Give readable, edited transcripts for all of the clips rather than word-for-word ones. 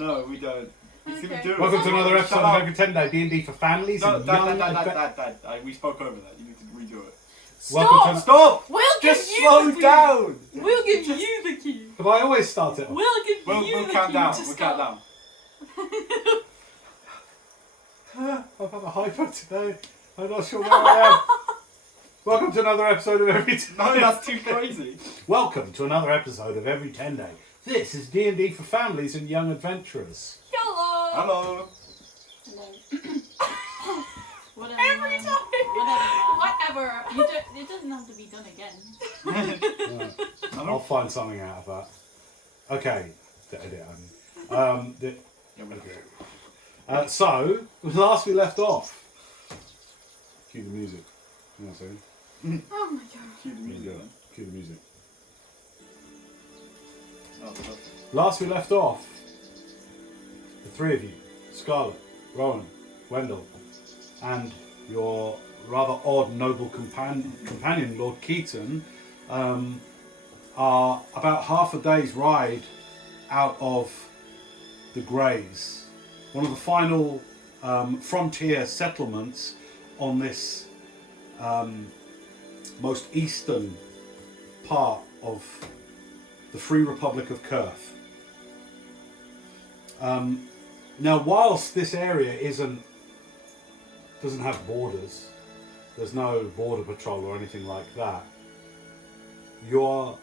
No, we don't. Okay. Welcome to another episode of Every Tenday, D&D for families and young... Dad, we spoke over that. You need to redo it. Stop! We'll Just give you slow the key. down! We'll give you the key. Have I always started off? We'll give you We'll the count key down. to We'll stop. count down. I've had a hyper today. I'm not sure where I am. Welcome to another episode of Every Tenday. No, that's too crazy. Welcome to another episode of Every Tenday. This is D&D for families and young adventurers. Hello. Hello. Whatever. Every man. time. Whatever. It doesn't have to be done again. I'll find something out of that. Okay. To edit. So, last we left off. Cue the music. You know what I'm saying? Oh my god. Cue the music. Cue the music. Oh, perfect. Last we left off, the three of you, Scarlet, Rowan, Wendell, and your rather odd noble companion, Lord Keaton, are about half a day's ride out of the Greys, one of the final frontier settlements on this most eastern part of the Free Republic of Kurth. Now, whilst this area doesn't have borders, there's no border patrol or anything like that, you are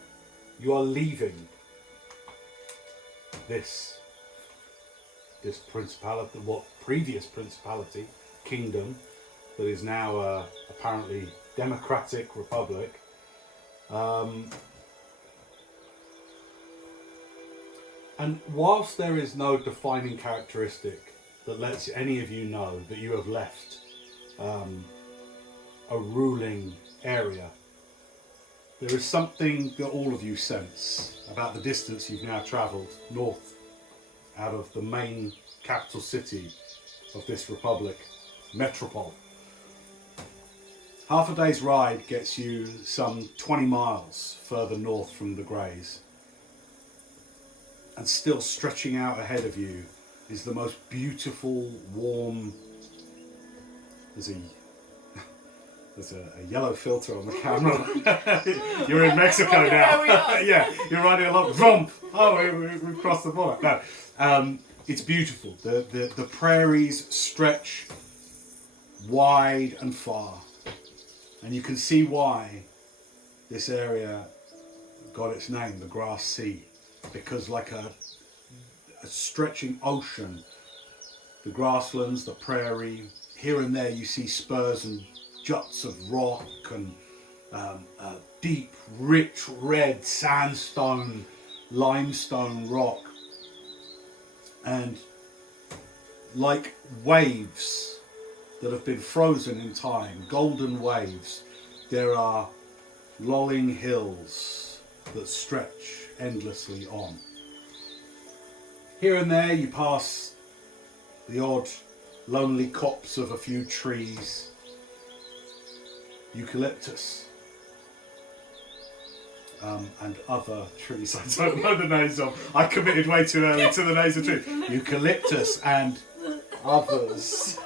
leaving this principality, previous principality, kingdom, that is now apparently democratic republic. And whilst there is no defining characteristic that lets any of you know that you have left a ruling area, there is something that all of you sense about the distance you've now travelled north out of the main capital city of this republic, Metropole. Half a day's ride gets you some 20 miles further north from the Greys. And still stretching out ahead of you is the most beautiful, warm... There's a yellow filter on the camera. You're in Mexico now. Yeah, you're riding along. Vroom! Oh, we crossed the border. No, it's beautiful. The prairies stretch wide and far. And you can see why this area got its name, the Grass Sea. Because like a stretching ocean, the grasslands, the prairie, here and there you see spurs and juts of rock and deep, rich, red sandstone, limestone rock. And like waves that have been frozen in time, golden waves, there are lolling hills that stretch endlessly on. Here and there you pass the odd lonely copse of a few trees, eucalyptus, and other trees I don't know the names of. I committed way too early to the names of trees. Eucalyptus and others.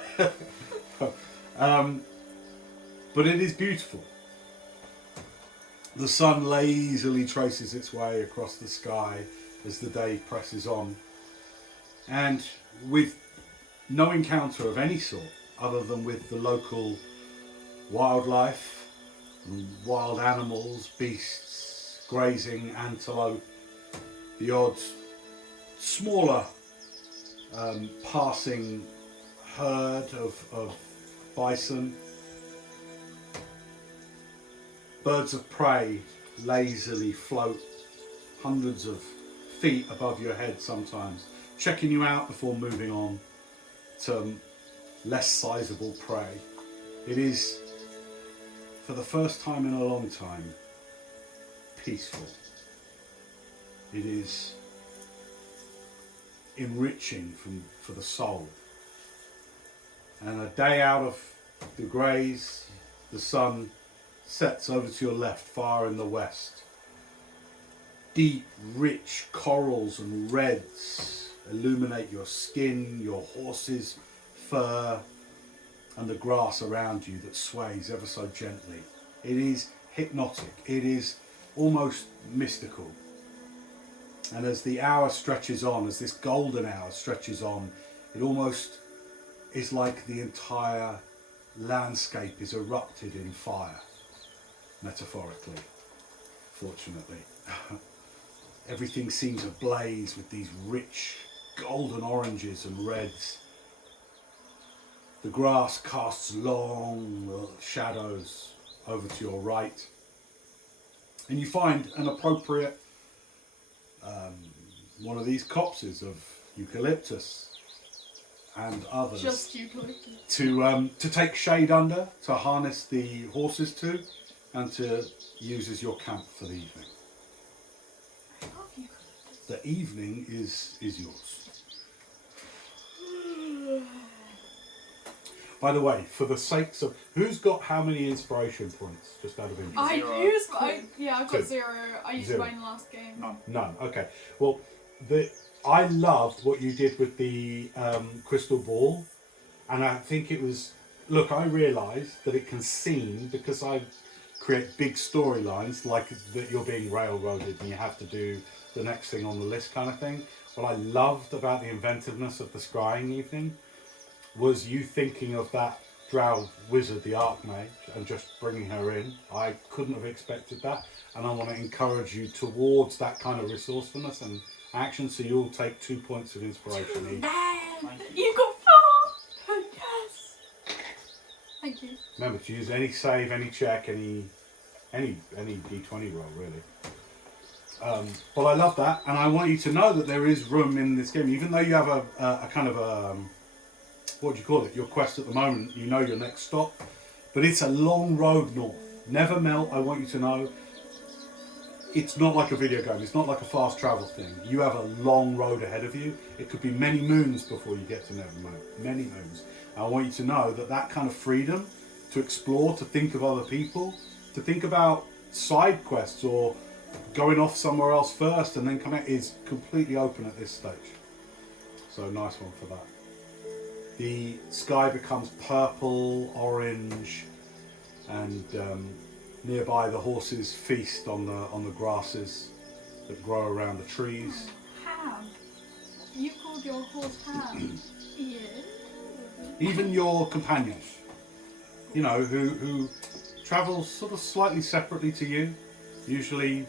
But it is beautiful. The sun lazily traces its way across the sky as the day presses on. And with no encounter of any sort, other than with the local wildlife, wild animals, beasts, grazing, antelope, the odd smaller passing herd of bison, birds of prey lazily float hundreds of feet above your head sometimes, checking you out before moving on to less sizable prey. It is, for the first time in a long time, peaceful. It is enriching for the soul. And a day out of the Greys, the sun sets over to your left, far in the west. Deep, rich corals and reds illuminate your skin, your horse's fur, and the grass around you that sways ever so gently. It is hypnotic. It is almost mystical. And as the hour stretches on, as this golden hour stretches on, it almost is like the entire landscape is erupted in fire, metaphorically, fortunately. Everything seems ablaze with these rich golden oranges and reds. The grass casts long shadows over to your right, and you find an appropriate one of these copses of eucalyptus and others. Just eucalyptus. To take shade under, to harness the horses to, and to use as your camp for the evening. I love eucalyptus. The evening is yours. By the way, for the sakes of who's got how many inspiration points? Just out of interest. I've got Two. 0. I used 0. mine last game. None. Okay. Well, I loved what you did with the crystal ball, and I think it was. Look, I realised that it can seem, because I create big storylines like that you're being railroaded and you have to do the next thing on the list kind of thing. What I loved about the inventiveness of the scrying evening was you thinking of that drow wizard, the archmage, and just bringing her in. I couldn't have expected that, and I want to encourage you towards that kind of resourcefulness and action, so you'll take 2 points of inspiration each. You got 4! Yes! Thank you. Remember to use any save, any check, any d20 roll, really. But I love that, and I want you to know that there is room in this game, even though you have a kind of a what do you call it? Your quest at the moment, you know your next stop, but it's a long road north. Never melt. I want you to know. It's not like a video game. It's not like a fast travel thing. You have a long road ahead of you. It could be many moons before you get to Nevermore. Many moons. I want you to know that that kind of freedom to explore, to think of other people, to think about side quests or going off somewhere else first and then come out is completely open at this stage. So nice one for that. The sky becomes purple, orange, and nearby the horses feast on the grasses that grow around the trees. Ham. You called your horse Ham. Yeah. Even your companions, you know, who travel sort of slightly separately to you, usually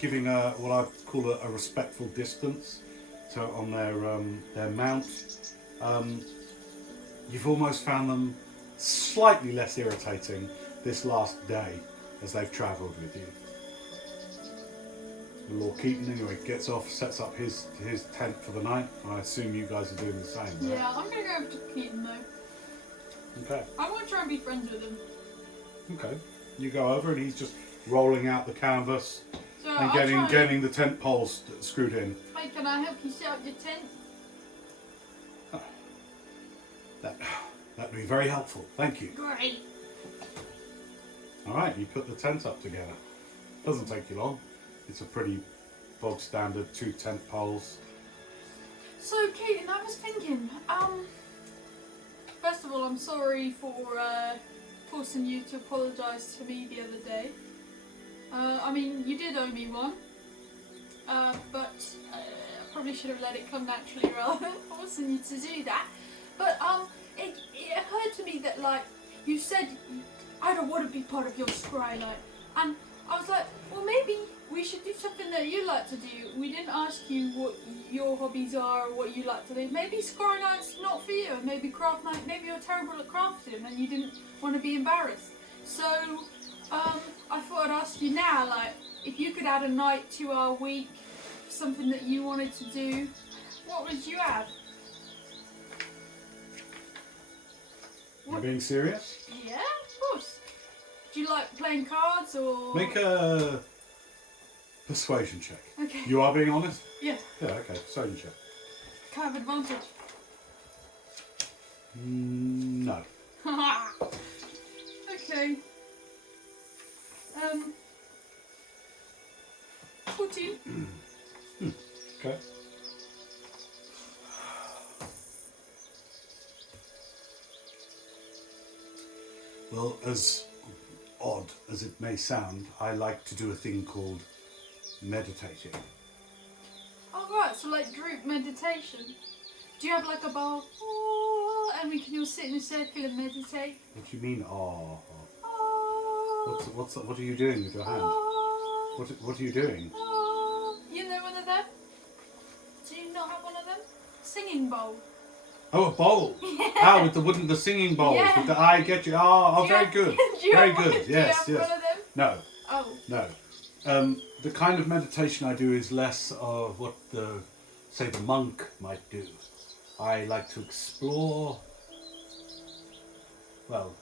giving what I call a respectful distance on their mount. You've almost found them slightly less irritating this last day as they've travelled with you. Lord Keaton anyway gets off, sets up his tent for the night. I assume you guys are doing the same, right? Yeah, I'm gonna go over to Keaton though. Okay. I want to try and be friends with him. Okay. You go over and he's just rolling out the canvas So and getting the tent poles screwed in. Hey, can I help you set up your tent? That'd be very helpful. Thank you. Great. All right, you put the tent up together. Doesn't take you long. It's a pretty bog standard 2 tent poles. So, Keaton, I was thinking, first of all, I'm sorry for forcing you to apologise to me the other day. I mean, you did owe me one, but I probably should have let it come naturally rather than forcing you to do that. But it occurred to me that, like, you said, I don't want to be part of your scry light, and I was like, well, maybe we should do something that you like to do. We didn't ask you what your hobbies are or what you like to do. Maybe scry night's not for you, and maybe craft night, maybe you're terrible at crafting and you didn't want to be embarrassed. So I thought I'd ask you now, like, if you could add a night to our week, something that you wanted to do, what would you add? Are you being serious? Yeah, of course. Do you like playing cards or? Make a persuasion check. Okay. You are being honest? Yeah. Yeah, okay. Persuasion check. Can I have advantage? No. Okay. 14. Okay. Well, as odd as it may sound, I like to do a thing called meditating. Oh right, so like group meditation. Do you have like a bowl? Oh, and we can all sit in a circle and meditate. What do you mean, oh? Oh, What are you doing with your hand? oh, What are you doing? oh. You know one of them? Do you not have one of them? Singing bowl. Oh, a bowl. Yeah. Ah, with the singing bowls. Yeah. With the, I get you. Oh, very good. Very good. Yes, Do you have yes. one of them? No, Oh. no. The kind of meditation I do is less of what the monk might do. I like to explore, well,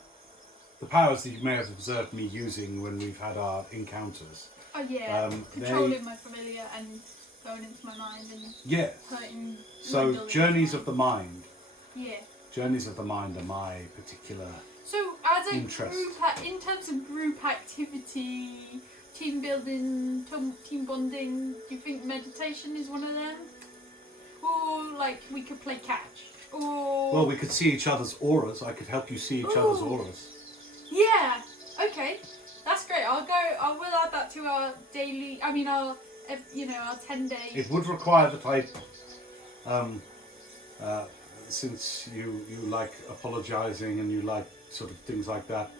the powers that you may have observed me using when we've had our encounters. Oh yeah. They- Controlling my familiar and going into my mind and Yeah. hurting. So Wendell journeys into of the mind. Yeah. Journeys of the mind are my particular. So as a Interest. group, in terms of group activity, team building, team bonding, do you think meditation is one of them? Or like we could play catch? Or Well, we could see each other's auras. I could help you see each other's Ooh. auras. yeah. Okay. That's great. I will add that to our daily. I mean, our 10-day. It would require that I, since you like apologising and you like sort of things like that,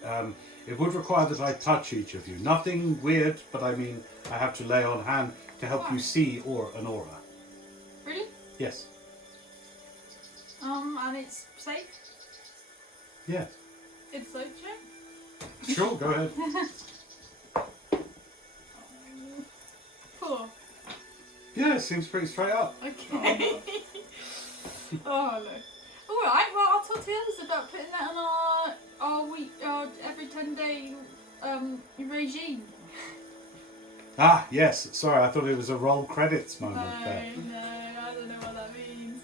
it would require that I touch each of you. Nothing weird, but I mean, I have to lay on hand to help you see an aura. Really? Yes. And it's safe. Yeah. It's safe, yeah? Sure, go ahead. 4. Yeah, it seems pretty straight up. Okay. Oh no. Alright, well I'll talk to the others about putting that on our every 10-day regime. Ah, yes. Sorry, I thought it was a roll credits No, moment there. I don't know what that means.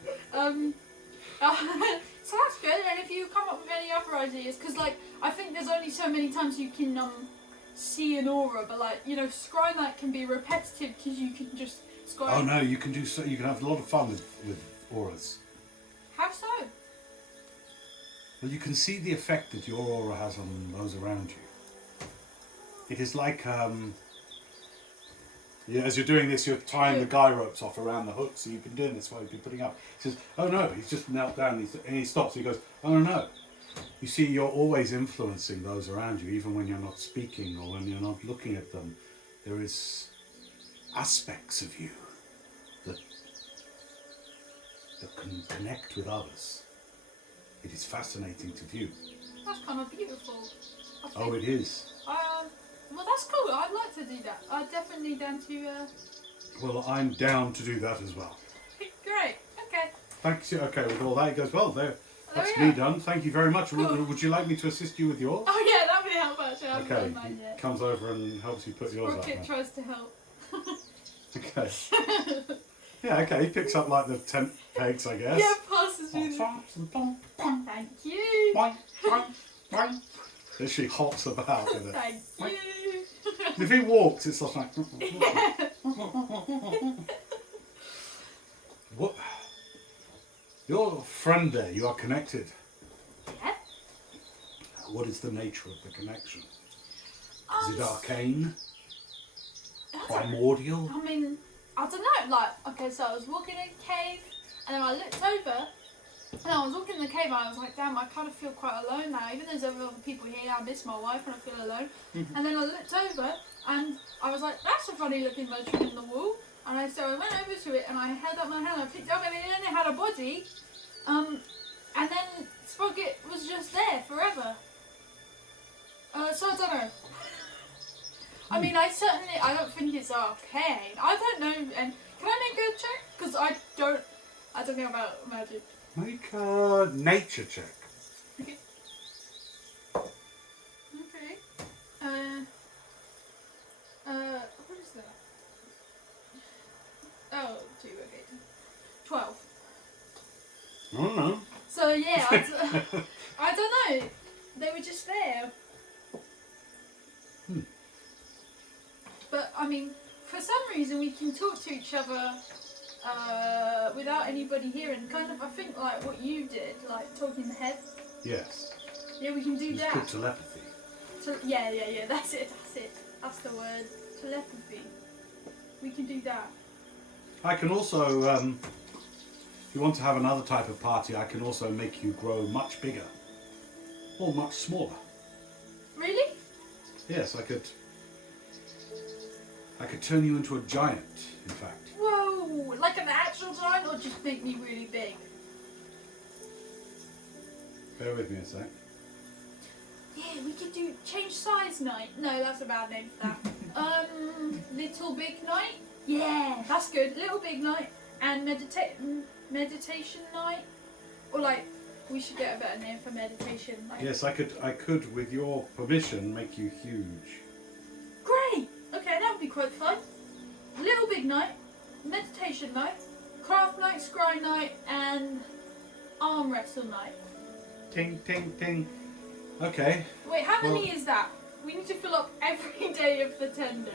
So that's good, and if you come up with any other ideas, because like, I think there's only so many times you can see an aura, but like, scrying that can be repetitive because you can just scry. Oh no, you can do so. You can have a lot of fun with auras. How so? Well, you can see the effect that your aura has on those around you. It is like, as you're doing this, you're tying the guy ropes off around the hook, so you've been doing this while you've been putting up. He says, oh no, he's just knelt down, and he stops, he goes, oh no. You see, you're always influencing those around you, even when you're not speaking or when you're not looking at them. There is aspects of you that can connect with others. It is fascinating to view. That's kind of beautiful. Oh, it is. Well, that's cool. I'd like to do that. I'm definitely down to. Well, I'm down to do that as well. Great. Okay. Thanks. Okay, with all that, he goes, well, that's we me go. done. Thank you very much. Cool. Would you like me to assist you with yours? Oh yeah, that'd be helpful. Actually, I haven't Okay, done mine he yet. comes over and helps you put yours up. Rocket Now. tries to help. Okay. Yeah, okay, he picks up like the tent pegs, I guess. Yeah, passes me. Thank you. Then she hops about with it. Thank you. If he walks, it's like... What? Your friend there, you are connected. Yeah. What is the nature of the connection? Is it arcane? Primordial? I mean, I don't know. Like, okay, so I was walking in a cave, and then I looked over, and I was walking in the cave, and I was like, damn, I kind of feel quite alone now. Even though there's other people here, I miss my wife, and I feel alone. And then I looked over, and I was like, that's a funny looking mushroom in the wall. And I went over to it, and I held up my hand, and I picked it up, and then it had a body. And then Sprocket was just there forever. So I don't know. I mean, I don't think it's arcane. I don't know, and can I make a check? Because I don't know about magic. Make a nature check. Okay. Okay. What is that? Oh, 2, okay. 12. I don't know. So yeah, I don't know. They were just there. But I mean, for some reason we can talk to each other without anybody hearing. Kind of, I think like what you did, like talking the head. Yes. Yeah, we can do It's that. good telepathy. Yeah. That's it. That's the word. Telepathy. We can do that. I can also, if you want to have another type of party, I can also make you grow much bigger. Or much smaller. Really? Yes, I could turn you into a giant, in fact. Whoa! Like an actual giant, or just make me really big? Bear with me a sec. Yeah, we could do change size night. No, that's a bad name for that. Little big night. Yeah, that's good. Little big night and meditation night, or like we should get a better name for meditation. Like, Yes, I could, with your permission, make you huge. great. Okay, that would be quite fun. Little big night, meditation night, craft night, scry night, and arm wrestle night. Ting, ting, ting. Okay. Wait, how many is that? We need to fill up every day of the 10 day.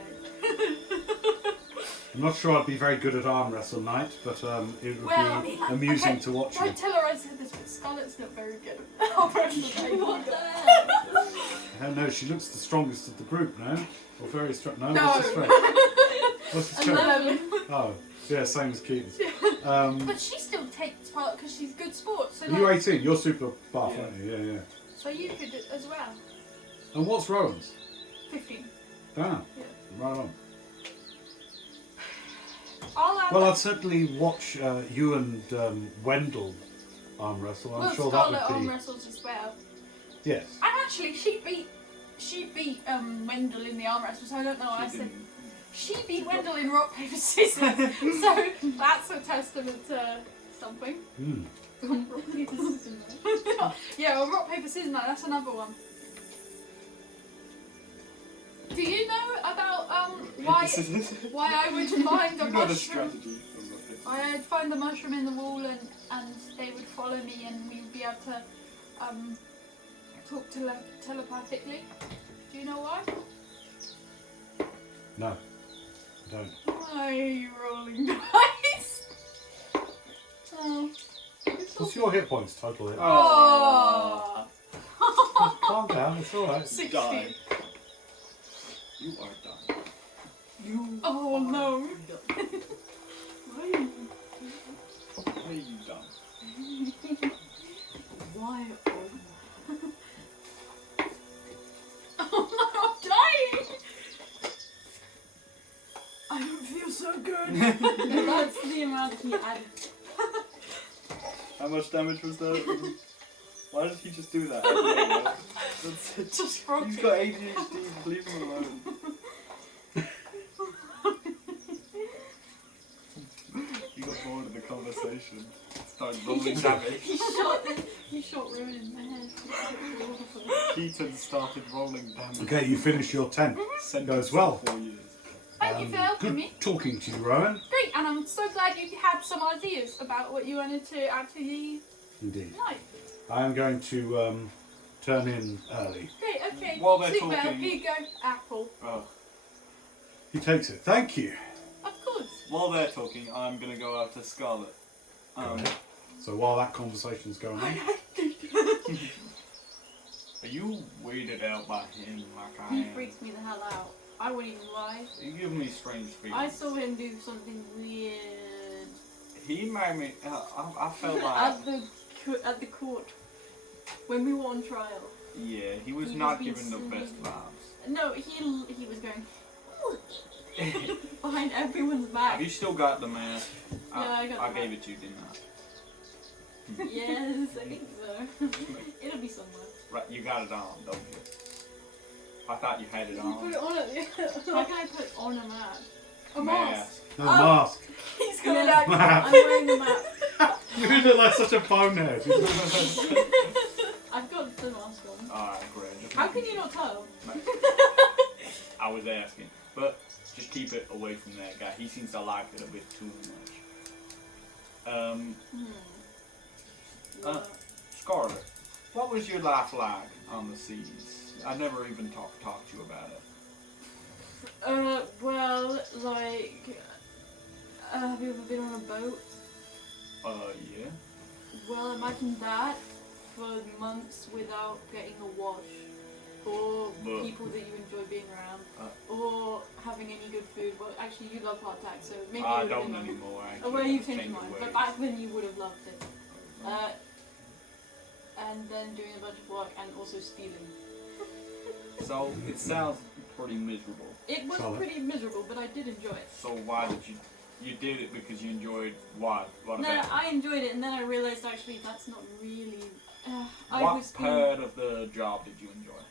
I'm not sure I'd be very good at arm wrestle night, but it would be amusing to watch you. Don't tell her I said this, but Scarlett's not very good at arm wrestling. What the hell? I don't know, she looks the strongest of the group, no? Or very strong. No, No. what's the strength? What's the strength? 11. Oh, yeah, same as Keaton's. But she still takes part because she's good sport. So Are you like, 18? You're super buff, Yeah. aren't you? Yeah, yeah. so you could as well. And what's Rowan's? 15. Damn. Yeah. Right on. I'll add Well, that. I'd certainly watch you and Wendell arm wrestle. I'm Well, sure Scarlett that would arm be. wrestles as well. Yes. And actually, she beat Wendell in the arm wrestle. So I don't know. I said she beat Wendell in rock paper scissors. So that's a testament to something. Mm. Rock, paper, scissors, night. Yeah, well, rock paper scissors night. That's another one. Do you know about why I would find a You know the mushroom? strategy. I'd find the mushroom in the wall and they would follow me and we would be able to talk telepathically. Do you know why? No. I don't. Why are you rolling dice? Oh. What's your hit points total? Hit? Oh. Calm down, it's alright. 60. Die. You are done. You. Oh no. Why are you done? Why? Oh no, I'm dying. I don't feel so good. That's the amount he added. How much damage was that? Why did he just do that? That's it. Just broke He's it. got ADHD. Leave him alone. You got bored of the conversation. Started rolling damage. He shot Rowan in the head. Keaton started rolling damage. Okay, you finish your 10. Sentence Goes well. for 4 years. Thank you for helping Good me. talking to you, Rowan. Great, and I'm so glad you had some ideas about what you wanted to add to the Indeed. night. I am going to turn in early. Great, okay. While they're Sleep well. talking- Here you go. Apple. Oh. He takes it. Thank you. Of course. While they're talking, I'm gonna go out to Scarlet. So while that conversation's going on, Are you weirded out by him like I He am? freaks me the hell out. I wouldn't even lie. You give me strange feelings. I saw him do something weird He made me. I felt like. at the court when we were on trial. Yeah, he was He not was giving the being best silly. vibes. No, he was going behind everyone's back. Have you still got the mask? Yeah, I got I the gave mask. it to you, didn't I? Yes, I think so. It'll be somewhere. Right, you got it on, don't you? I thought you had it You put on. it on it. How can I put on a mask? A mask. no mask. He's Yeah, gonna like. I'm wearing the mask. You look like such a bonehead. I've got the mask on. Alright, great. How can you not tell? I was asking. But just keep it away from that guy. He seems to like it a bit too much. Scarlet, what was your life like on the seas? I never even talked to you about it. Well, like, have you ever been on a boat? Yeah. Well, imagine that for months without getting a wash. or But- people that you enjoy being around, Uh. or having any good food. Well, actually, you love hardtack, so maybe I you would have don't been anymore. Oh, Actually. well, you've I've changed your mind, ways. but back then you would have loved it. And then doing a bunch of work and also stealing. So it sounds pretty miserable. It was Solid. pretty miserable, but I did enjoy it. So why did you did it because you enjoyed what? What No, about? I enjoyed it, and then I realized actually that's not really. I What was being, part of the job did you enjoy?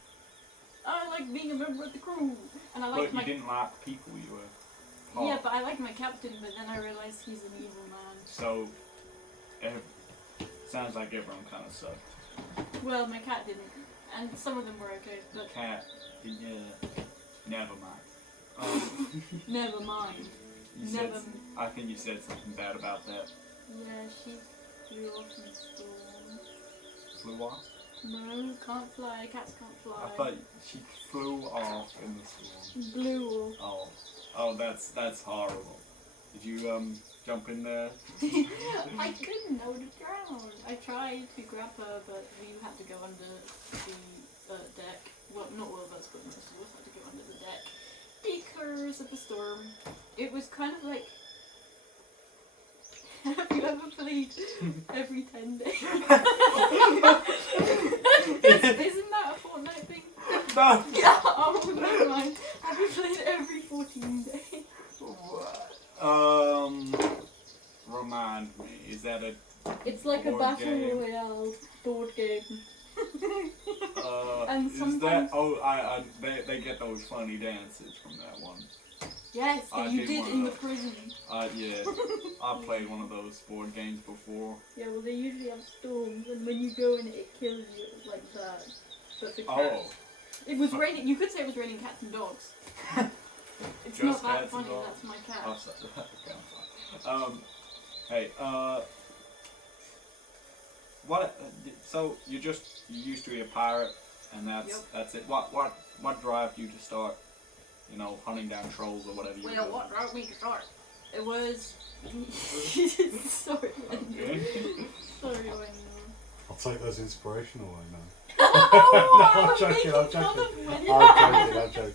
I like being a member of the crew, and I liked But you my. didn't like the people you were. Part. Yeah, but I liked my captain, but then I realized he's an evil man. So, sounds like everyone kind of sucked. Well, my cat didn't, and some of them were okay, but Cat, yeah, never mind. never mind. You said, Never. I think you said something bad about that. Yeah, she flew off in the storm. Flew off? No, can't fly. Cats can't fly. I thought she flew off in the storm. Blew off. Oh, that's horrible. Did you jump in there? I couldn't. I would have drowned. I tried to grab her, but we had to go under the deck. Well, not all of us, but most of us had to go under the deck because of the storm. It was kind of like. Have you ever played Every Tenday? Isn't that a Fortnite thing? No. Yeah. Oh, never mind. Have you played Every 14 Day? Remind me. Is that a It's like a Board battle game. royale board game. And is sometimes- that? Oh, they get those funny dances from that one. Yes, I that you did did one in of the those. prison. Yeah, I played one of those board games before. Yeah, well they usually have storms, and when you go in it kills you like that. But the Oh, cats. It was raining. You could say it was raining cats and dogs. It's Just not that cats and funny. dogs? That's my cat. oh, sorry. Okay, I'm sorry. Hey, what? So you used to be a pirate, and that's it. What drive you to start? You know, hunting down trolls or whatever you Well, do. what drove me to start? It was. Sorry, Wendell. Okay. Sorry, Wendell. I'll take those inspirational away now. Oh, I'm joking, making I'm fun joking. of Wendell. I'm joking.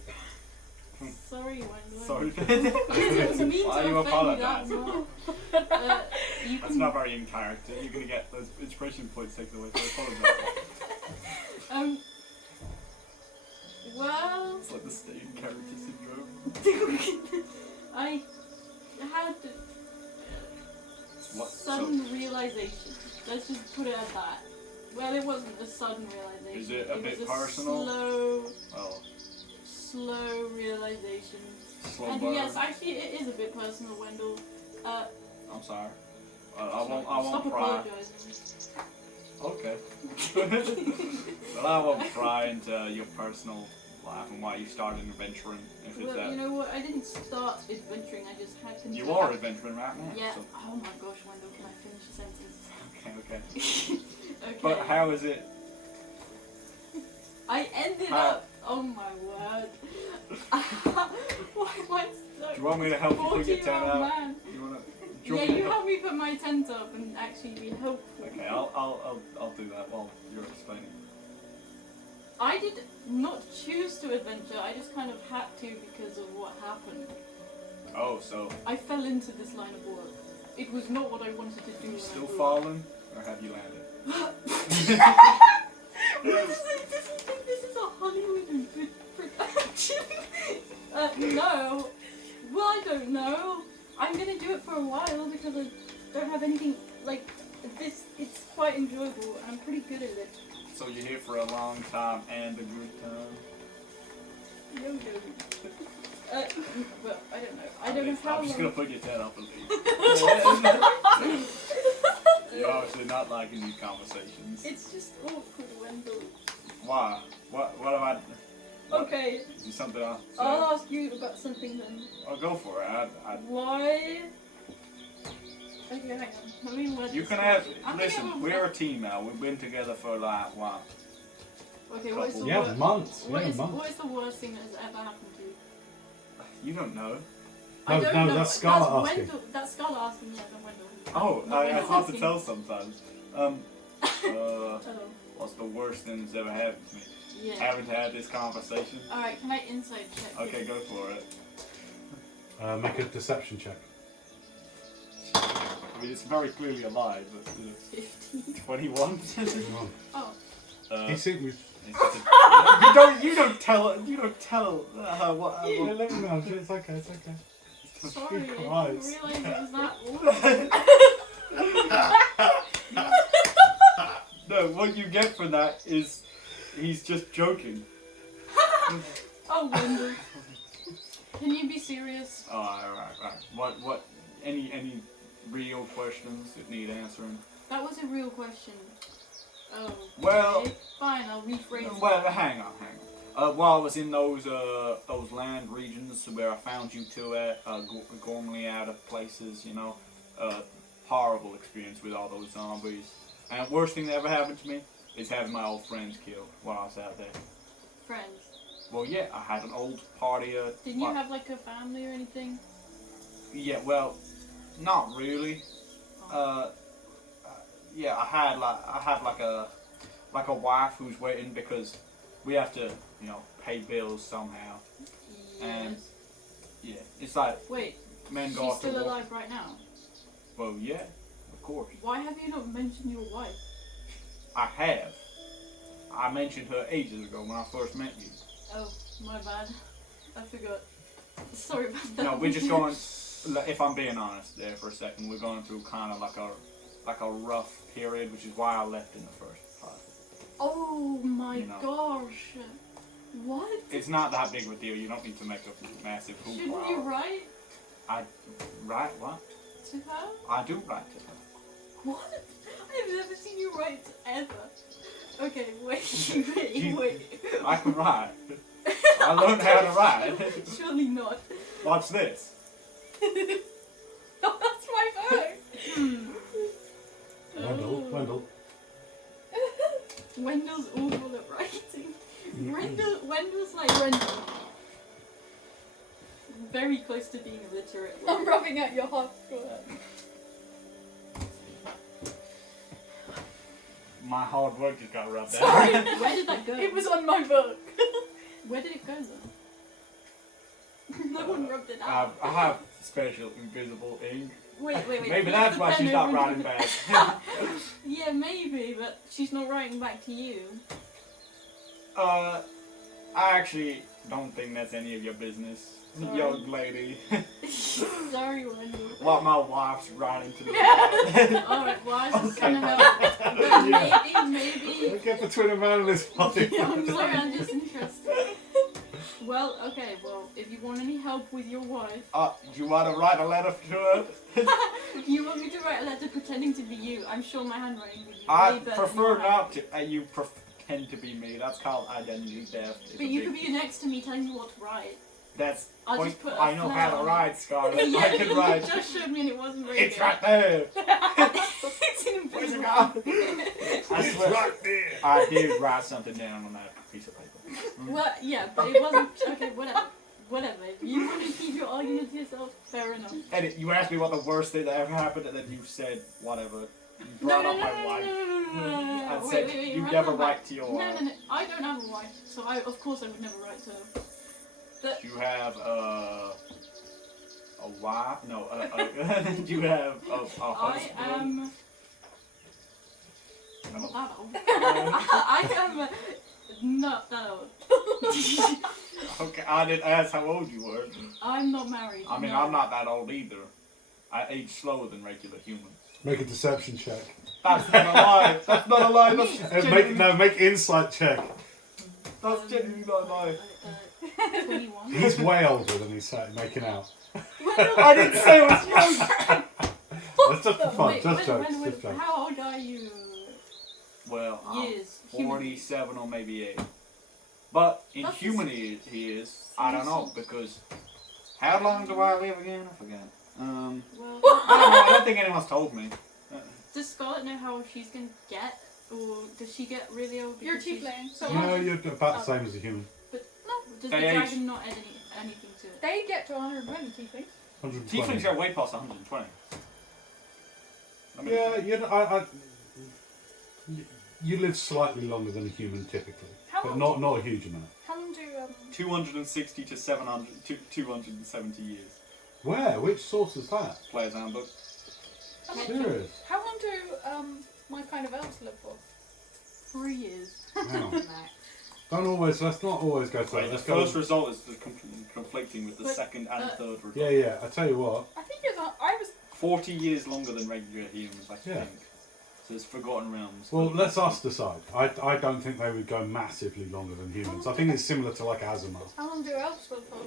Sorry, Wendell. Sorry. It was mean Why to are you offend you that apologizing? much. You That's can, not very in character. You're gonna get those inspiration points taken away. So I apologize. Well, It's like the stage character syndrome. I had What? sudden realization. Let's just put it at that. Well, it wasn't a sudden realization. Is it a bit was personal? Slow realization. Slow And burn. yes, actually, it is a bit personal, Wendell. I'm sorry. I won't Stop pry. apologizing. Okay. Well, I won't pry into your personal life and why you started adventuring. If it's Well, that. you know what? I didn't start adventuring. I just happened to. You are adventuring right now. Yeah. So. Oh my gosh, Wendell, can I finish the sentence? Okay. Okay. But how is it? I ended How- up. Oh my word. Why am I so. Do you want me to help you put your 40-year-old tent out? man. You wanna? Yeah, you help me put my tent up and actually be helpful. Okay, I'll do that while you're explaining. I did not choose to adventure. I just kind of had to because of what happened. Oh, so I fell into this line of work. It was not what I wanted to do. you when still I grew up. falling, or have you landed? This is a Hollywood and good production. No. Well, I don't know. I'm gonna do it for a while because I don't have anything like this. It's quite enjoyable and I'm pretty good at it. So you're here for a long time and a good time. No, no. But I don't know. I don't know how I'm just long. gonna put your tent up and leave. You're obviously not liking these conversations. It's just awkward, Wendell. Why? What have I? What, Okay, Is there something else? I'll ask you about something then. I'll go for it. Why? Okay, hang on. Let me word You this can right. have. I'm Listen, gonna- we're a team now. We've been together for like what? Okay, what is the Yeah, worst? months. What Yeah, is months. the worst thing that has ever happened to you? You don't know. I No, don't no, know. that's Scarlett asking. Wendell, that's Scarlett asking, yeah, then Wendell. Oh, No, I Wendell's have to asking. tell sometimes. Oh. What's the worst thing that's ever happened to me? Yeah. Haven't had this conversation. Alright, can I insight check? Okay, go for it. Make a deception check. I mean, it's very clearly a lie, but 15. 21. Oh. He seems. You don't tell her what. No, it's okay. It's okay. Sorry, I didn't Christ. realise it was that old. No, what you get for that is he's just joking. Oh, Wendell. Can you be serious? Oh, alright. What? Any real questions that need answering? That was a real question. Oh. Well- okay. Fine, I'll rephrase it. Well, hang on. While I was in those land regions where I found you two at, gormley out of places, horrible experience with all those zombies. And the worst thing that ever happened to me is having my old friends killed while I was out there. Friends. Well, yeah, I had an old party. Didn't you have like a family or anything? Yeah, well, not really. Yeah, I had like a wife who's waiting because we have to, pay bills somehow. And yeah, it's like Wait, men go she's off to still war. alive right now? Well, yeah, of course. Why have you not mentioned your wife? I have. I mentioned her ages ago when I first met you. Oh, my bad. I forgot. Sorry about that. No, we're just going. If I'm being honest, there for a second, we're going through kind of like a rough period, which is why I left in the first place. Oh my gosh. What? It's not that big of a deal. You don't need to make a massive hoopla. Shouldn't you write Write what? to her? I do write to her. What? I've never seen you write ever. Okay, wait. I can write. I learned how to write. Surely not. Watch this. Oh, that's my phone. Wendell. Wendell's awful at writing. Wendell's like Wendell. Very close to being illiterate. I'm rubbing out your hot foot. My hard work just got rubbed Sorry. out. Where did that go? It was on my book. Where did it go though? No one rubbed it out. I have special invisible ink. Wait. Maybe that's why she's not writing back. Yeah, maybe, but she's not writing back to you. I actually don't think that's any of your business, Sorry. young lady. Sorry, Wendell. What my wife's writing to me. Alright, well, I was just Okay. gonna help. But maybe. Get the twin man in this party. I'm sorry, I'm just interested. Well, okay, if you want any help with your wife, Do you want to write a letter to her? you want me to write a letter pretending to be you, I'm sure my handwriting would be I way better prefer than mine. not to. You pretend to be me. That's called identity theft. It's But a you big- could be next to me telling me what to write. That's. I'll point- just put a I know flag how to on it. write, Scarlett. Yeah, I can you write. just showed me and it wasn't very It's good. right there. It's Where's it invisible. gone? I It's swear. right there. I did write something down on that piece of paper. Well, yeah, but it wasn't. Okay, whatever. If you want to keep your argument to yourself, fair enough. And you asked me what the worst thing that ever happened, and then you said whatever. You brought up my wife. I said you run never that write back. to your No, wife. I don't have a wife, so of course I would never write to her. But You have a wife? No. You have a husband. I am. No. Not that old. I am not that old. Okay, I didn't ask how old you were. I'm not married. I mean, no. I'm not that old either. I age slower than regular humans. Make a deception check. That's not a lie. That's not a lie. That's Make insight check. That's genuinely not a lie. 21. He's way older than he's making out. I didn't say it was young. That's just for fun. Wait, Just jokes. wait, Just jokes. how old are you? Well, I'm Years. Human. 47 or maybe 8. But in That's human he is, I don't know, because how long do I live again? I forget. Well, I don't know, I don't think anyone's told me. does Scarlett know how old she's gonna get, or does she get really old? You're because she's- tiefling, so No, you're about the same as a human. But no, does They the age. dragon not add anything to it? they get to 120 tieflings. 120. Tieflings are way past 120. I mean, Yeah, You live slightly longer than a human typically, How but long not a huge amount. How long do 260 to 270 years. Where? Which source is that? Player's Handbook. Serious? how long do my kind of elves live for? 3 years. Wow. Max. Let's not always go to Wait, that. the Let's go. first result is conflicting with the But, second and third result. Yeah, I tell you what. I think I was 40 years longer than regular humans, I think. Yeah. So it's Forgotten Realms. Well, let's us decide. I don't think they would go massively longer than humans. I think it's similar to like Azimar. how long do elves live for?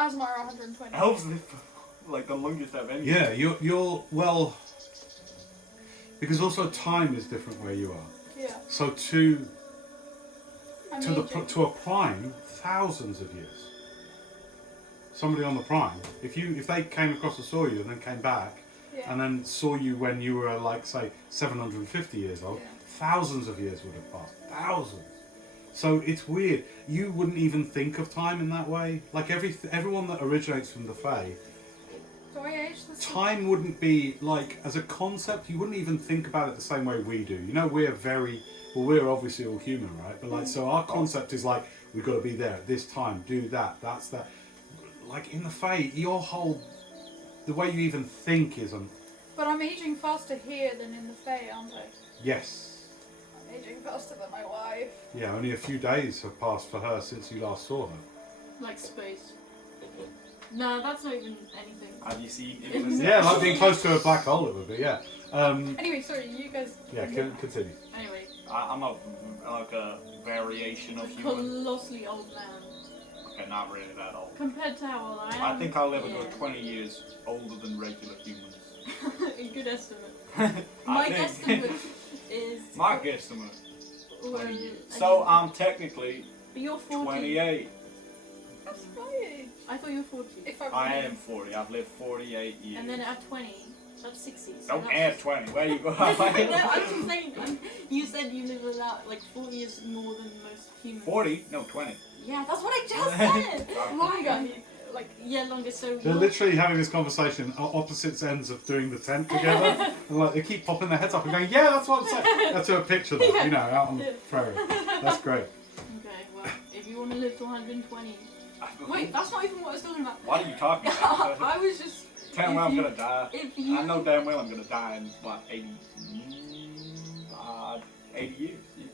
Asmar 120. Elves live for, like the longest I've any. Yeah, you're well. Because also time is different where you are. Yeah. So to I'm to aging. to a prime, thousands of years. Somebody on the prime, if they came across and saw you and then came back Yeah. and then saw you when you were like say 750 years old, Yeah. thousands of years would have passed. Thousands. So it's weird. You wouldn't even think of time in that way. Like everyone that originates from the Fae, Do I age the same? time wouldn't be like as a concept. You wouldn't even think about it the same way we do. You know, we're obviously all human, right? But like, so our concept is like we've got to be there at this time, do that, that's that. Like in the Fae, the way you even think isn't. But I'm aging faster here than in the Fae, aren't I? Yes. I'm aging faster than my wife. Yeah, only a few days have passed for her since you last saw her. Like space. No, that's not even anything. Have you seen? Yeah, like being close to a black hole, it would be. Yeah. Anyway, sorry, you guys. Yeah. Continue. Anyway, I'm like a variation a of human. colossally old man. Okay, not really that old. Compared to how old I am. I think I'll live a yeah. good 20 years older than regular humans. A good estimate. I My think. guesstimate is. My guesstimate. Well, 20 years. I So mean, I'm technically but you're 40. 28. That's my age. I thought you were 40. If I I am 40. I've lived 48 years. And then at 20, that's 60. So Don't that's add just- 20. Where you go? No, I'm just saying. You said you live about like 40 years more than most humans. 40? No, 20. Yeah, that's what I just said. Longer. Like longer. So They're you're- literally having this conversation at opposite ends of doing the tent together. And like they keep popping their heads up and going, yeah, that's what I'm saying. That's a picture though, you know, out on the prairie. That's great. Okay, well, if you want to live to 120. Wait, that's not even what I was talking about. What are you talking about? I was just. Damn well I'm gonna die. If you. I know damn well I'm gonna die in what 80 years, yeah.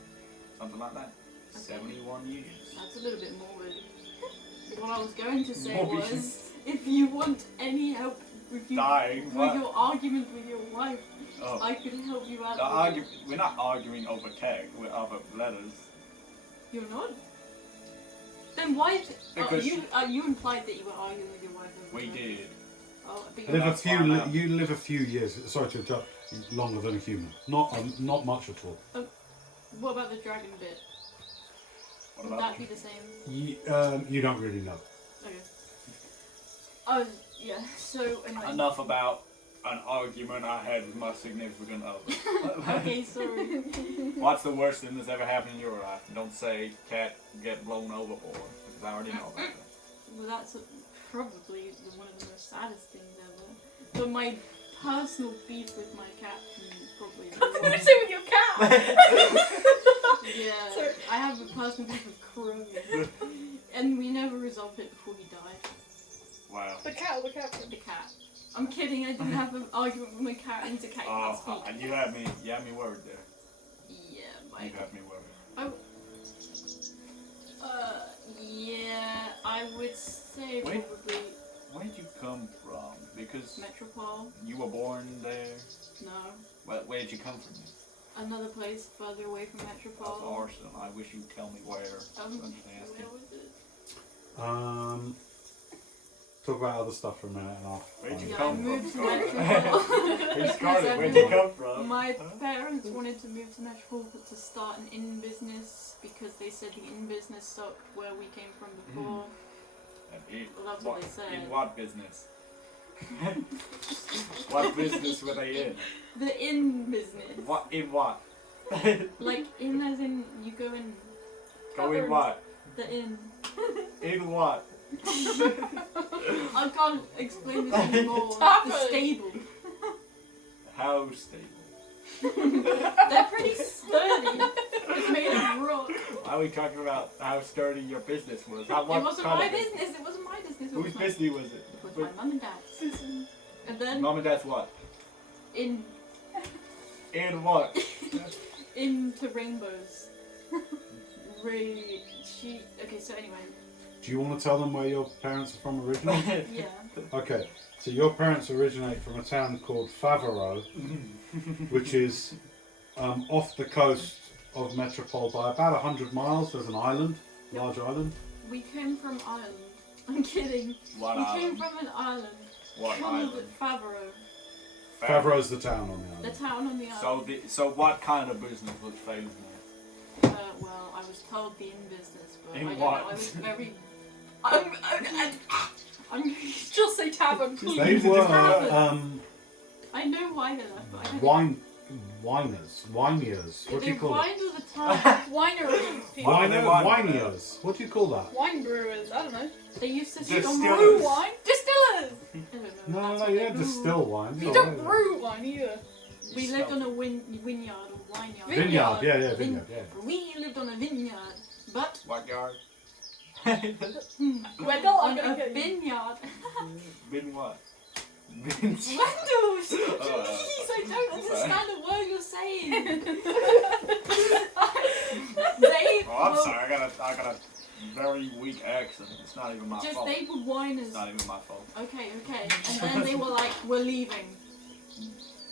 Something like that. 71 years. That's a little bit morbid. What I was going to say Morbid. was, if you want any help with Dying. with What? your argument with your wife, Oh. I could help you out. The we're not arguing over text, we're over letters. You're not. Then why? Because you implied that you were arguing with your wife. over we that. did. Oh, but Live a That's few. fine now. You live a few years. Sorry to interrupt. Longer than a human. Not much at all. what about the dragon bit? What Would about that be the same? You don't really know. Okay. Oh yeah. So anyway. enough about an argument I had with my significant other. Okay, sorry. What's the worst thing that's ever happened in your life? Don't say cat get blown overboard, because I already know about that. Well, that's probably one of the most saddest things ever. But my personal beef with my cat is probably the What did you worst. say with your cat? Yeah, Sorry. I have a personal beef with Crow, and we never resolved it before he died. Wow. The cat or the cat? The cat. I'm kidding. I didn't have an argument with my cat. He's a cat. He can't Oh, speak. you had me worried there. Yeah, You my. had me worried. Yeah, I would say Wait. probably Where'd you come from? Because Metropole. you were born there. No, Where'd you come from? another place further away from That's Metropole. awesome. I wish you'd tell me where. I'm just asking. Where was it? Talk about other stuff for a minute and I'll. Where'd you Yeah, I come moved to from? Metropole. Hey, Scarlett, where'd you come from? My parents wanted to move to Metropole to start an inn business because they said the inn business sucked where we came from before. Well, that's what they said. In what business? What business were they in? The inn business. What in what? Like inn as in you go in Go in what? the inn. In what? I can't explain this anymore. The Tavern. stable. How stable? They're pretty stable. How are we talking about how sturdy your business was? It wasn't my business. It wasn't my business. Whose business was it? It was my mum and dad's. And then Mom and Dad's what? in What? into rainbows. Really, okay. So anyway, Do you want to tell them where your parents are from originally? yeah. Okay, so your parents originate from a town called Faverow, which is off the coast of Metropole by about 100 miles. There's an island, large island. We came from Ireland. I'm kidding. What We island? came from an island What called island? Faverow. Faverow's the town on the The island. town on the island. So what kind of business was famous there? Well, I was told the in business, but In I don't what? know. I was very. I'm just say tavern. They please. were I know why they left, but I don't whiners. What do They you call it? whined all the time. Wineries. People. Wine- Whiners. What do you call that? Wine brewers. I don't know. They used to Distillers. still Brew wine. Distillers. I don't know. No, that's no, what yeah, they distill wine. You Yeah, don't yeah. brew wine either. We lived on a vineyard or wineyard. Vineyard, yeah, vineyard, yeah. We lived on a vineyard, but What yard? We're not on gonna a get you. vineyard. Been what? Been. Windows! Please, I don't understand a word you're saying. They Oh, I'm were sorry. I got a very weak accent. It's not even my just fault. they were whiners. It's not even my fault. Okay. And then they were like, we're leaving.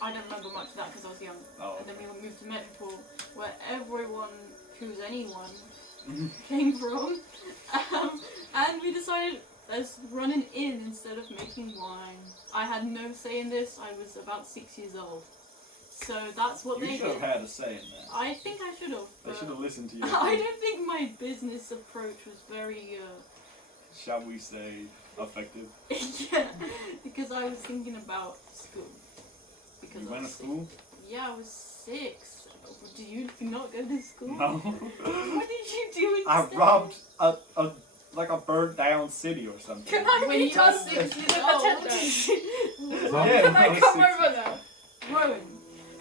I don't remember much of that because I was young. Oh, And then we moved to Metropole, where everyone who's anyone came from. And we decided, let's run an inn instead of making wine. I had no say in this. I was about 6 years old. So that's what You they should have did. had a say in that. I think I should have. They but should have listened to you. I don't think my business approach was very, Shall we say effective? yeah, because I was thinking about school. Because You I went to was school? Yeah, I was 6. Did you not go to school? No. What did you do I instead? robbed a burnt down city or something. Can I When be you were done 6 years with old. Yeah, Can I when I was come 6. over now? Rowan,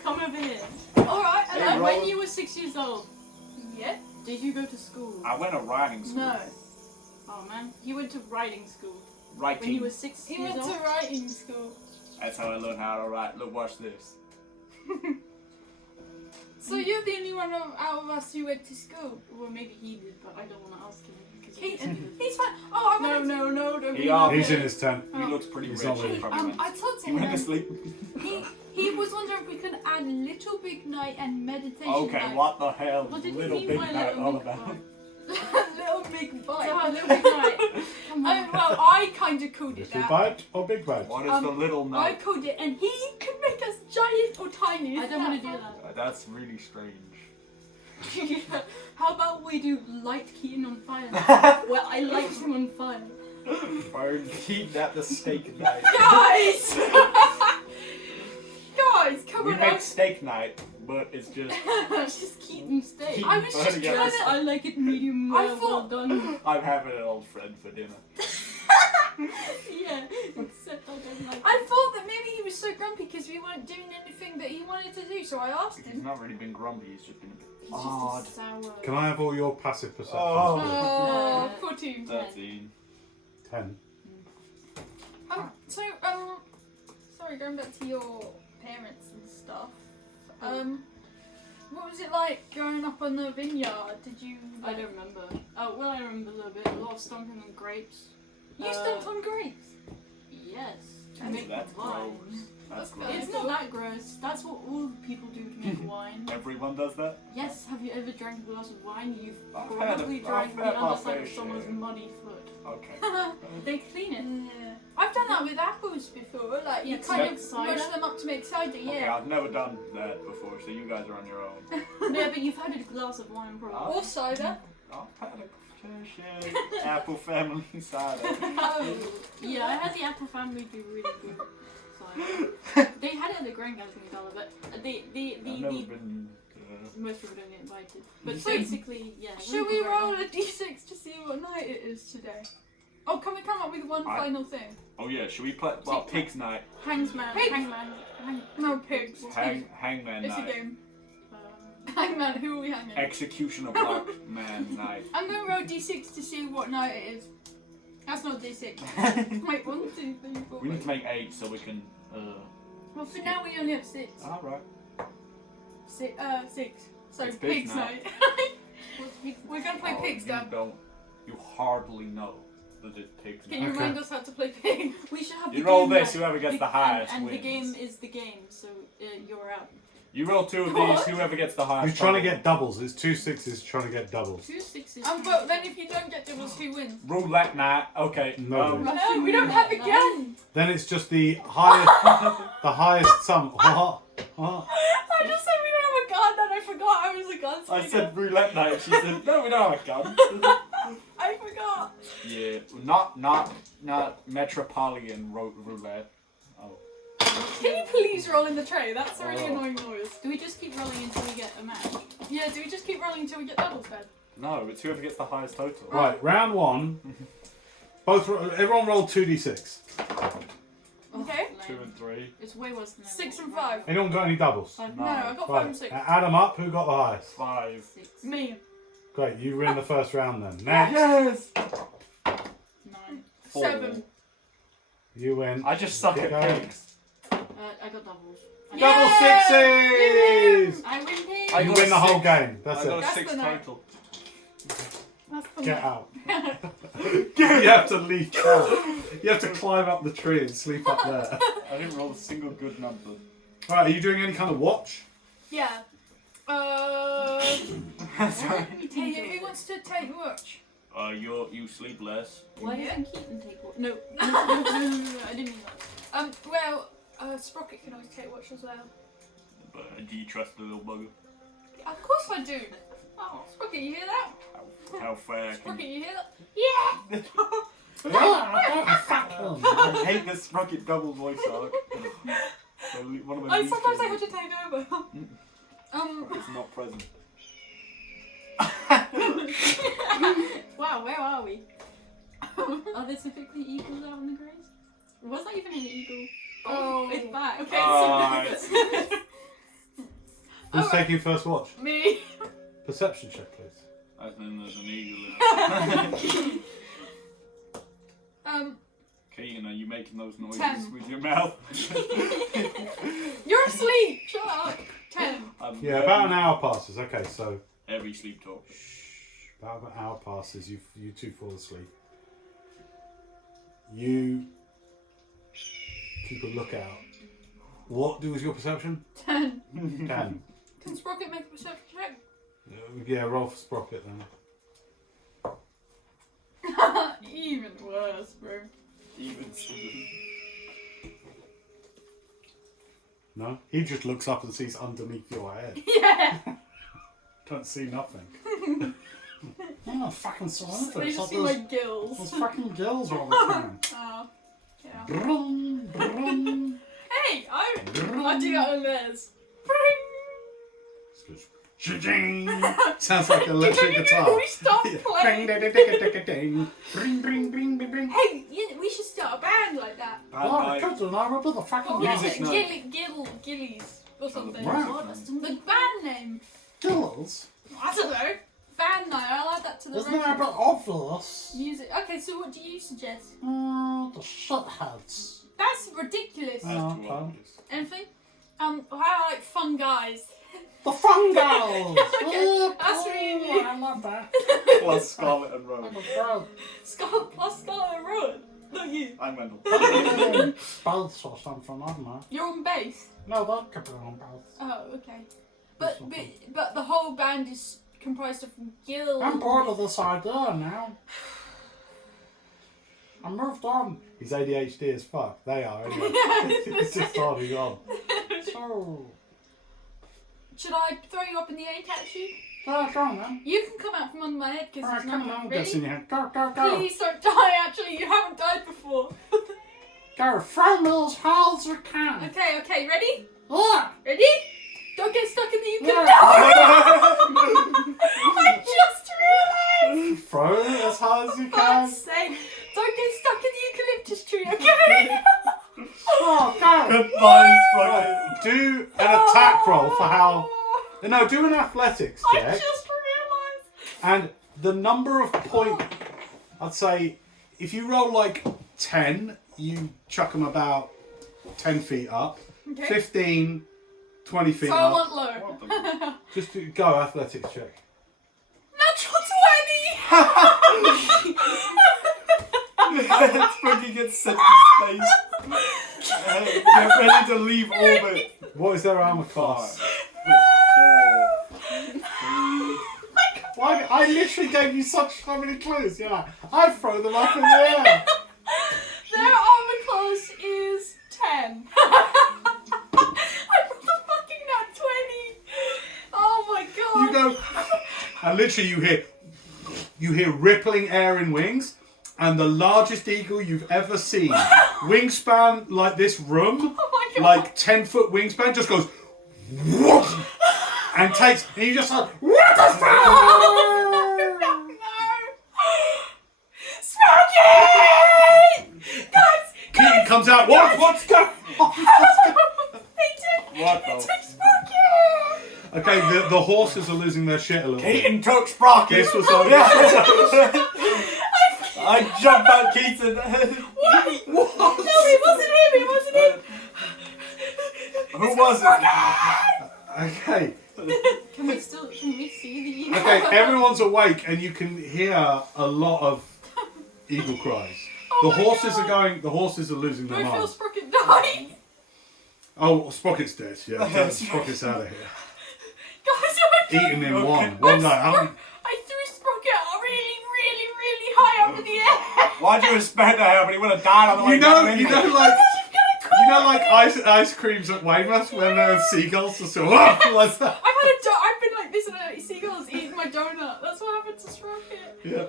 come over here. Alright, Hey, hello. Rowan. When you were 6 years old, Yeah? did you go to school? I went to riding school. No. Oh man, he went to riding school Writing. when he was 6 He years went old. to writing school. That's how I learned how to write. Look, watch this. So you're the only one out of us who went to school. Well, maybe he did, but I don't want to ask him because He's fine. Oh, I No, wanted no, don't He be are- like He's that. in his tent. He looks pretty He's rich. not really- He probably went, I told he went to him sleep. he was wondering if we could add Little Big Night and meditation Okay, night. what the hell What is did you Little mean Big by Night little all big about? boy? Little Big Bite. So, Little Big Night. Come on. Well, I kind of called it Little that. bite or big bite? What is the little I night? called it, and he could make us giant or tiny. I don't want to do That's really strange. that. How about we do light Keaton on fire? Well, I light him on fire. Bird, keep that the steak night. Guys! Guys, come We on. make steak night, but it's just Just Keaton steak. Keaton I was just burning trying up. to- I like it medium I well, well thought- done. I'm having an old friend for dinner. Yeah, except I don't like I thought that maybe he was so grumpy because we weren't doing anything that he wanted to do, so I asked He's him. not really been grumpy, he's just been a bit He's odd. just a sour. Can I have all your passive perceptions? Oh. Oh, 14. 13. 10. Sorry, going back to your parents and stuff. What was it like growing up on the vineyard? Did you? I don't remember. Oh, well, I remember a little bit. A lot of stomping on grapes. You stomped on grapes. Yes. To That's make gross. wine. That's Okay. gross. It's not that gross. That's what all people do to make wine. Everyone does that? Yes, have you ever drank a glass of wine? You've I've probably had drank my the underside fair of someone's share. muddy foot. Okay. They clean it. Yeah. I've done that with apples before. Like you Yeah, kind to of make cider. mush them up to make cider. Okay, Yeah. I've never done that before, so you guys are on your own. Yeah, but you've had a glass of wine probably. Or cider. I've had a fair share apple family cider. Yeah, I had the Apple family do really good cider. They had it at the Grandga's in Gala, but I've never been. most people don't get invited. But So, basically, yeah. Should we roll a d6 to see what night it is today? Oh, can we come up with one final thing? Oh yeah, should we play? Well, Pig's Night. Hangsman. Pig. Hangman. No pigs. Hangman It's a Night. game. Hangman. hanging man. Who are we hanging? Executioner Black Man Knight. I'm going to roll d6 to see what night it is. That's not d6. Wait, 1, 2, 3, 4. We need to make 8 so we can. Well, for now we only have 6. Alright. 6. So It's pigs pigs now. night. We're going to play pigs, Dan. You hardly know that it's pigs. Can you remind us how to play pig? We should have You the roll game this, night. whoever gets the highest and wins. the game is the game, so you're out. You roll 2 of What? these, whoever gets the highest. He's trying to total. get doubles. It's 2 6s trying to get doubles. 2 6s. But then if you don't get doubles, who wins? Roulette night. Okay. No. No, we don't have a gun. Then it's just the highest, the highest sum. What? What? I just said we don't have a gun and I forgot I was a gun. I said roulette night. She said, no, we don't have a gun. I forgot. Yeah, not Metropolitan roulette. Oh. Can you please roll in the tray? That's a really Oh. annoying noise. Do we just keep rolling until we get a match? Yeah, do we just keep rolling until we get doubles, Ben? No, it's whoever gets the highest total. Right, round 1. Everyone roll 2d6. Okay. 2 and 3. It's way worse than 6 and 5. Anyone got any doubles? No, I got 5 Right, and 6. add them up. Who got the highest? 5. 6. Me. Great, you win the first round then. Next, Yes! 9. 4. 7. you win. I just suck Keep at going. pigs. I got doubles. Double Yay! sixes! I win pigs! I You got win a the whole 6. game. That's I got it. a That's 6 the night. total. That's the Get night. out. You have to leave out. You have to climb up the tree and sleep up there. I didn't roll a single good number. Right, are you doing any kind of watch? Yeah. Sorry. Hey, who wants to take watch? You sleep less. Why Yeah. doesn't Keaton take one? No. I didn't mean that. Well, Sprocket can always take watch as well. But do you trust the little bugger? Of course I do. Oh, Sprocket, you hear that? How fair can Sprocket, you... you hear that? Yeah! Oh, I hate this Sprocket double voice arc. One of my least Sometimes I have favourite. to take over. It's not present. Wow, where are we? Are there typically eagles out in the grass? Was that even an eagle? Oh. It's back. Okay, Who's Alright. taking first watch? Me. Perception check, please. I think there's an eagle in Keegan, are you making those noises 10. with your mouth? You're asleep. Shut up. 10. Yeah, about an hour passes. Okay, so Every sleep talk. about an hour passes. You two fall asleep. You keep a lookout. What was your perception? 10. 10. Can Sprocket make a perception check? Yeah, roll for Sprocket then. Even worse, bro. Even Steven. No? He just looks up and sees underneath your head. Yeah. Don't see nothing. Oh, fucking silent. They just see my gills. There's fucking gills all the time. Oh. Yeah. Brum, brum. Hey, I do that on theirs. Cha-ching. Sounds like an electric guitar. We stop playing. Ding, bring, bring, bring, bring, bring. Hey, we should start a band like that. Oh, come to now, the fucking What was Music it? night. Gillies or something. Wow. The band name. gills. I don't know. Band night. I'll add that to the Isn't that a record. bit obvious? Music. Okay, so what do you suggest? The shitheads. That's ridiculous. That's too okay. obvious. Anything? I like fun guys. The fun girls! Okay, that's really new. I love that. Plus Scarlet and Rowan. Scarlet plus Scarlet and Rowan. Look you. I'm Wendell. Both or something, I don't know. You're on bass. No, that could be on both. Oh, okay. But the whole band is comprised of Gil. I'm bored of this idea now. I moved on. He's ADHD as fuck. They are, anyway. It's just starting on. So... Should I throw you up in the air, catch you? Yeah, go on then. You can come out from under my head because Alright, it's come not on, ready. gets in your head. Go, go, go. Please don't die. Actually, you haven't died before. Go, throw me as hard as you can. Okay. Ready? Yeah. Ready? Don't get stuck in the Yeah. eucalyptus. I just realised. Throw it as hard as you For can. fuck's sake! Don't get stuck in the eucalyptus tree, okay? Oh, go. Goodbye, Sprocket. Do an attack roll for how No, do an athletics I check. just realised. And the number of points, I'd say, if you roll like 10, you chuck them about 10 feet up. Okay. 15, 20 feet So I up. want low. What the- Just go athletics check. Natural 20! It's fucking gets sent to space. Get ready to leave orbit. What is their armor class? 5, 4, 3. Why? I literally gave you so many clues. You're like, I throw them up in the air. Their armor class is 10. I got the fucking nat 20. Oh my god. You go, and literally you hear rippling air in wings, and the largest eagle you've ever seen, wingspan like this room, Oh my god. like 10-foot wingspan, just goes whoosh, and takes, and you just like, what the fuck? No. Smokey! Guys! Keaton comes out. What's going on? What They the? took Smokey! Okay, the horses are losing their shit a little bit. Keaton took Sprocket. This was on. I jumped at Keaton. Why? No, it wasn't him, it wasn't him! Who was it? Okay. Can we see the Okay, everyone's awake and you can hear a lot of eagle cries. Oh The my horses God. are going. The horses are losing Do their I feel minds. Sprocket die? Oh, Sprocket's dead. Yeah, Sprocket's out of here. Guys, I Eaten in Okay. one night. I threw Sprocket really, really, really high up in the air. Why'd you expect that? But he would have died on the way You know, down. you know, anyway. like. You're You know, gonna like cry. ice creams at Weymouth when there are seagulls just go, oh, what's that? I've been like this and seagulls eating my donut. That's what happened to Sprocket. Yeah.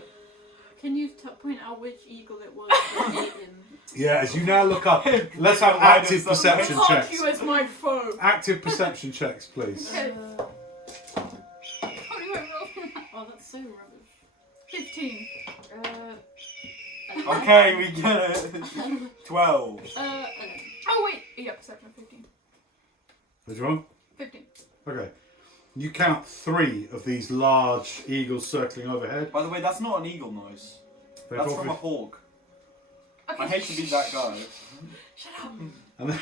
Can you point out which eagle it was that eaten? Yeah, as you now look up, let's have active perception Mark checks. you as my foe. Active perception checks, please. Okay. Uh, How do I roll? oh, that's so rubbish. 15. Okay, we get it. 12. Oh wait, yeah, perception 15. What's wrong? 15. Okay. You count 3 of these large eagles circling overhead. By the way, that's not an eagle noise. They've That's from a obvi- hawk. Okay. I hate to be that guy. Shut up. and then,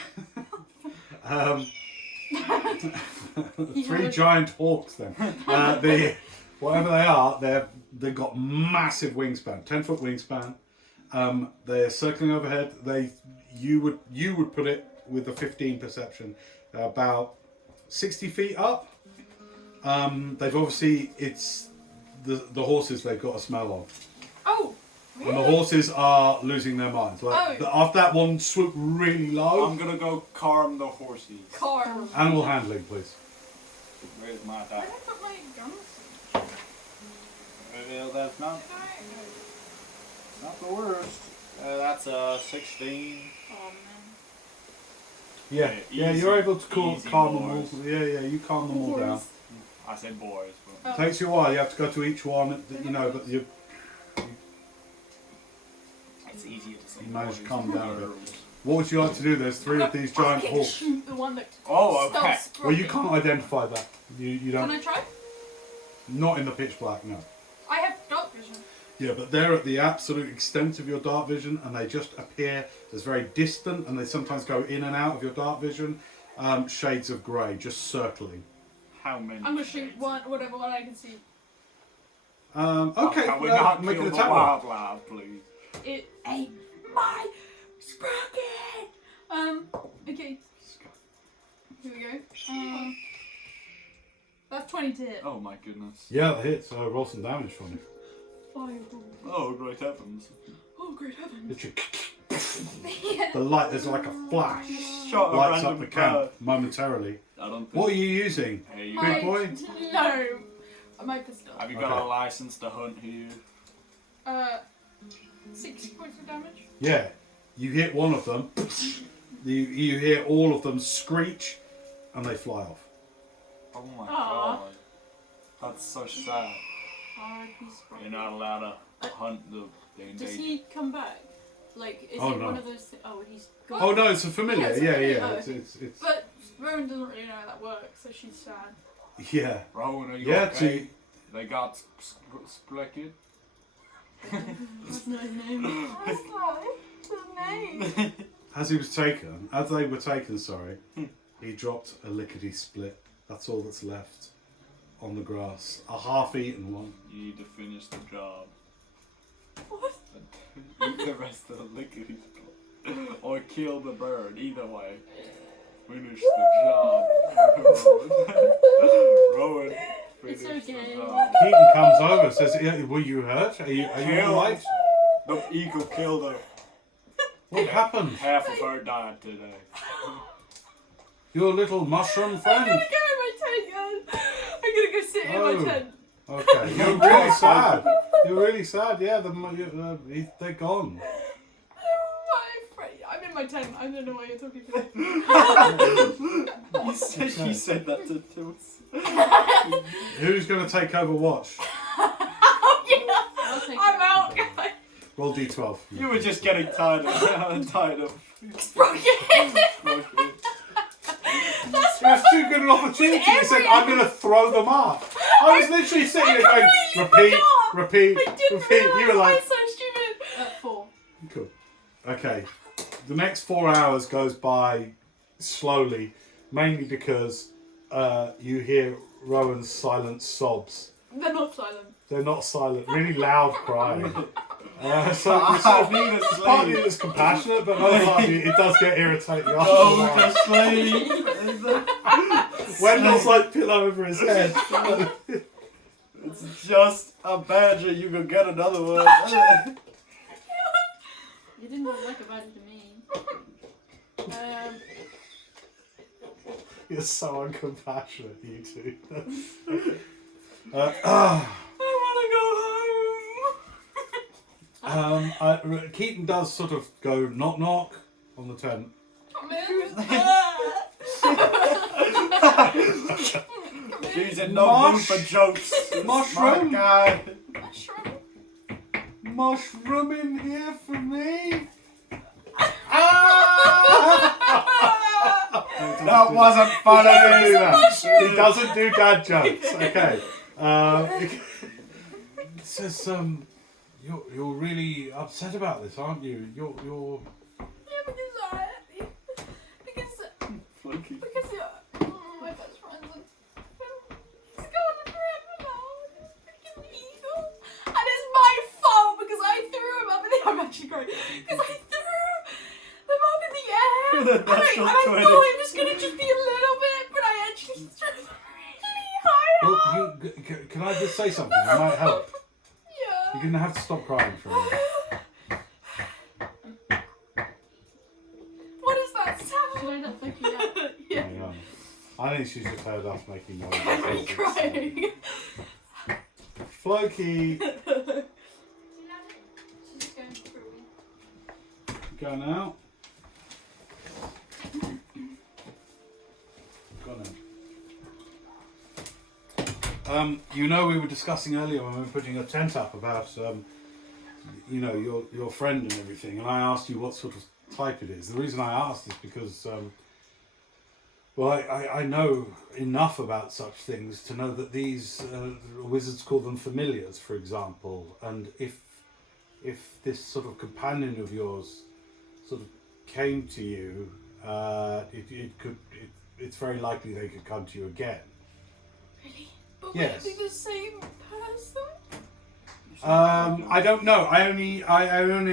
3 had- giant hawks then. Whatever they are, they've got massive wingspan, 10-foot wingspan. They're circling overhead. You would put it with a 15 perception about 60 feet up. They've obviously it's the horses they've got a smell of, Oh, and the really? horses are losing their minds. Like Oh. after that one swoop really low. I'm gonna go calm the horses. Car. Animal handling, please. Where's my Where die? did I put my guns? Well, that's not the worst. That's a 16. Oh man. Yeah, Yeah, easy- you're able to easy calm them all. boys. Yeah, you calm them all down. I said boys, but Oh. Takes you a while. You have to go to each one, but you it's easier to say. You managed to boys calm than down a bit. girls. What would you like to do? There's 3 of these giant I hawks. shoot the one that Oh, okay. stops Sprocket. Well, you can't identify that. You Can don't. I try? Not in the pitch black, no. I have dark vision. Yeah, but they're at the absolute extent of your dark vision, and they just appear as very distant, and they sometimes go in and out of your dark vision. Shades of grey, just circling. How many? I'm gonna shoot whatever one I can see. Okay, Can we not make kill an the attack roll. wildlife, please? It ain't my Sprocket. Okay. Here we go. That's 20 to hit. Oh my goodness. Yeah, that hits. So roll some damage for me. Fireball. Oh, great heavens. Oh, great heavens. Literally, the light, there's like a flash, Shot a lights up random the camp bird. momentarily. I don't think. What are you using? Hey, Good boy? No. My pistol. have you got Okay. a license to hunt here? 6 points of damage. Yeah, you hit one of them, you hear all of them screech, and they fly off. Oh my Aw. god. That's so sad. R.I.P. Sprocket. You're not allowed to hunt the Does endangered. he come back? Like, is Oh, it no. one of those? Oh, he's gone. Oh no, it's a familiar. Yeah, it's a Yeah, familiar. yeah. Oh, It's But Rowan doesn't really know how that works, so she's sad. Yeah. Rowan, are you Yeah, okay? They got split. That's not his name. That's not his name. As they were taken, sorry, he dropped a lickety split. That's all that's left on the grass. A half-eaten one. You need to finish the job. What? Eat the rest of the lickety split. Or kill the bird. Either way. Finish the job. Rowan. It's Finish okay. the job. Keaton comes over, says, "Yeah, were you hurt? Are you alright? The eagle killed her. What happened? Half of her died today. Your little mushroom I'm friend?" gonna go in my tent, guys. I'm gonna go sit in my tent. Okay, you're really sad. You're really sad. Yeah, they're gone. I'm in my tent. I don't know why you're talking to me. She said that to us. Who's going to take over watch? I'll take I'm it. out, guys. Roll d12. You were just getting tired of Sprocket. That's too good an opportunity. You said, "I'm going to throw them up." I was literally sitting there going, repeat. I didn't You were realise like, I was so stupid. 4. cool. Okay. The next 4 hours goes by slowly, mainly because you hear Rowan's silent sobs. They're not silent. They're not silent, really loud crying. So I it's sort of, need a partly sleep. it's compassionate, but another partly it does get irritating after a Go while. to sleep. Wendell's like pillow over his head. It's just a badger. You can get another one. You didn't look like a badger to me. You're so uncompassionate, you two. I want to go home. Keaton does sort of go knock knock on the tent. Come in. She's in no mood for jokes. Mushroom. Smart guy. Mushroom. Mushroom in here for me. That wasn't funny. He doesn't do dad jokes. Okay. It says you're really upset about this, aren't you? You're Yeah, because my best friends and he's gone forever now. Freaking eagle. And it's my fault because I threw him up in the I'm actually crying. Because I threw them up in the air. And I thought it was gonna just be a little bit, but I actually threw them really high up. Well, can I just say something? It might help. Yeah. You're gonna have to stop crying for a minute. What is that sound? Should I not fuck you up? Yeah. Hang on. I think she's just heard us making noises. I'm crying. Floki, She's just going through. go now. Go now. You know, we were discussing earlier when we were putting a tent up about, you know, your friend and everything, and I asked you what sort of type it is. The reason I asked is because, well, I know enough about such things to know that these wizards call them familiars, for example, and if this sort of companion of yours sort of came to you, it's very likely they could come to you again. Really? But Yes. would it be the same person? I don't know. I only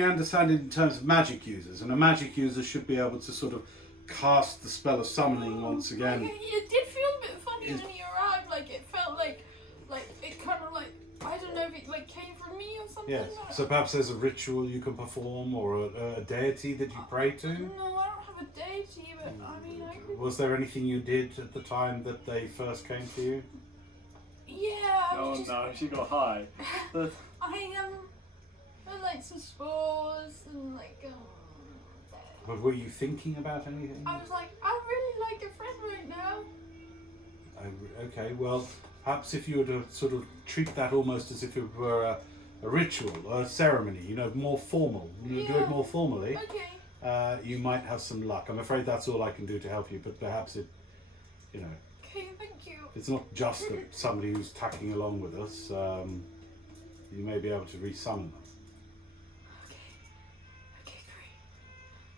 understand it in terms of magic users, and a magic user should be able to sort of cast the spell of summoning once again. Okay, it did feel a bit funny when you arrived. Like it felt like it kind of like I don't know if it like came from me or something. Yes. So perhaps there's a ritual you can perform, or a deity that you pray to. No, I don't have a deity, but I mean I could. Was there anything you did at the time that they first came to you? Yeah. I Oh was just, no, she got high. I like some spores and like But were you thinking about anything? I was like I really like a friend right now. Okay, well, perhaps if you were to sort of treat that almost as if it were a ritual, a ceremony, you know, more formal, do it more formally, Okay. you might have some luck. I'm afraid that's all I can do to help you, but perhaps it, you know. Okay, thank you. It's not just somebody who's tacking along with us. You may be able to resummon them. Okay, great.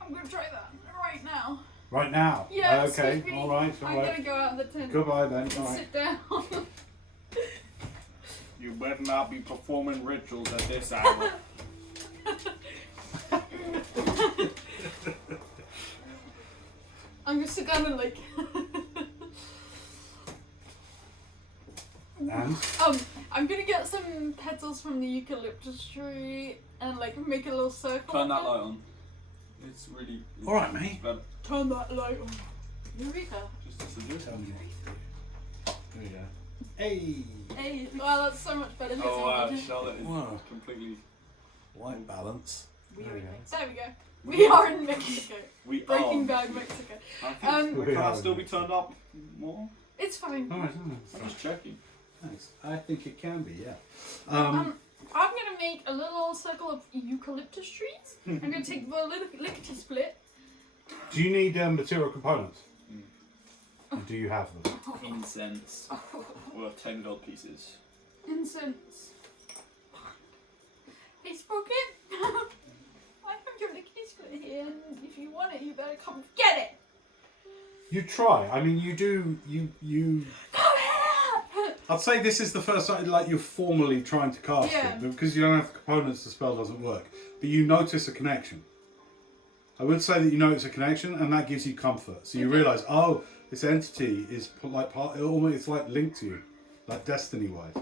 I'm gonna try that right now. Right now? Yeah, Okay, excuse me. all right. I'm gonna go out of the tent. Goodbye then. and All right. sit down. You better not be performing rituals at this hour. I'm gonna sit down and like. And? I'm gonna get some petals from the eucalyptus tree and like make a little circle. Turn of that them. light on. It's really. All right, mate. Better. Turn that light on. Eureka. Just a suggestion. Tell me. There you go. Hey! Hey, wow, that's so much better. Oh wow, Charlotte is Wow. completely. White balance. There you go. There we go. We are in Mexico. We Breaking are. Bad Mexico. I think We can I are. still be turned up more? It's fine. All right, I'm just checking. thanks. I think it can be, yeah. I'm gonna make a little circle of eucalyptus trees. I'm gonna take the little lickety split. Do you need material components? And do you have them? Incense. Worth 10 gold pieces. Incense. Hey, Sprocket. I have your lickety split here, and if you want it, you better come get it. You try. I mean, you do. You. Come here. I'd say this is the first time like you're formally trying to cast Yeah. it, but because you don't have the components, the spell doesn't work. But you notice a connection. I would say that you notice a connection, and that gives you comfort. So you realise, oh, this entity is like part. Almost, it's like linked to you, like destiny-wise.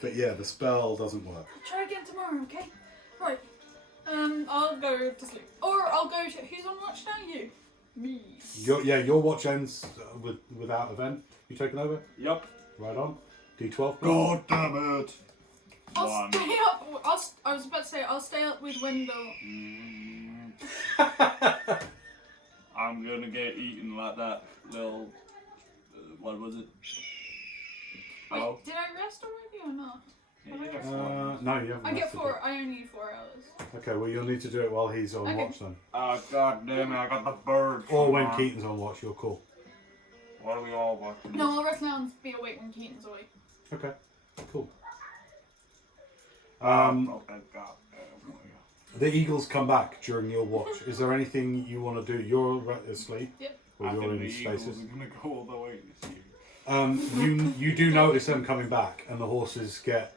But yeah, the spell doesn't work. Try again tomorrow, okay? Right. I'll go to sleep, or I'll go to. Who's on watch now? You. Me. Your watch ends without event. You taking over? Yep. Right on. D12. God damn it. I'll One. stay up. I was about to say I'll stay up with Wendell. I'm gonna get eaten like that little. What was it? Wait, Oh. did I rest already or not? Yeah, you get four. No, you haven't. I get rested 4. I only need 4 hours. yet. Okay, well you'll need to do it while he's on Okay. watch then. Oh god damn it! I got the bird. Or when Come on. Keaton's on watch, you're cool. What are we all watching? No, I'll rest now and be awake when Keaton's awake. Okay, cool. Oh thank God. The eagles come back during your watch. Is there anything you want to do? You're asleep. Yep. Or I you're think in the Eagles spaces. are gonna go all the way this year. You do notice them coming back, and the horses get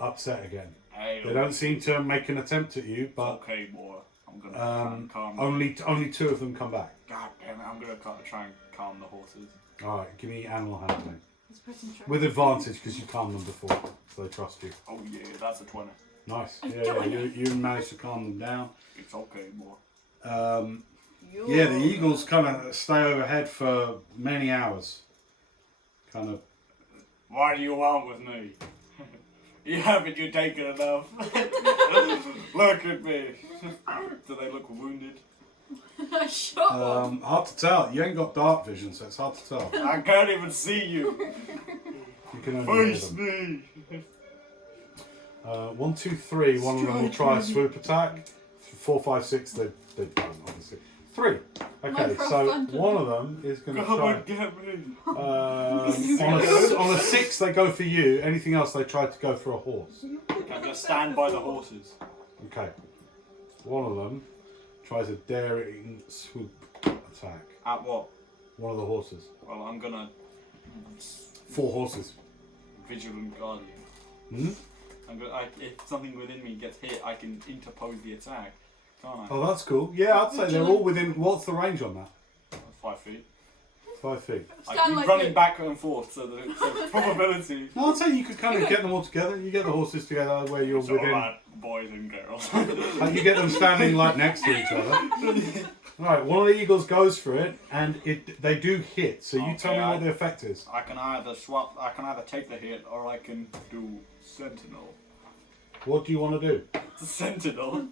upset again. Hey, They don't seem to make an attempt at you, but okay, boy. I'm gonna try and calm. only 2 of them come back. God damn it! I'm gonna try and calm the horses. All right, give me animal handling Let's put some try. with advantage because you calmed them before, so they trust you. Oh yeah, that's a 20. Nice. Yeah. You managed to calm them down. It's okay, boy. Yeah, the eagles kind of stay overhead for many hours. Kind of. What do you want with me? Haven't you taken enough? Look at me. Do they look wounded? Shut up. Hard to tell. You ain't got dark vision, so it's hard to tell. I can't even see you. You can only hear Face them. me. 1, 2, 3. One of them will try a swoop attack. 4, 5, 6. They don't obviously. 3. Okay, so one of them is going to Come try. and get me. On a 6, they go for you. Anything else, they try to go for a horse. I'm gonna stand by the horses. Okay. One of them tries a daring swoop attack. At what? One of the horses. Well, I'm gonna 4 horses. vigilant guardian. Hmm? If something within me gets hit, I can interpose the attack, can't I? Oh, that's cool. Yeah, I'd say they're all within. What's the range on that? 5 feet. 5 feet. I Stand keep like running you. back and forth, so the probability. No, I'd say you could kind of get them all together. You get the horses together where you're It's all within. right, boys and girls. Like you get them standing like next to each other. Right, one of the eagles goes for it, and they do hit. So you tell me Okay, what the effect is. I can either take the hit, or I can do sentinel. What do you want to do? Sentinel.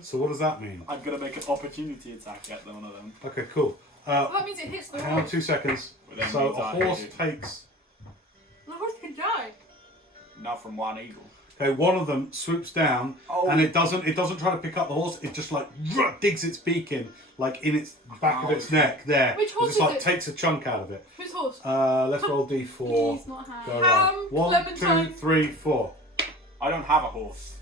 So what does that mean? I'm gonna make an opportunity attack at one of them. Okay, cool. That means it hits the Hang on horse. 2 seconds. Well, that So means a I horse hit. takes. The horse could die. Not from one eagle. Okay, one of them swoops down, Oh. and it doesn't try to pick up the horse. It just like digs its beak in, like in its back of its neck there. Which horse it just is like it? takes a chunk out of it. Whose horse? Let's roll D4. Please, not Ham. Go Ham, around. 1, Clementine. 2, 3, 4. I don't have a horse.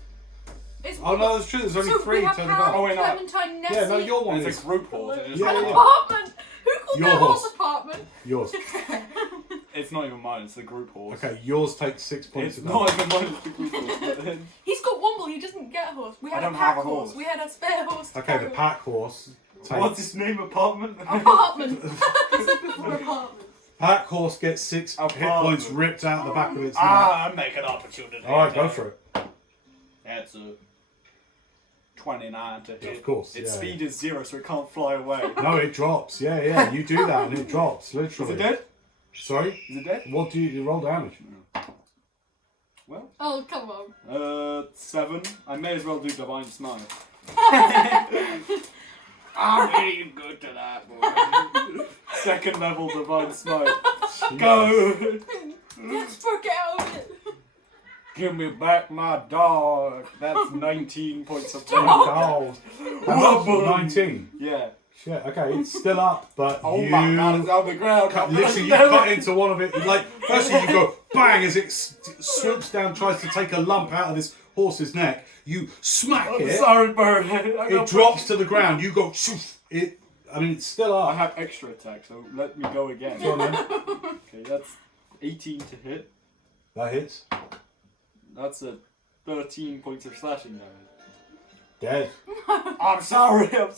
It's Oh no, that's true. There's only so 3 we have turning Ham, up. Oh, wait, no. Clementine, Nessie. Yeah, no, your one It's is a group horse. It's just Yeah, An yeah. apartment. Who called Your their horse horse. apartment? yours. It's not even mine. It's the group horse. Okay, yours takes 6 points It's of not damage. even mine. It's the group horse. But then- He's got Womble. He doesn't get a horse. We had I a don't pack have a horse. We had a spare horse. to Okay, the carry. pack horse What's takes. his name? Apartment. Apartment. I said before apartment. Pack horse gets 6 hit Apartment. points ripped out the back of its neck. I'm making opportunity. Alright, go for it. That's a 29 to hit. Of course, Its yeah. speed is 0, so it can't fly away. No, it drops. Yeah, you do that and it drops, Is literally. it dead? Sorry? Is it dead? What do you roll damage? Well, Oh, come on. 7. I may as well do Divine Smite. I'm really good to that, boy. Second level Divine Smite. Go! Let's fuck it out of it. Give me back my dog. That's 19 points of Oh, damage. that was 19. Yeah. Shit, okay, it's still up, but Oh you... my god, it's on the ground. Literally, you cut into one of it. Like, firstly, you go bang as it swoops down, tries to take a lump out of this horse's neck. You smack I'm it. sorry, bird. It drops to the ground. You go. Shoof, it. I mean, it's still I up. have extra attack, so let me go again. Go on then. Okay, that's 18 to hit. That hits. That's a 13 points of slashing damage. Dead. I'm sorry. Oh,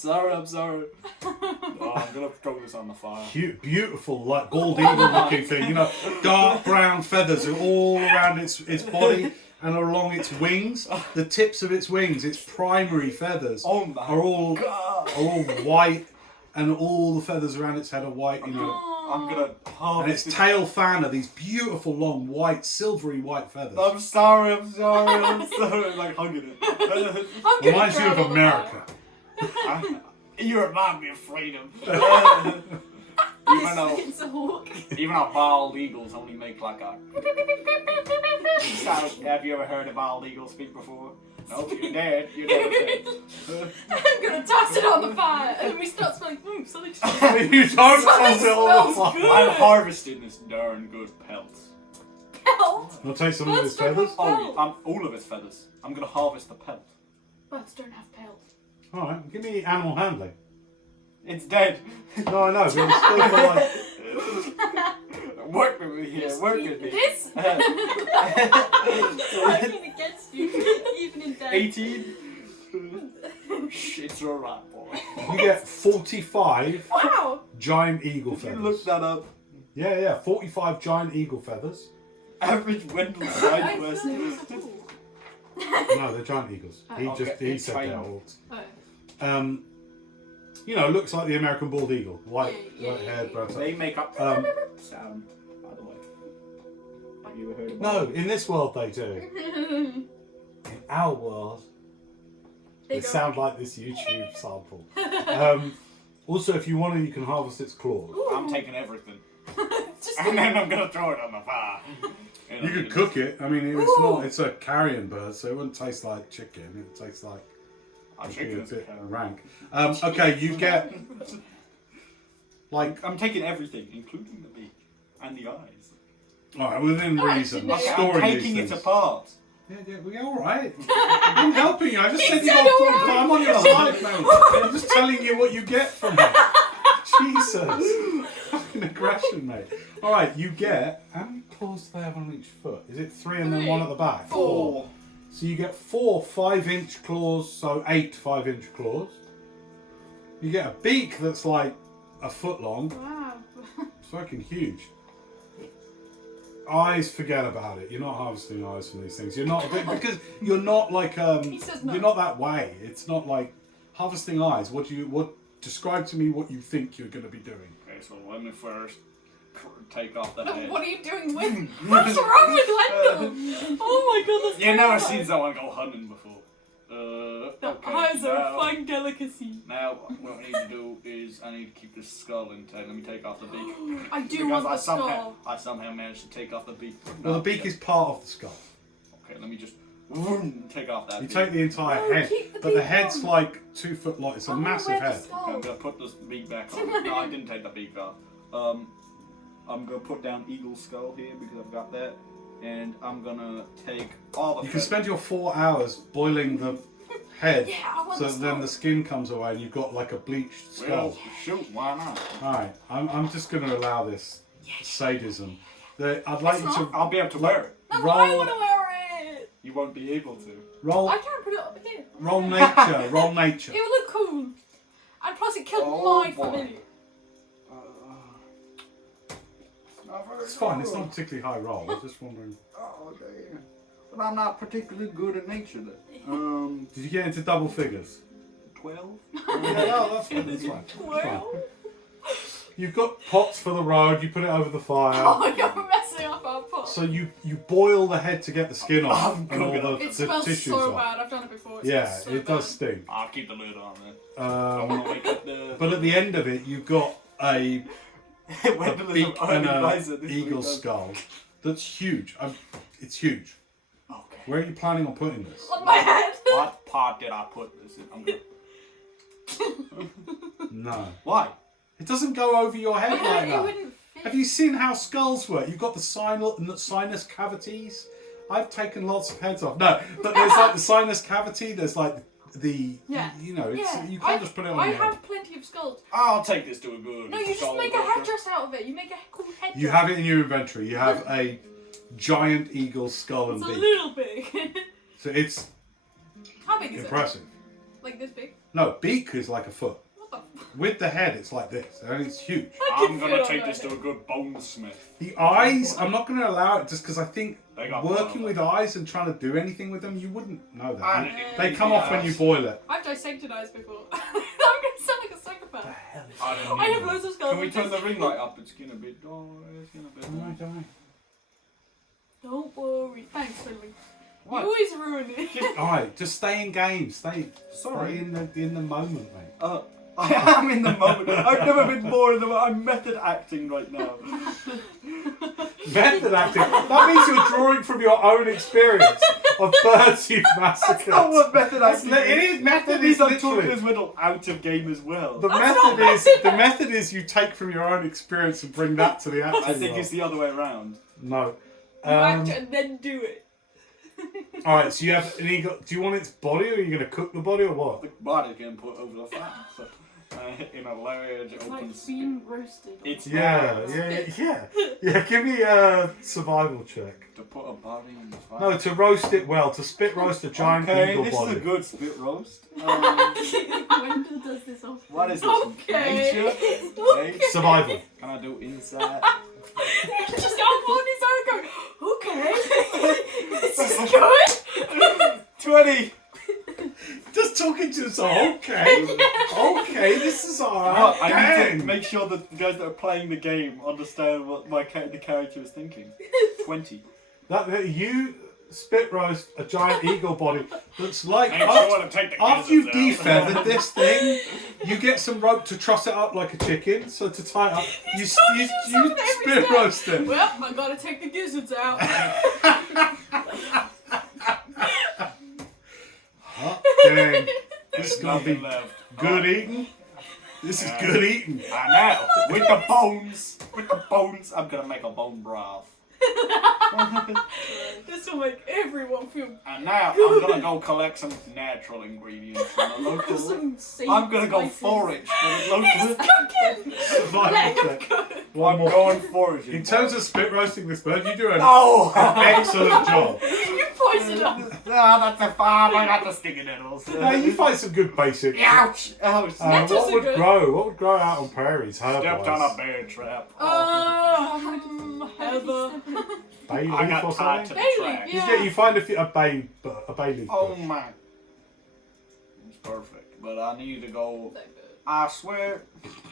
I'm gonna throw this on the fire. Beautiful, like bald eagle looking thing. You know, dark brown feathers are all around its body and along its wings. The tips of its wings, its primary feathers, Oh my are all god. white, and all the feathers around its head are white. You know. I'm gonna And harvest its tail fan are these beautiful, long, white, silvery white feathers. I'm sorry. I'm like hugging it. I'm gonna Reminds you grab of all the America. You remind me of freedom. fire. Even It's a hawk. though bald eagles only make like a. Have you ever heard a bald eagle speak before? Nope, you're dead. You're dead. I'm gonna toss it on the fire, and then we start smelling. Something smells You don't toss it on the smells fire. good. I'm harvesting this darn good pelt. pelt. I'll take some of his Birds don't feathers. have Oh, pelt. all of its feathers. I'm gonna harvest the pelt. Birds don't have pelt. Alright, give me animal handling. It's dead. No, I know, but it's still got like. Work with me here. Work with me. This. Working against you, even in death. 18. It's alright, boy. You get 45 Wow. giant eagle If you feathers. look that up, Yeah, 45 giant eagle feathers. average Wendell side quest. No, they're giant eagles. He Okay, he it's said fine. they're all. Oh. You know, looks like the American bald eagle. White, Yeah, haired, yeah. brown. They make up sound, by the way. Have you ever heard about No, it? in this world they do. In our world, They they go- sound like this YouTube sample. Also, if you want to, you can harvest its claws. I'm taking everything. Just And then I'm gonna throw it on the fire. You could cook it. I mean, it's not. It's a carrion bird, so it wouldn't taste like chicken. It tastes like I'm it'd be a taking bit this. rank. Okay, you get like I'm taking everything, including the beak and the eyes. all right within Alright, reason. Finley. I'm Storing taking these it things. apart. Yeah, we're all right. I'm helping you. I just said you said got all 45. I'm on your side, mate. I'm just telling you what you get from it. Jesus. Fucking aggression, mate. All right, you get. How many claws do they have on each foot? Is it 3 and then 1 at the back? 4. So you get 4 5-inch claws, so 8 5-inch claws. You get a beak that's like a foot long. Wow. It's fucking huge. Eyes, forget about it. You're not harvesting eyes from these things. You're not because you're not like He says no. you're not that way. It's not like harvesting eyes. What describe to me what you think you're going to be doing. Okay, so let me first take off the head. What are you doing with? What's wrong with Wendell? Oh my god, that's You never terrifying. seen someone go hunting before. The Okay, eyes are now- a fine delicacy. Now, what I need to do is I need to keep this skull intact. Let me take off the beak. I do Because want I the skull. somehow managed to take off the beak. Well, the beak is part of the skull. Okay, let me just. vroom, take off that You beak. take the entire head, keep the but the beak head's on. like 2 foot long. It's a massive head. Okay, I'm gonna put this beak back on. No, I didn't take the beak off. I'm gonna put down eagle's skull here because I've got that, and I'm gonna take all the. You can spend your 4 hours boiling the head, Yeah, I want so the then skull. the skin comes away and you've got like a bleached skull. Well, shoot, why not? Alright, I'm just going to allow this sadism. I'd like you to I'll be able to wear it. No, I roll, want to wear it. You won't be able to. roll, I can't put it up here. roll nature, roll nature. It would look cool. And plus it killed Oh, my boy. family. It's fine, it's not a particularly high roll. I'm just wondering. Oh, okay. But I'm not particularly good at nature then. Did you get into double figures? 12? Yeah, no, that's fine. That's fine. That's fine. Well. You've got pots for the road, you put it over the fire. Oh, you're messing up our pot. So you boil the head to get the skin off I'm and all good. the It smells tissues so off. bad. I've done it before. It Yeah, smells so it does bad. stink. I'll keep the lid on then. I want to wake up the... But at the end of it, you've got a beak and an eagle skull that's huge. It's huge. Okay. Where are you planning on putting this? On my head. What pot did I put this in? I'm gonna... No. Why? It doesn't go over your head like It that. wouldn't fit. Have you seen how skulls work? You've got the sinus cavities. I've taken lots of heads off. No, but there's like the sinus cavity. There's like the, Yeah. you know, it's, Yeah, you can't just put it on I your head. have plenty of skulls. I'll take this to a good... No, you just skull make a doctor. headdress out of it. You make a cool headdress. You have it in your inventory. You have a giant eagle skull and It's a beak. little big. So it's How big is impressive. it? Like this big? No, beak is like a foot. What the f- With the head, it's like this, and it's huge. I I'm can gonna fit take on this my to a good bonesmith. The eyes, I'm not going to allow it just because I think They got working one. with eyes and trying to do anything with them, you wouldn't know that. I- They come off when you boil it. I've dissected eyes before. I'm gonna sound like a psychopath. I didn't I need have one. loads of skulls. Can we turn the ring light up? It's getting a bit dark. It's getting a bit Oh, dark. don't. Don't worry. Thanks, Finley. What? You always ruin it. Alright, just stay in game. Stay Sorry. in the moment, mate. I am in the moment. I've never been more in the moment. I'm method acting right now. Method acting. That means you're drawing from your own experience of birds you've massacred. That's not what method acting is. It is method It means is I'm talking literally. as well out of game as well. The method is you take from your own experience and bring that to the acting. I think world. it's the other way around. No. You act it and then do it. Alright, so you have an eagle. Do you want its body or are you going to cook the body or what? The body can put over the fire. So, in a large It's open like space. being roasted. It's Yeah, give me a survival check. to put a body in the fire. No, to roast it well, to spit roast a giant okay, eagle this body. is a good spit roast. Wendell does this often. What is this? Okay. Nature? Okay. Survival. Can I do inside? Just up on his own going, okay. This is good. 20! Just talking to us, okay. Okay, this is alright. I need to Dang. make sure that the guys that are playing the game understand what the character is thinking. 20. That you spit roast a giant eagle body that's like Make sure to take the after you've gizzards out. defeathered this thing, you get some rope to truss it up like a chicken. So to tie it up, you something every spit day. roast it. Well, I gotta take the gizzards out. Hot dang. This is gonna Nothing be left. good eating. This is good eating. I know. With the bones. With the bones. I'm gonna make a bone broth. This will make everyone feel. And now I'm gonna go collect some natural ingredients from the local. Some sage I'm gonna go spices. forage for the local. Cooking. Survival check. One I'm more. going foraging. In terms of spit roasting this bird, you do an No! excellent job. You poison up. That's a farm. I got the sticky nettles. Now you find some good basic. Ouch! Ouch! Nettles What are would good. grow? What would grow out on prairies? Stepped on a Herb-wise? bear trap. Heather. Bay I leaf got or tied to something? the Bay track. leaf, You, yeah. get, you find a bay leaf. Oh bush. my. It's perfect. But I need to go. I swear,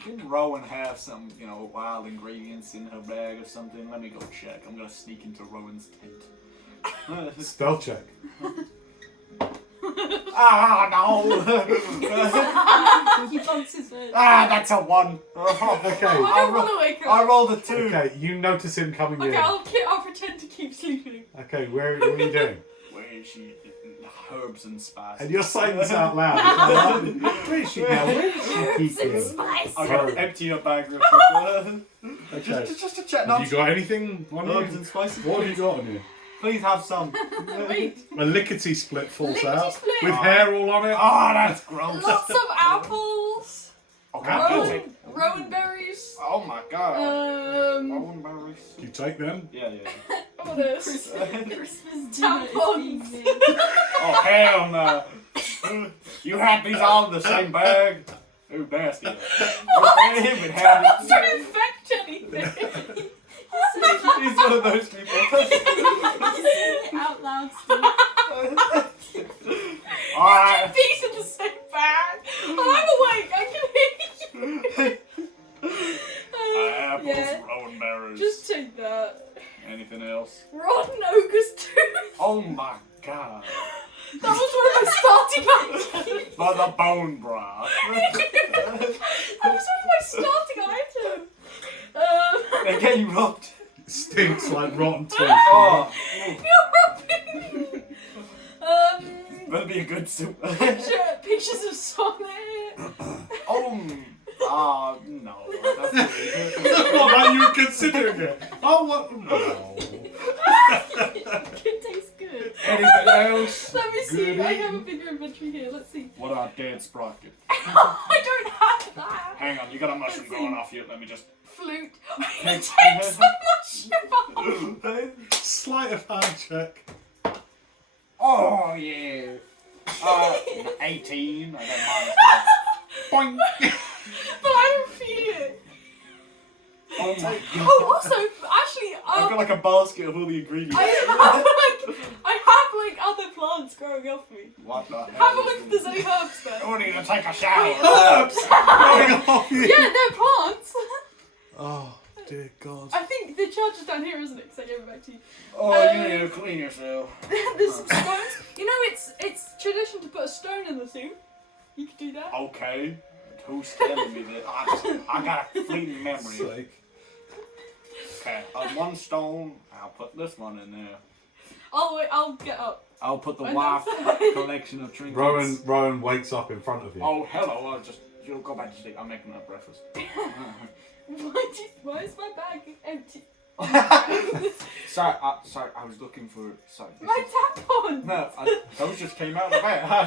didn't Rowan have some, wild ingredients in her bag or something? Let me go check. I'm gonna sneak into Rowan's tent. Stealth check. Ah, no! He bumps his head. That's a 1. Okay. I don't want to wake I up. rolled a 2. Okay, you notice him coming Okay, in. I'll pretend to keep sleeping. Okay, what are you doing? Wait, she herbs and spices. And you're saying this out loud. Where is she now? Where does she keep it? Spice. Okay, empty your bag real quick. Okay. Just to check. Have you got anything on herbs you? and spices? What have you got on you? Please have some. Wait. A lickety split falls Lickety out split. with hair all on it. Oh, that's gross. Lots of apples. Okay, Apple. Rowan berries. Oh my god. Rowan berries. Do you take them? Yeah. What is? Christmas Tampons. Oh hell no. You had these all in the same bag? Ooh, nasty. Tampons don't infect anything. He's one of those people. Out loud still. Alright. These in the same bag. I'm awake. I can hear you. Apples, Yeah. rowan berries. Just take that. Anything else? Rotten ogre's tooth. Oh my god. That was one of my starting items. For the bone broth. That was one of my starting items. They're getting robbed. It stinks like rotten teeth. Oh. You're rubbing. That'd be a good soup. Pictures of Sonic. No. That's What, man, you were considering it? Oh, what? No. It tastes good. Anything else? Let me see. Goody. I have a bigger inventory here. Let's see. What about dead sprocket? I don't have that. Hang on, you got a mushroom going off you. Let me just. Flute. It takes so much. Sleight of hand check. Oh yeah. 18. I got minus 1. Boing. But I don't feel it. Oh my god. Oh, also, actually, I've got like a basket of all the ingredients. I have other plants growing off me. What the Have a hell? look if there's any herbs there. I need to take a shower. Herbs! Going off you. Yeah, they're plants. Oh, dear God. I think the charge is down here, isn't it? Because I gave it back to you. Oh, you need to clean yourself. There's some stones. You know, it's tradition to put a stone in the soup. You could do that. Okay. Who's telling me that? I got a fleeting memory. Sake. Okay, one stone. I'll put this one in there. I'll get up. I'll put the I wife know. collection of trinkets. Rowan wakes up in front of you. Oh, hello. You'll go back to sleep. I'm making that breakfast. Why is my bag empty? Sorry, I was looking for. Sorry. My tampons. No, those just came out of the bag. I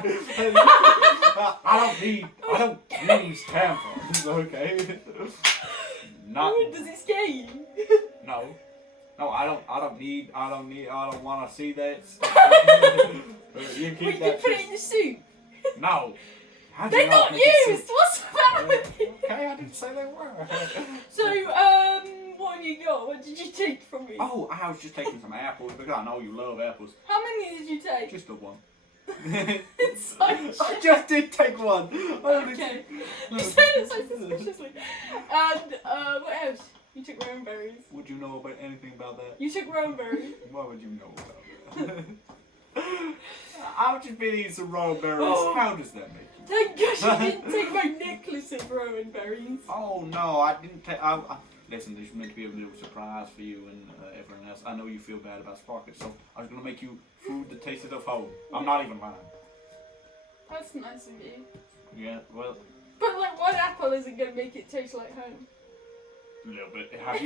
didn't take. I don't use tampons. Okay. Not. Oh, does it scare you? No. No, I don't want to see that. You keep We that. can put it in the soup. No. How do They're you not make it used. What's the matter with you? Okay, I didn't say they were. So, what have you got? What did you take from me? Oh, I was just taking some apples because I know you love apples. How many did you take? Just the one. It's so I just did take one. Okay. You said it so suspiciously. And, what else? You took rowan berries. Would you know about anything about that? You took rowan berries. Why would you know about that? I've just been eating some raw berries. Oh. How does that make you? Thank gosh you didn't take my necklace of rowan berries. Oh no, I didn't take. Listen, this is meant to be a little surprise for you and everyone else. I know you feel bad about Sprocket, so I was gonna make you food that tasted of home. I'm not even lying. That's nice of you. Yeah, well, But like, one apple isn't gonna make it taste like home. a little bit. Have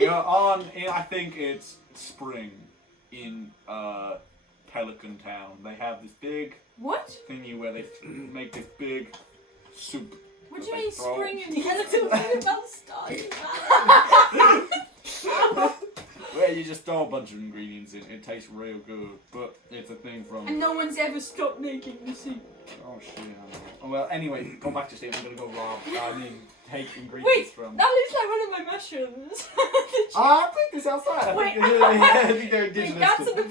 you on? I think it's spring in Pelican Town. They have this big What? thingy where they make this big soup. What do you that mean they throw- spring in Where you just throw a bunch of ingredients in. It tastes real good, but it's a thing from. And no one's ever stopped making the soup. Oh shit! I know. Oh, well, anyway, go back to sleep. I'm gonna go take ingredients Wait, from. that looks like one of my mushrooms. I think this outside. I Wait, think they're Wait, indigenous. that's the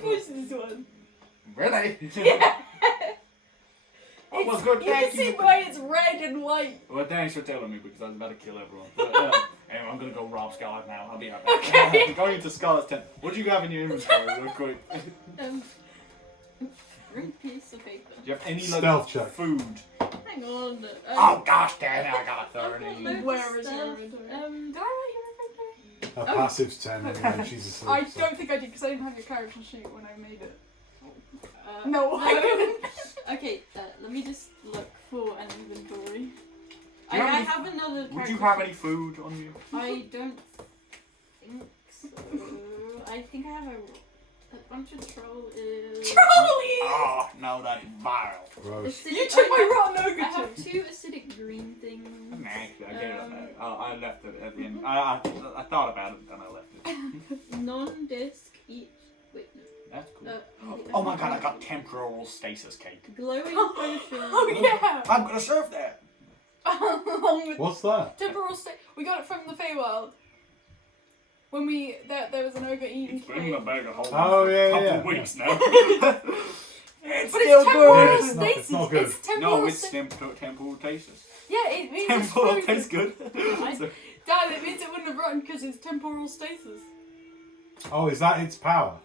poisonous one. Really? Yeah. Oh, well, good. You can Thank see you. why it's red and white. Well, thanks for telling me because I was about to kill everyone. But, anyway, I'm gonna go rob Scarlet now. I'll be right back. Okay. Going into Scarlet's tent. What do you have in your inventory, real quick? Green piece of paper. Do you have any Stealth check. food? Hang on. Oh gosh damn it! I got a 30. Where is your inventory? Did I write your inventory? Her passive's 10 anyway, she's asleep. I so. don't think I did because I didn't have your character sheet when I made it. Uh, No, I didn't. Okay, let me just look for an inventory. you I have any- have another Would character you have sheet. any food on you? I don't think so. I think I have a bunch of troll. Charlie! Oh, no, that's vile. Gross. You took my rotten I ogre have chip. 2 acidic green things. Actually, I gave it back. I left it at the end. I thought about it and I left it. Non-disc each. Wait, no. That's cool. Uh, Oh my god, I got temporal stasis cake. glowing potion. Oh yeah! I'm gonna serve that. Along with What's that? temporal state. We got it from the Feywild. When there was an ogre eating It's been in the cake. bag a whole Oh, yeah, couple yeah. weeks now. It's But still it's temporal Yeah, good. it's not- stasis. it's not good. It's temporal No, it's stasis. temporal stasis. Yeah, it means it's Temporal frozen. tastes good. So- Dad, it means it wouldn't have run because it's temporal stasis. Oh, is that its power?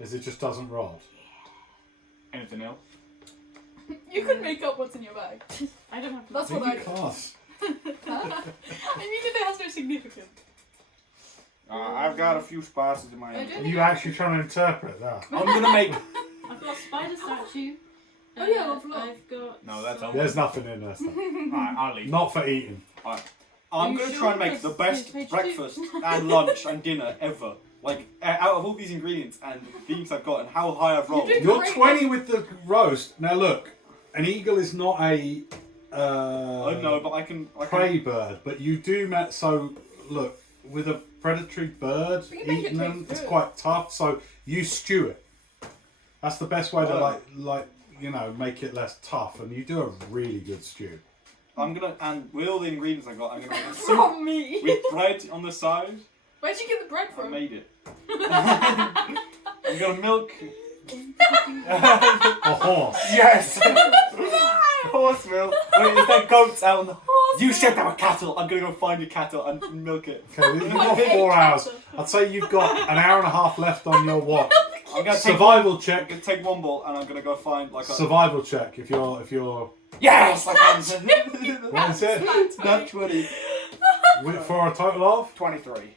Is it just doesn't rot? Anything else? You could make up what's in your bag. I don't have. That's what Maybe I do. class. I mean, if it has no significance. I've got a few spices in my I hand. do. Are you actually trying to interpret that? I'm gonna make. I've got a spider statue. Oh, yeah, I've got- I've got. No, that's some- okay. There's nothing in there. Stuff. Alright, I'll leave. Not for eating. I'm Are you gonna sure? try and make the Because best page breakfast and lunch and dinner ever. Like, out of all these ingredients and things I've got and how high I've rolled. You do- You're Great. 20 with the roast. Now look, an eagle is not a I know, but I can. prey bird, but you do so look, with a predatory bird, We can make it eating them, taste it's good. quite tough, so you stew it. That's the best way to Oh. like make it less tough, and you do a really good stew. I'm gonna, and with all the ingredients I got, I'm gonna make a soup From me. with bread on the side. Where'd you get the bread I from? made it. I'm gonna milk. A horse. Yes! Horse milk. Wait, is there goats out on the. You said there were cattle. I'm gonna go find your cattle and milk it. Okay, you've got 4 hours. I'd say you've got an hour and a half left on your what? I'm gonna take Survival I'm check. gonna take one ball and I'm gonna go find like a. Survival check. If you're Yes! I can. what is it? Not 20. For a total of 23.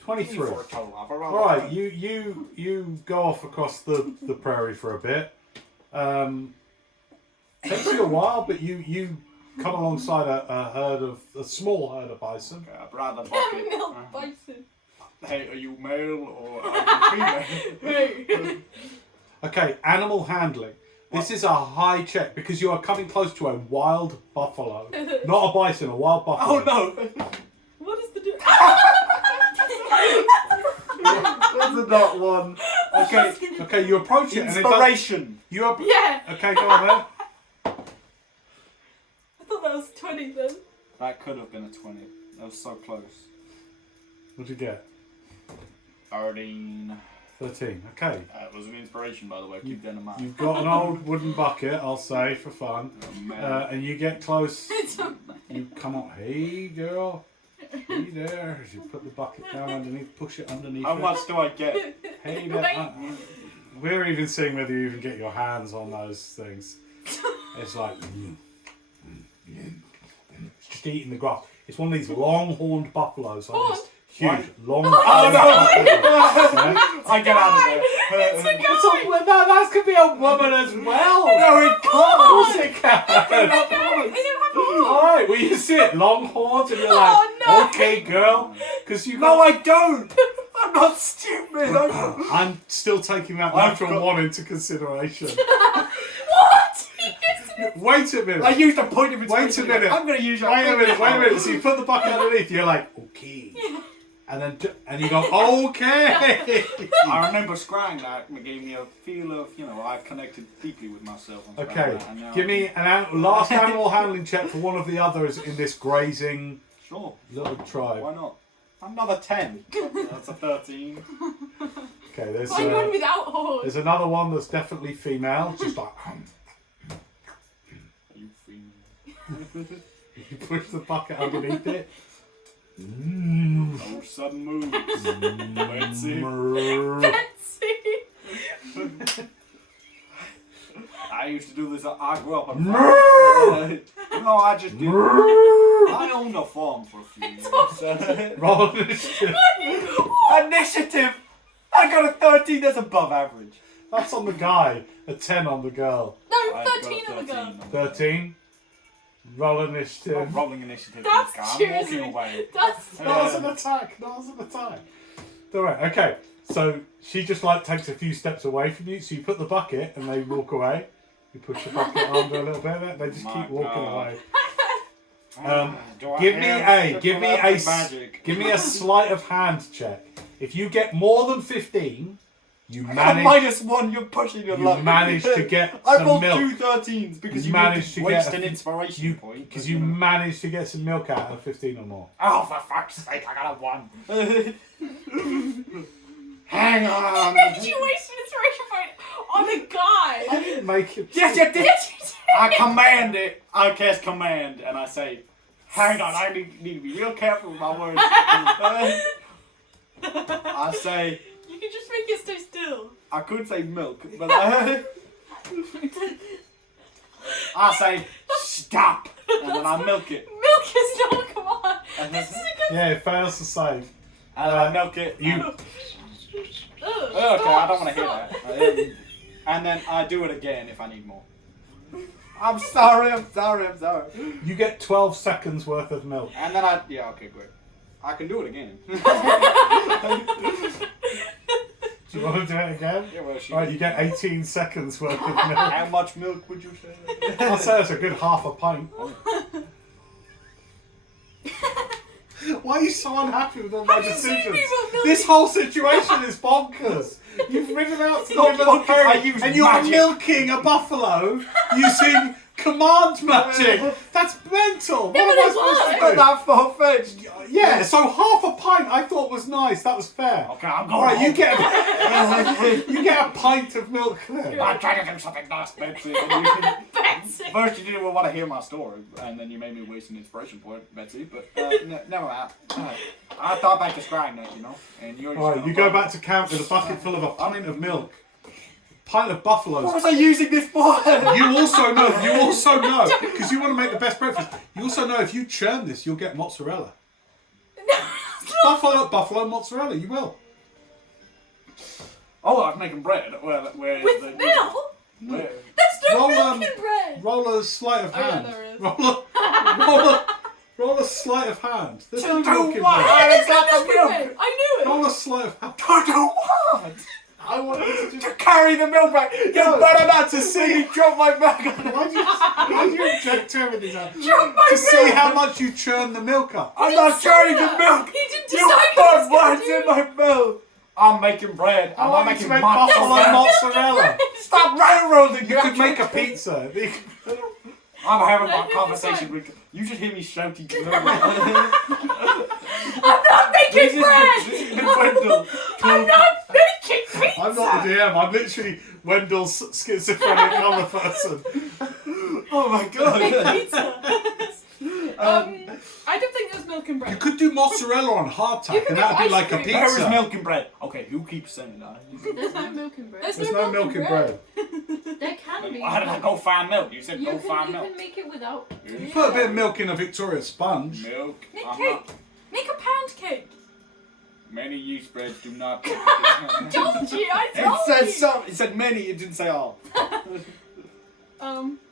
23. For a total of around. Right, you go off across the prairie for a bit. Takes you a while, but you come alongside a small herd of bison. Okay, I'd rather bucket. Milk bison. Hey, are you male or are you female? Wait. Okay, animal handling. This is a high check because you are coming close to a wild buffalo, not a bison, a wild buffalo. Oh no! What is the difference? That's a not one. Okay. Okay, you approach it and it does, Inspiration. you are Yeah! okay. Go on then. I thought that was 20 then. That could have been a 20. That was so close. What'd you get? 13. 13. Okay. That was an inspiration, by the way. Keep that in mind. You've got an old wooden bucket, I'll say, for fun. Oh, man. And you get close. It's a You come up, hey girl, hey there. As you put the bucket down underneath, push it underneath. How it. much do I get? Hey there. We're even seeing whether you even get your hands on those things. It's like, it's just eating the grass. It's one of these long-horned buffaloes, like this huge, long. Oh no! Yeah. I get out of there. That could be a woman as well. No, it Of course it can. They don't have a All right, well you sit long horns and you're like, Oh, no. okay, girl, because you. No, I don't. I'm not stupid. I'm still taking that I've natural got- one into consideration. What? Wait a minute. I used a point of Wait a minute. I'm going to use your Wait a minute. So you put the bucket underneath. You're like, okay, and then you go, okay. I remember scrying that and it gave me a feel of, I've connected deeply with myself. On Okay, Scrying that, and now give me last animal handling check for one of the others in this grazing Sure. little tribe. Why not? Another 10. That's a 13. Okay, there's Find one without horns. there's another one that's definitely female. Just like You female. you push the bucket underneath it. No sudden moves. Let's see. Fancy. I used to do this. I grew up on farm. No, I just did. I owned a farm for a few years. Roll initiative. initiative! I got a 13, that's above average. That's on the guy. A 10 on the girl. No, I've got 13 on the girl. 13. Roll initiative. I'm rolling initiative. That's I'm choosing. walking away. That's Not as an attack. Not as an attack. Alright, okay. So she just like takes a few steps away from you. So you put the bucket and they walk away. You push the bucket under a little bit. They just My keep walking God. away. Do I Give me have give me a sleight of hand check. If you get more than 15, you At manage. -1, you're pushing your You luck. managed to get I some rolled milk. 2 13s because You you managed to waste get an inspiration You point. because you managed to get some milk out of 15 or more. Oh, for fuck's sake, I got a 1. Hang on. Did you waste an inspiration point on a guy? I didn't make it. Yes, you did. Yes, you did. I command it. I cast command and I say, hang on, I need to be real careful with my words. I say, You can just make it stay still. I could say milk, but I say, stop. And then I milk it. Milk is not a command. This is a good. Yeah, it fails to save. And then I milk it. You Okay, I don't want to hear that. And then I do it again if I need more. I'm sorry. you get 12 seconds worth of milk. And then yeah, okay, great. I can do it again. Do you want to do it again? Yeah, well, Right, you get 18 seconds worth of milk. How much milk would you say? I'll say that's a good half a pint. Why are you so unhappy with all my Have you seen decisions? people milking- This whole situation is bonkers. You've ridden out to the not middle of the bonkers, I prairie use and you're magic. milking a buffalo using command magic. That's mental. What Yeah, am but I it supposed works. to Not do? that far-fetched. Yeah, so half a pint I thought was nice. That was fair. Okay, I'm going Alright, you home. get a pint of milk then. I'm trying to do something nice, Betsy. Betsy. First, you didn't want to hear my story, and then you made me waste an inspiration point, Betsy. But never mind. I thought I could grind it, you know. And you're just Alright, gonna you go follow. back to camp with a bucket full of a pint of milk. Pint of buffaloes. What was I using this for? You also know, because you want to make the best breakfast. You also know if you churn this, you'll get mozzarella. Buffalo mozzarella, you will. Oh, I'm making bread. Where With milk? Where? There's no Roll, milk in bread. Roll a sleight of Oh, yeah, hand. there is. Roll a sleight of hand. There's no Do milk in what? bread. I There's got no the milk in milk. bread. I knew it. Roll a sleight of hand. To do what? I want you to To carry the milk back. You're better not to see me drop my bag. Why do you object to everything? Drop my To see milk. how much you churn the milk up. I'm not churning the milk. He didn't You decide put what he was words gonna in my mouth. I'm making bread. I'm I not want you making to make mozzarella. buffalo mozzarella. Stop railroading. You could make a pizza. I'm having my conversation with. You should hear me shouting to them. I'm not making bread. This is Wendell. I'm not making pizza. I'm not the DM. I'm literally Wendell's schizophrenic other person. Oh my Make god. pizza. I don't think there's milk in You bread. could do mozzarella on You hardtack, can and make that'd be ice like a cream. There is pizza. milk and bread. Okay, who keeps saying that? There's no milk in bread. There's There's no milk in bread. There can be. How did I go find milk? You said You go find can milk. make it without. You put a bit of milk in a Victoria sponge. Milk. Make I'm cake. not. Make a pound cake. Many yeast breads do not. Told you. I It told said you. some. It said many. It didn't say all. You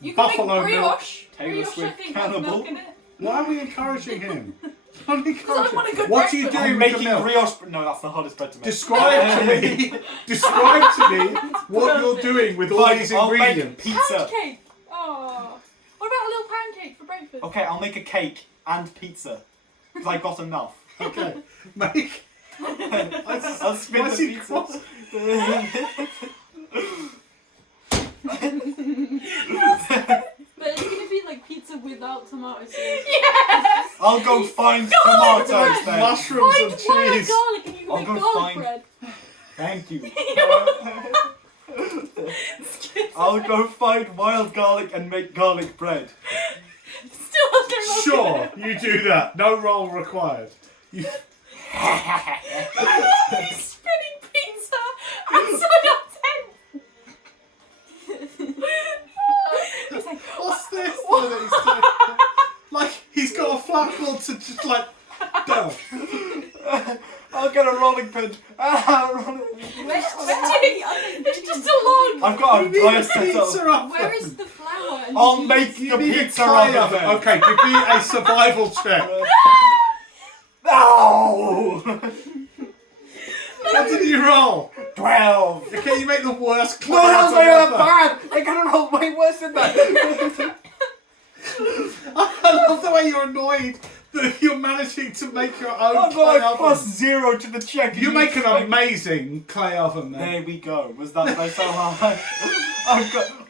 can Buffalo make brioche. Taylor Brioche, I Swift think, has cannibal. milk in it. Why are we encouraging him? want a good What are you breakfast. doing I'm with the making milk? brioche. No, that's the hardest bread to make. Describe to me what you're doing with all these I'll make ingredients. Pound pizza. cake. Oh. What about a little pancake for breakfast? Okay, I'll make a cake and pizza. Because I got enough. Okay, make. I'll spin Why the is he pizza. cross? But it's gonna be like pizza without tomato sauce. Yes. I'll go find Garlic tomatoes bread. then. Mushrooms Find and wild cheese. garlic and you I'll can go make garlic find- bread. Thank you. I'll go find wild garlic and make garlic bread. Still under milk Sure, in it. you do that. No roll required. You, He's spinning pizza outside our tent. He's like, what's this though that he's doing? Like he's got a flat board to just like. Go. I'll get a rolling pin. It's just a log. I've got You a need fire a set pizza up. oven. Where is the flour? And I'll did you- make You the need a pizza clay oven. oven. Okay, give me a survival check. No! What did you roll? 12. Okay, you make the worst clay No, that's oven not ever. bad. I got to roll way worse than that. I love the way you're annoyed that you're managing to make your own I've clay got a oven. +0 to the check. You make an amazing clay oven then. There we go. Was that so hard?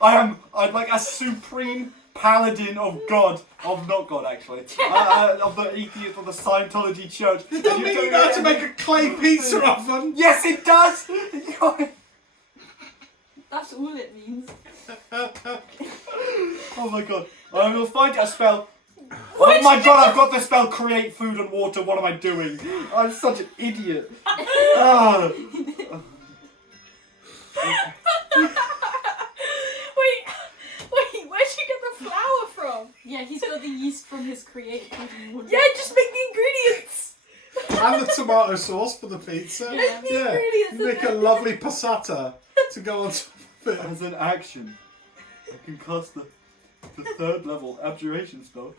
I'm like a supreme paladin of God, of not God actually, of the atheist of the Scientology Church. It doesn't mean you know how to make a clay pizza oven. Yes, it does. That's all it means. Oh my God! I will find a spell. Oh my God! I've got the spell create food and water. What am I doing? I'm such an idiot. Ah. Wait, where'd you get the flour from? Yeah, he's got the yeast from his create food and water. Yeah, just make the ingredients. And the tomato sauce for the pizza. Yeah. The ingredients You make a and lovely passata to go on top of it. As an action, I can cast the third level abjuration spell,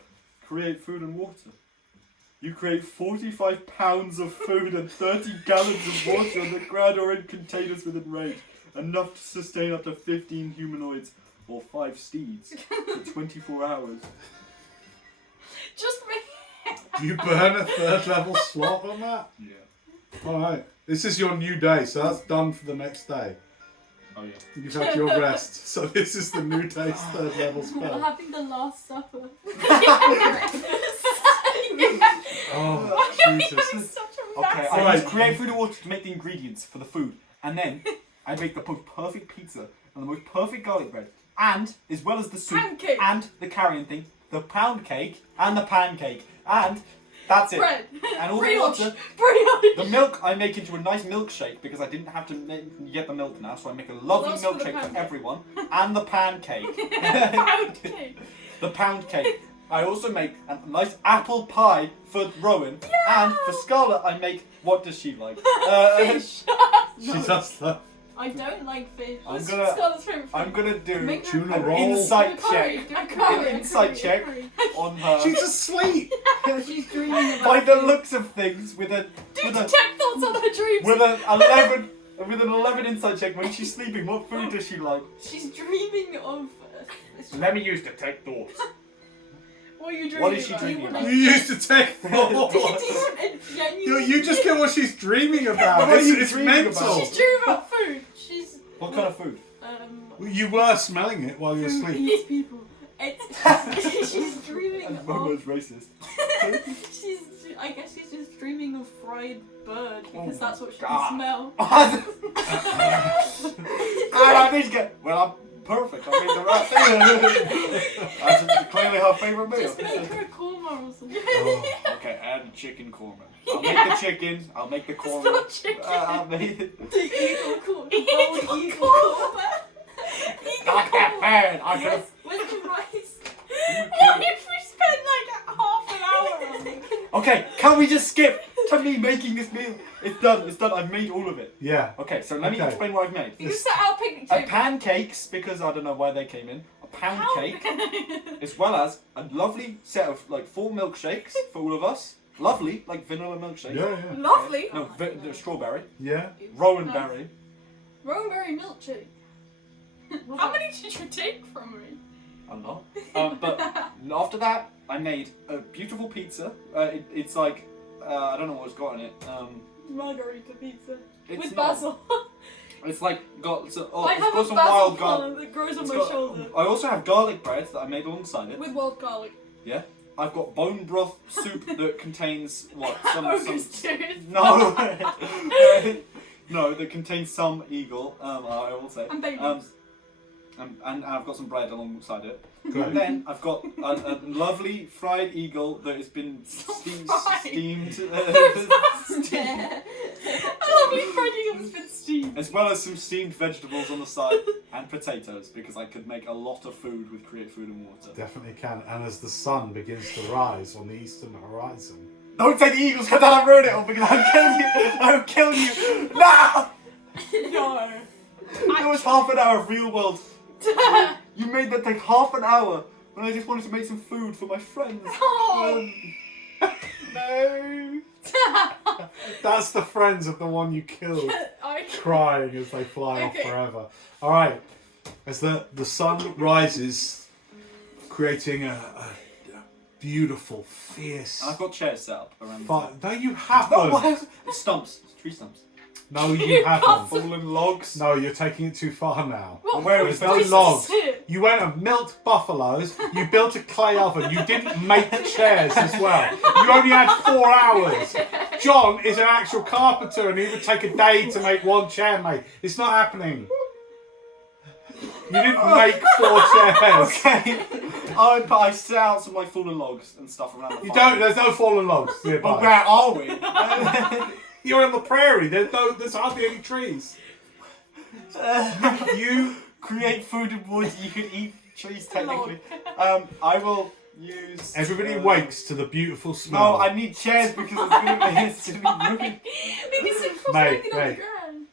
create food and water. You create 45 pounds of food and 30 gallons of water on the ground or in containers within range, enough to sustain up to 15 humanoids or 5 steeds for 24 hours. just make. Do you burn a third level slot on that? Yeah. Alright. This is your new day, so that's done for the next day. Oh yeah. You've had your rest. So this is the new day's third level We're spell. having the Last Supper. Oh, Jesus. Such a Okay, mess. I Right. use create food and water to make the ingredients for the food, and then I make the most perfect pizza and the most perfect garlic bread, and as well as the soup Pancake. and the carrion thing, the pound cake and the pancake, and that's it. Bread. And all the Brioche. water. Brioche. The milk I make into a nice milkshake because I didn't have to get the milk now, so I make a lovely that's for the milkshake for pancake. everyone, and the pancake. Pound cake. The pound cake. I also make a nice apple pie for Rowan, and for Scarlett I make, what does she like? Fish. She does that. I don't like fish. I'm What's gonna- Scarlett's favourite food? I'm gonna do Make Tuna an roll. insight Curry, check. a curry, An a insight curry, check a curry. on her. She's asleep. She's dreaming about By the food. looks of things, with a Do with a detect thoughts on her dreams. with an 11 with an 11 insight check when she's sleeping. What food does she like? She's dreaming of. Let me use detect thoughts. What are you dreaming What is she about? dreaming You about? You used to take Do thoughts. You just get what she's dreaming about. What are you It's dreaming mental. about? She's dreaming about food. She's. What kind of food? You were smelling it while you were Food asleep. eats people. It's, she's dreaming And of. Momo's racist. She's. I guess she's just dreaming of fried bird because Oh that's what she God. can smell. I need to get. Well, I'm perfect. I made the right thing. That's clearly her favourite meal. Just make her a korma or something. Oh. Okay, add chicken korma. I'll make the chicken. I'll make the korma. It's not chicken. I'll make it. The eagle korma. The bold eagle korma. Not that bad. I Where's, just. where's the rice? What if we spend like half an hour on it? Okay, can we just skip to me making this meal? It's done. It's done. I've made all of it. Yeah. Okay, so let me Okay. explain what I've made. You set out picnic A table. pancakes, because I don't know why they came in. A pound cake, as well as a lovely set of like 4 milkshakes for all of us. Lovely, like vanilla milkshakes. Yeah, yeah. Lovely. No, the strawberry. Yeah. Rowan Nice. berry. Rosemary milkshake. How many did you take from me? I'm not. But after that, I made a beautiful pizza. It's like, I don't know what's got in it. Margarita pizza. It's With not- basil. It's like got so, I it's have got a some basil wild garlic. plant that grows on It's my got- shoulder. I also have garlic bread that I made alongside it. With wild garlic. Yeah. I've got bone broth soup that contains what? Ogre's tooth. No. No, that contains some eagle. I will say. And baby. And I've got some bread alongside it. Great. And then I've got a lovely fried eagle that has been steamed. A lovely fried eagle that's been steamed. As well as some steamed vegetables on the side and potatoes, because I could make a lot of food with Create Food and Water. Definitely can. And as the sun begins to rise on the eastern horizon, Don't say the Eagles because that'll ruin it all because I'll kill you. I'll kill you. No! No. It was half an hour of real world. You made that take half an hour when I just wanted to make some food for my friends. Oh. No. That's the friends of the one you killed, crying as they fly off forever. All right, as the sun rises, creating a beautiful, fierce. I've got chairs set up around. No, you haven't. No, what? Stumps, tree stumps. No, you haven't. Fallen logs. No, you're taking it too far now. What? Where There's is no this? logs. You went and milked buffaloes. You built a clay oven. You didn't make chairs as well. You only had 4 hours. John is an actual carpenter, and he would take a day to make one chair, mate. It's not happening. You didn't make 4 chairs. Okay. I set out some like fallen logs and stuff around the You fire. don't. There's no fallen logs nearby. But where are we? You're on the prairie. There's hardly any trees. You create food and wood. You can eat trees technically. I will use. Everybody wakes to the beautiful smell. No, I need chairs because it's gonna be ruined. Because it was Mate, hanging on the mate. ground.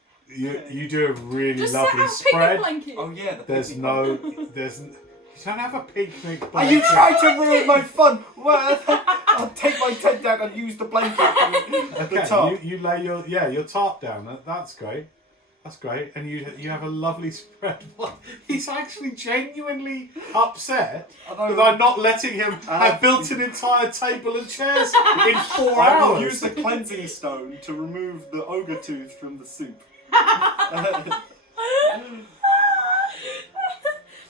You do a really Just lovely set out a picnic spread. blanket. Oh yeah. There's you don't have a picnic Are blanket. you trying to ruin my fun? Well, I'll take my tent down and use the blanket for the top. Okay, you lay your tarp down. That's great. That's great. And you have a lovely spread. What? He's actually genuinely upset that I'm not letting him have built an entire table and chairs in 4 I will hours. use the cleansing stone to remove the ogre tooth from the soup.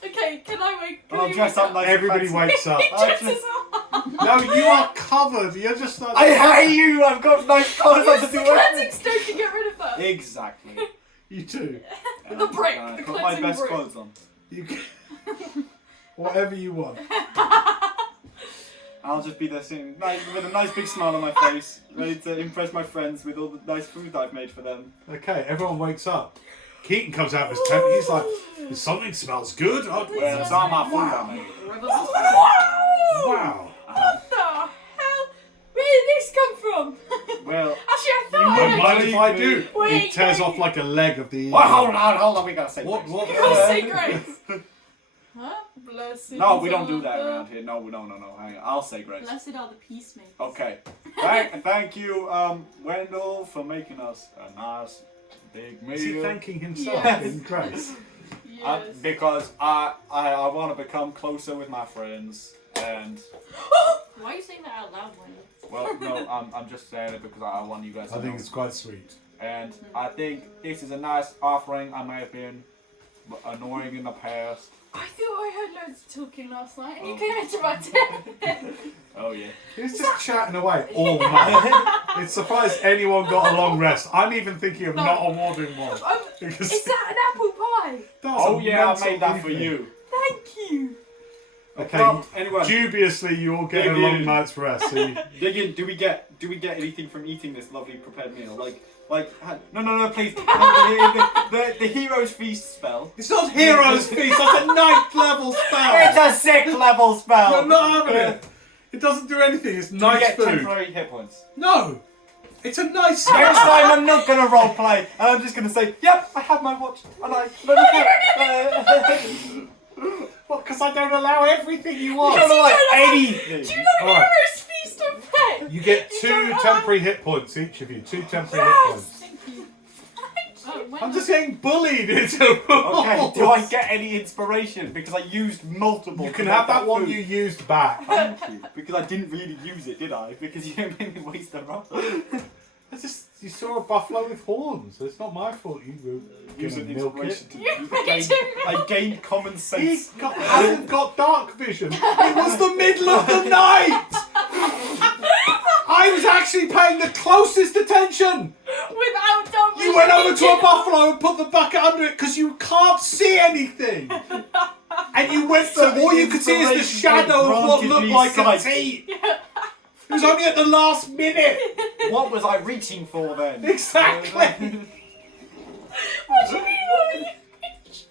Okay, can I wake up? I'll dress up like Everybody wakes up. Dresses up. No, you are covered. You're just like. I hate you! I've got no clothes Use to the do cleansing it. stone to get rid of that. Exactly. You do. The brick, the Put my cleansing best brick. clothes on. You can, whatever you want. I'll just be there soon, with a nice big smile on my face, ready to impress my friends with all the nice food I've made for them. Okay, everyone wakes up. Keaton comes out of his tent. He's like, "Something smells good." Well, it's all my food I made. Wow. What the hell? Where did this come from? Well, Actually, I thought Don't I mind heard if I do. Wait, He tears wait. off like a leg of the. well, hold on, we gotta say What? grace. What? you gotta say grace. Huh? Blessed No, we don't are do that the- around here. No, hang on. I'll say grace. Blessed are the peacemakers. Okay. Thank you, Wendell, for making us a nice big meal. Is he thanking himself Yes. in grace? Yes. Because I want to become closer with my friends, and Why are you saying that out loud, Wendell? well, no, I'm just saying it because I want you guys to I know. think it's quite sweet. And I think this is a nice offering. I may have been annoying in the past. I thought I heard loads of talking last night and you Oh. came into my tent. Oh yeah. He was just chatting away all night. It's surprised anyone got a long rest. I'm even thinking of No. not awarding one. Because Is that an apple pie? that was Oh a yeah, I mental made that for evening. you. Thank you. Okay. Well, anyway, Dubiously, you all get a Dig long in. night's rest. So you, dig in. Do we get anything from eating this lovely prepared meal? No, please. The hero's feast spell. it's not Hero's Feast. That's a 9th level spell. It's a 6th level spell. You're not having it. It doesn't do anything. It's Do we nice get food. temporary hit points? No, it's a nice Next spell. time I'm not gonna roleplay, and I'm just gonna say, "Yep, I have my watch, and I." Well, because I don't allow everything you I want. don't like anything. Do you know Alright. Hero's Feast of Pet? You get You 2 don't have- temporary hit points, each of you. 2 temporary hit Yes. points. Thank you. Oh, I'm just getting bullied into Okay, do I get any inspiration because I used multiple? You to can make have that one food? you used back. Thank you. Because I didn't really use it, did I? Because you didn't make me waste a roll. You saw a buffalo with horns. It's not my fault you were Use gonna an milk inspiration it. to You made gain, it. I gained common He sense. hasn't got dark vision. It was the middle of the night. I was actually paying the closest attention. Without dumb You went over to a buffalo and put the bucket under it because you can't see anything. And you went So so all the you could see is the inspiration shadow of what granted looked me like a sight. T. It was only at the last minute. What was I reaching for then? Exactly. What do you mean? What are you reaching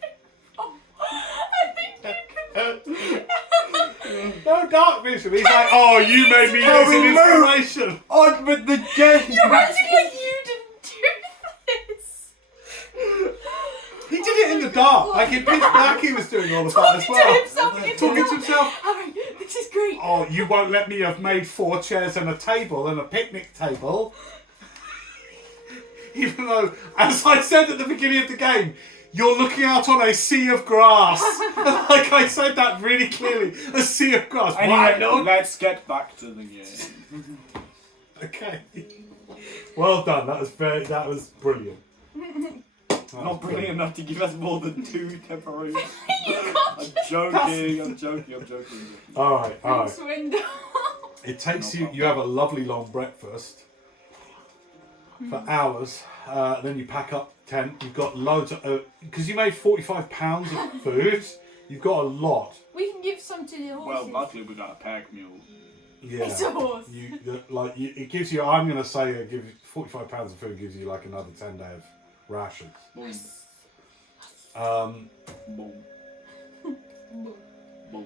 for? I think you could. No dark vision. He's like, oh, you made me use an inspiration. On with the game! You're acting like you didn't do this! He did it in the dark. Like in pitch black, he was doing all of that as Talking to well. himself in the Talking to dark. himself. Harry, this is great. Oh, you won't let me have made 4 chairs and a table and a picnic table. Even though, as I said at the beginning of the game, you're looking out on a sea of grass. Like I said that really clearly. A sea of grass. Anyway, Why? let's get back to the game. Okay. Well done. That was brilliant. Not brilliant enough to give us more than 2 temporary. You can't I'm joking. Alright. swindle. It takes No you problem. have a lovely long breakfast for hours. Then you pack up tent. You've got loads of, because you made £45 of food, you've got a lot. We can give some to the horses. Well, luckily we got a pack mule. Yeah. It's a horse. It gives you, I'm going to say, £45 of food gives you like another 10 days of rations. Boom. Boom. Boom.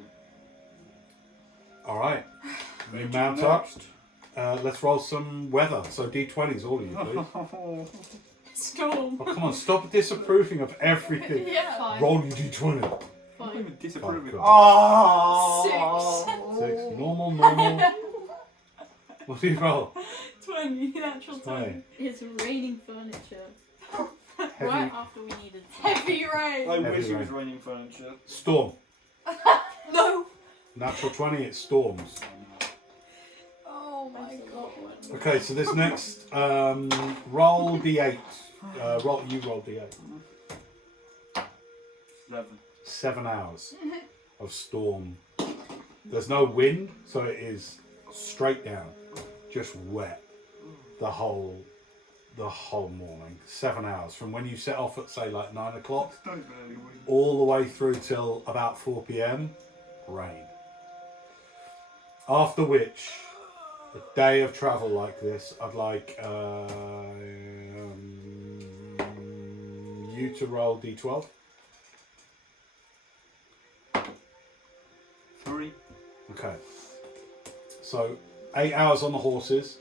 Alright. You Where do mount you up. next? Let's roll some weather. So D20s, all of you, please. Storm. Oh, come on, stop disapproving of everything. Yeah. 5. Roll your D20. I'm Fine. even disapproving. Oh, Oh. 6. Normal. What do you roll? 20. Natural 20. 20. It's raining furniture. Heavy Right after we needed some. Heavy rain. I Heavy wish it was rain. raining furniture. storm. No. Natural 20, it storms. Oh my god. Okay, so this next, roll D8. Roll D8. 7. 7 hours of storm. There's no wind, so it is straight down, just wet the whole morning. 7 hours from when you set off at say like 9 o'clock all the way through till about 4 p.m. rain. After which, a day of travel like this, I'd like you to roll D12. 3. Okay. So 8 hours on the horses.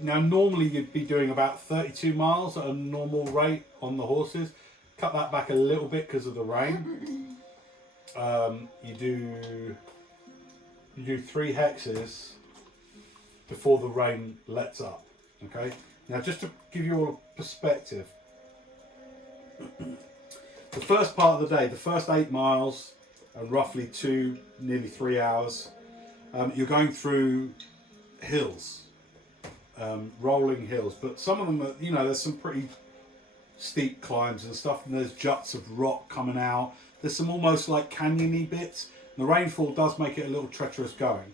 Now normally you'd be doing about 32 miles at a normal rate on the horses. Cut that back a little bit because of the rain. You do 3 hexes before the rain lets up. Okay. Now just to give you all a perspective, the first part of the day, the first 8 miles and roughly nearly 3 hours, you're going through hills, rolling hills, but some of them are, there's some pretty steep climbs and stuff, and there's juts of rock coming out. There's some almost like canyony bits. The rainfall does make it a little treacherous going,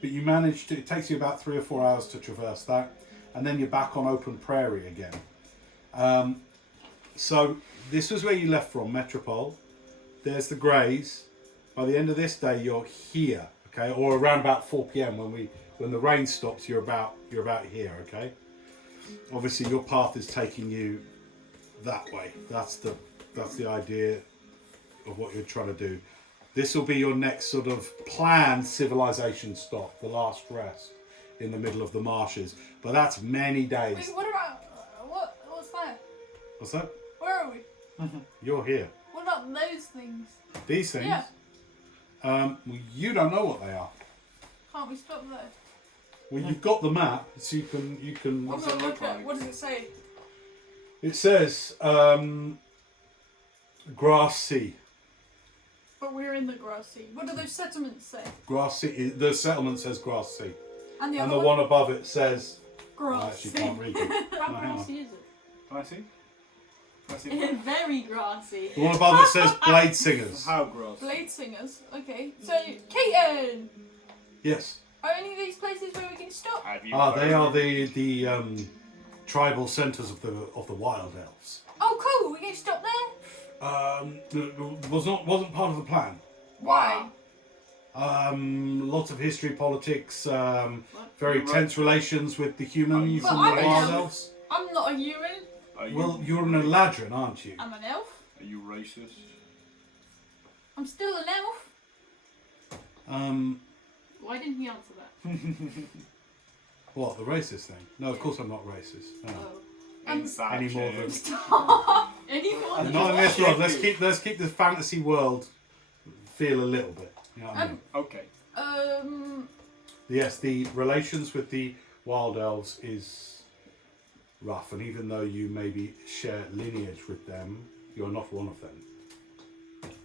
but you manage to, it takes you about 3 or 4 hours to traverse that, and then you're back on open prairie again. So this was where you left from, Metropole. There's the Greys. By the end of this day, you're here, okay, or around about 4 p.m. when the rain stops. You're about here, okay. Obviously, your path is taking you that way. That's the idea of what you're trying to do. This will be your next sort of planned civilization stop, the last rest in the middle of the marshes. But that's many days. Wait, what about what's that? What's that? Where are we? You're here. What about those things? These things. Yeah. Well, you don't know what they are. Can't we stop there? Well, you've got the map, so you can. What's I'm it gonna look look at. like? What does it say? It says Grass Sea. But we're in the grassy. What do those settlements say? Grass Sea. The settlement says Grass Sea, And the and other the one above it says. I grassy. actually can't read it. How No, hang on. grassy is it? Can I see? Can I see? Very grassy. The one above it says Blade Singers. How gross. Blade singers. Okay. So, Kaiten! Yes. Are any of these places where we can stop? Have you They heard are of- the tribal centres of the wild elves. Oh, cool. We can stop there. Wasn't part of the plan. Why? Lots of history, politics, very tense relations with the humans But and I'm the an wild elf. elves. I'm not a human. Are you, Well, you're an Eladrin, aren't you? I'm an elf. are you racist? I'm still an elf. Why didn't he answer that? What, the racist thing? No, of course I'm not racist. No. Oh. Inside Any more than jokes. Any more? not in this world. Let's keep the fantasy world feel a little bit. You know what I mean? Okay. Yes, the relations with the wild elves is rough, and even though you maybe share lineage with them, you're not one of them,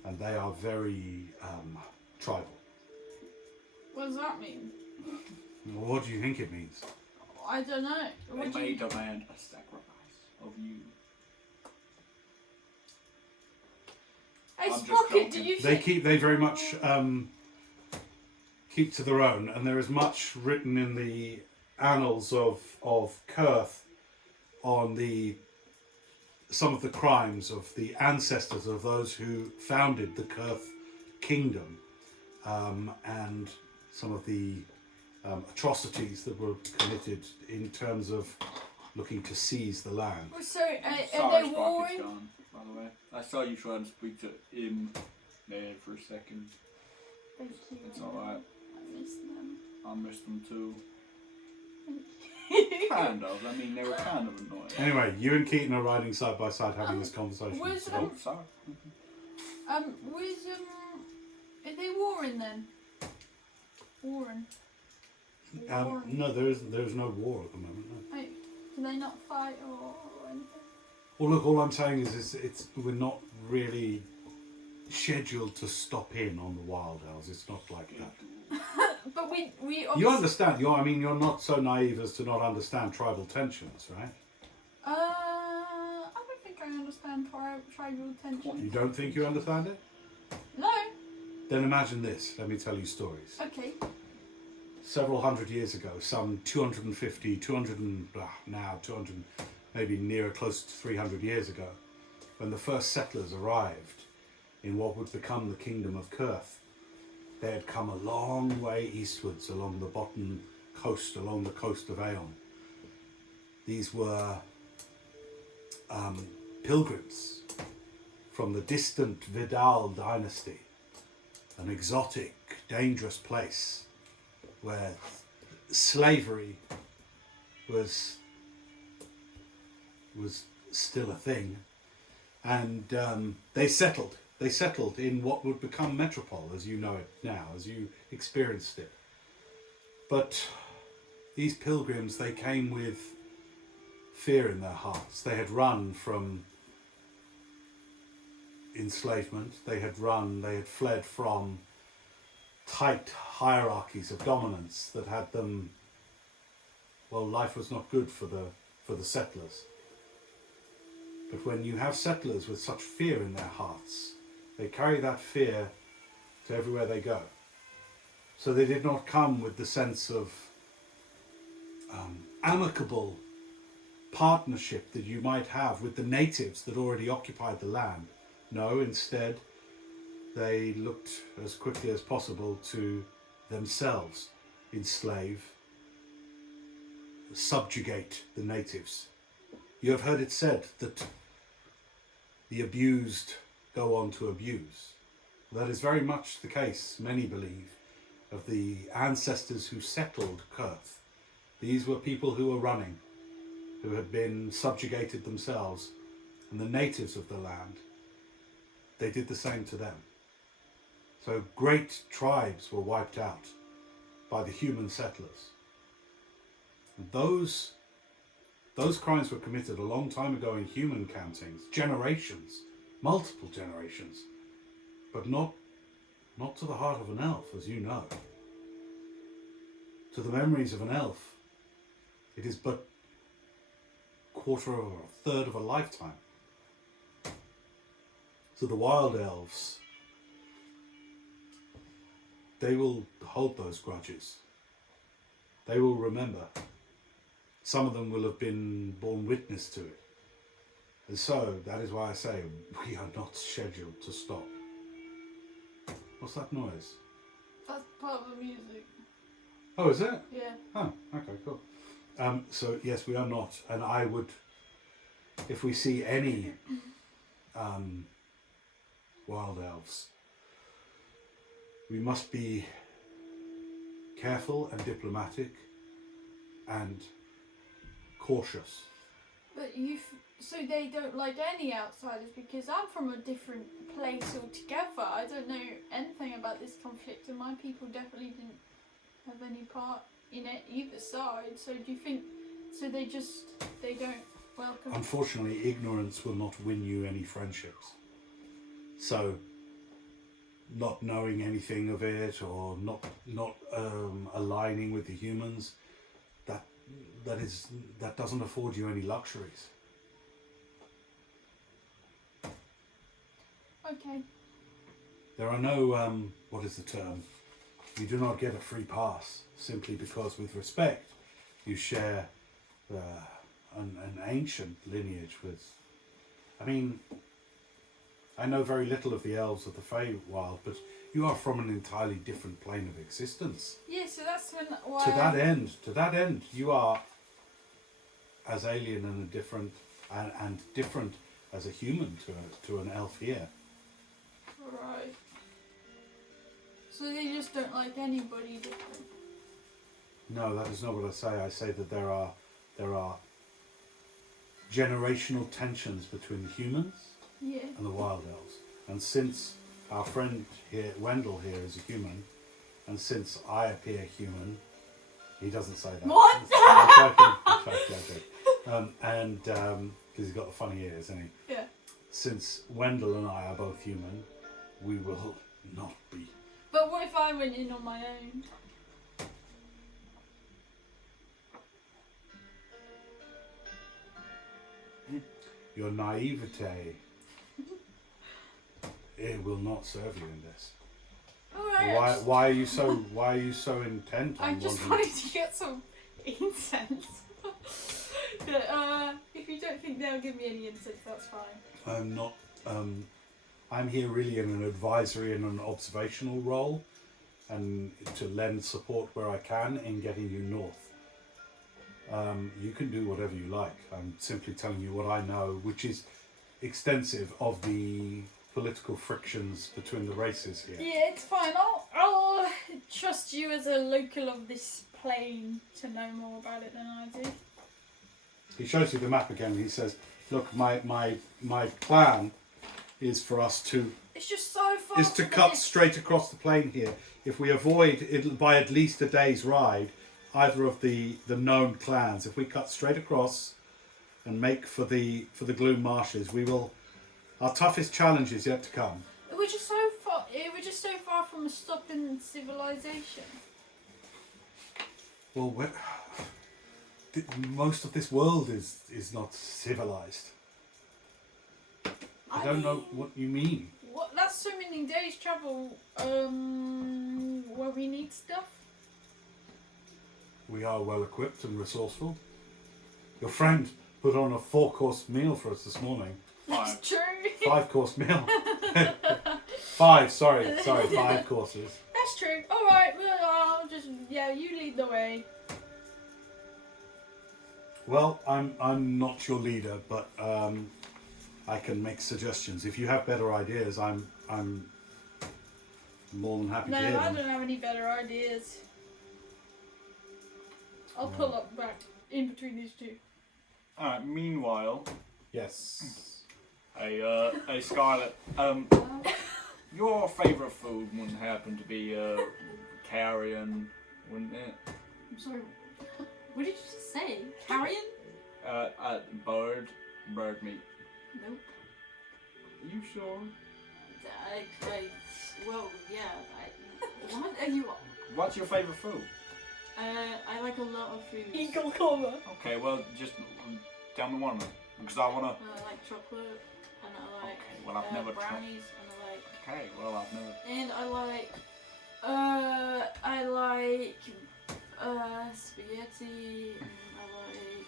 and they are very tribal. What does that mean? Well, what do you think it means? I don't know. They What do may you... demand a sacrifice of you. Hey, I'm just Sprocket, do joking. you They think... they very much keep to their own, and there is much written in the annals of Kurth on some of the crimes of the ancestors of those who founded the Kurth kingdom, and some of the atrocities that were committed in terms of looking to seize the land. So, Sorry, are they Sprocket's warring? gone, by the way. I saw you trying to speak to him there for a second. Thank you. It's alright. I miss them. I missed them too. Thank you. Kind of. I mean, they were kind of annoying. Anyway, you and Keaton are riding side by side having this conversation. was, Oh, sorry. Are they warring then? Warring. No, there's no war at the moment. No. Like, do they not fight or anything? Well, look, all I'm saying is we're not really scheduled to stop in on the wild elves. It's not like that. But we You obviously... understand? You're not so naive as to not understand tribal tensions, right? I don't think I understand tribal tension. You don't think you understand it? No. Then imagine this. Let me tell you stories. Okay. Several hundred years ago, some 250, 200, maybe nearer close to 300 years ago, when the first settlers arrived in what would become the kingdom of Kurth, they had come a long way eastwards along the bottom coast, along the coast of Aeon. These were pilgrims from the distant Vidal dynasty, an exotic, dangerous place where slavery was still a thing, and they settled in what would become Metropole as you know it now, as you experienced it. But these pilgrims, they came with fear in their hearts. They had run from enslavement, they had fled from tight hierarchies of dominance that had them, well, life was not good for the settlers. But when you have settlers with such fear in their hearts, they carry that fear to everywhere they go. So they did not come with the sense of amicable partnership that you might have with the natives that already occupied the land. No, instead, they looked as quickly as possible to themselves enslave, subjugate the natives. You have heard it said that the abused go on to abuse. That is very much the case, many believe, of the ancestors who settled Kurth. These were people who were running, who had been subjugated themselves, and the natives of the land, they did the same to them. So great tribes were wiped out by the human settlers. And those crimes were committed a long time ago in human countings, generations, multiple generations, but not to the heart of an elf, as you know. To the memories of an elf, it is but quarter or a third of a lifetime. So the wild elves, they will hold those grudges. They will remember. Some of them will have been born witness to it. And so, that is why I say, we are not scheduled to stop. What's that noise? That's part of the music. Oh, is it? Yeah. Oh, okay, cool. So, yes, we are not. And I would, if we see any wild elves, we must be careful and diplomatic and cautious. But so they don't like any outsiders, because I'm from a different place altogether. I don't know anything about this conflict, and my people definitely didn't have any part in it either side. So do you think? So they don't welcome. Unfortunately, ignorance will not win you any friendships. So, not knowing anything of it or not aligning with the humans, that doesn't afford you any luxuries. Okay. There are no what is the term? You do not get a free pass simply because, with respect, you share an ancient lineage with. I mean, I know very little of the elves of the Feywild, but you are from an entirely different plane of existence. Yeah, so that's why. To that end, you are as alien and different as a human to an elf here. Right. So they just don't like anybody different. No, that is not what I say. I say that there are generational tensions between the humans and the wild elves. And since our friend here, Wendell here, is a human, and since I appear human, he doesn't say that. What? I'm joking. And because he's got the funny ears, isn't he? Yeah. Since Wendell and I are both human, we will not be. But what if I went in on my own? Your naivete, it will not serve you in this. Alright. Why are you so intent on I just wanting- wanted to get some incense. But, if you don't think they'll give me any incense, that's fine. I'm not. I'm here really in an advisory and an observational role, and to lend support where I can in getting you north. You can do whatever you like. I'm simply telling you what I know, which is extensive of the political frictions between the races here. Yeah, it's fine. I'll trust you as a local of this plane to know more about it than I do. He shows you the map again. He says, "Look, my plan is for us to It's just so far. is to cut straight across the plain here. If we avoid it by at least a day's ride, either of the known clans, if we cut straight across and make for the Gloom Marshes, we will. Our toughest challenge is yet to come. We're just so far. We're just so far from stopping civilization. Well, most of this world is not civilized. I don't know what you mean. What? That's so many days travel. Where we need stuff. We are well equipped and resourceful. Your friend put on a 4-course meal for us this morning. That's true. 5-course meal. 5 courses. That's true. All right. Well, I'll just you lead the way. Well, I'm not your leader, but I can make suggestions. If you have better ideas, I'm more than happy No, to hear I them. don't have any better ideas. I'll pull up back in between these two. Alright, meanwhile, Yes. hey Scarlet, your favourite food wouldn't happen to be carrion, wouldn't it? I'm sorry. What did you just say? Carrion? Bird meat. Nope. Are you sure? Well, yeah. What are you? What's your favourite food? I like a lot of food. Eagle cover. Okay, well, just tell me one of them, because I wanna. I like chocolate, and I like Okay, well, I've never tried. brownies, and I like. Okay, well, I've never. And I like spaghetti, and I like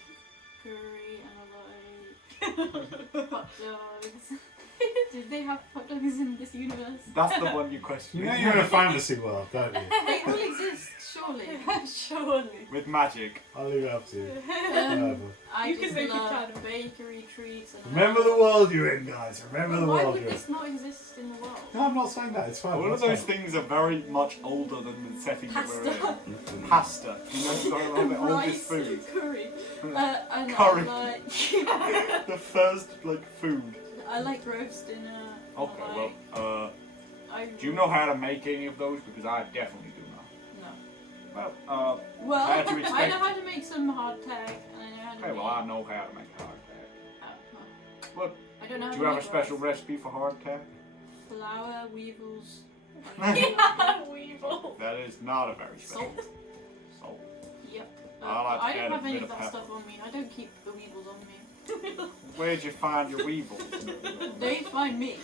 curry, and I like hot dogs. Did they have hot dogs in this universe? That's the one you question. You know you're in a fantasy world, don't you? They all exist, surely. Surely. With magic. I'll leave it up to you. Um, Whatever. I You can just make it love canon. bakery treats. And Remember the world you're in, guys. Remember the Why world would you're in. this not exist in the world? No, I'm not saying that. It's fine. All of that's those fine. things are very much older than the setting that we're Pasta. in. Pasta. You know, it's got a little bit oldest Rice food. curry. And Curry. I like The first, like, food. I like roast dinner. Okay, I well, like, I, do you know how to make any of those? Because I definitely do not. No. Well, Well, How do you I expect- know how to make some hardtack, and I know how to okay, make. well, I know how to make hardtack. Well, What? I don't know how Do to you have a make special rice. recipe for hardtack? Flour, weevils, Weevil. That is not a very special. salt. Salt. Yep. I like to I add don't a have any bit of of that pepper. stuff on me. I don't keep the weevils on me. Where'd you find your weevils? They find me.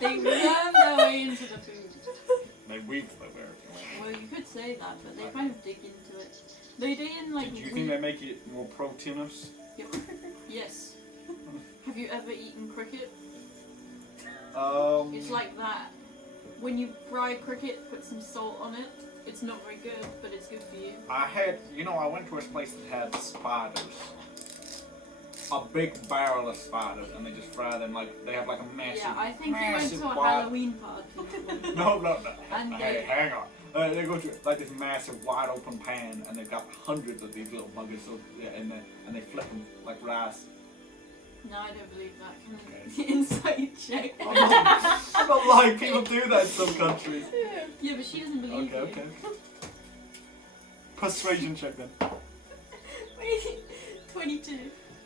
They worm their way into the food. They weevil everywhere. Well, you could say that, but they kind of dig into it. They dig in like. Do you think they make it more proteinous? Yep. Yes. Have you ever eaten cricket? It's like that. When you fry cricket, put some salt on it. It's not very good, but it's good for you. I went to a place that had spiders. A big barrel of spiders, and they just fry them like, they have like a massive, Yeah, I think you went massive to a wide- Halloween party. No. And Hey, they- hang on. They go to like this massive wide open pan, and they've got hundreds of these little buggers, so, yeah, and they flip them like rice. No, I don't believe that. Okay. Inside check. I'm not lying, people do that in some countries. Yeah, but she doesn't believe Okay. you. Persuasion check then. Wait, 22.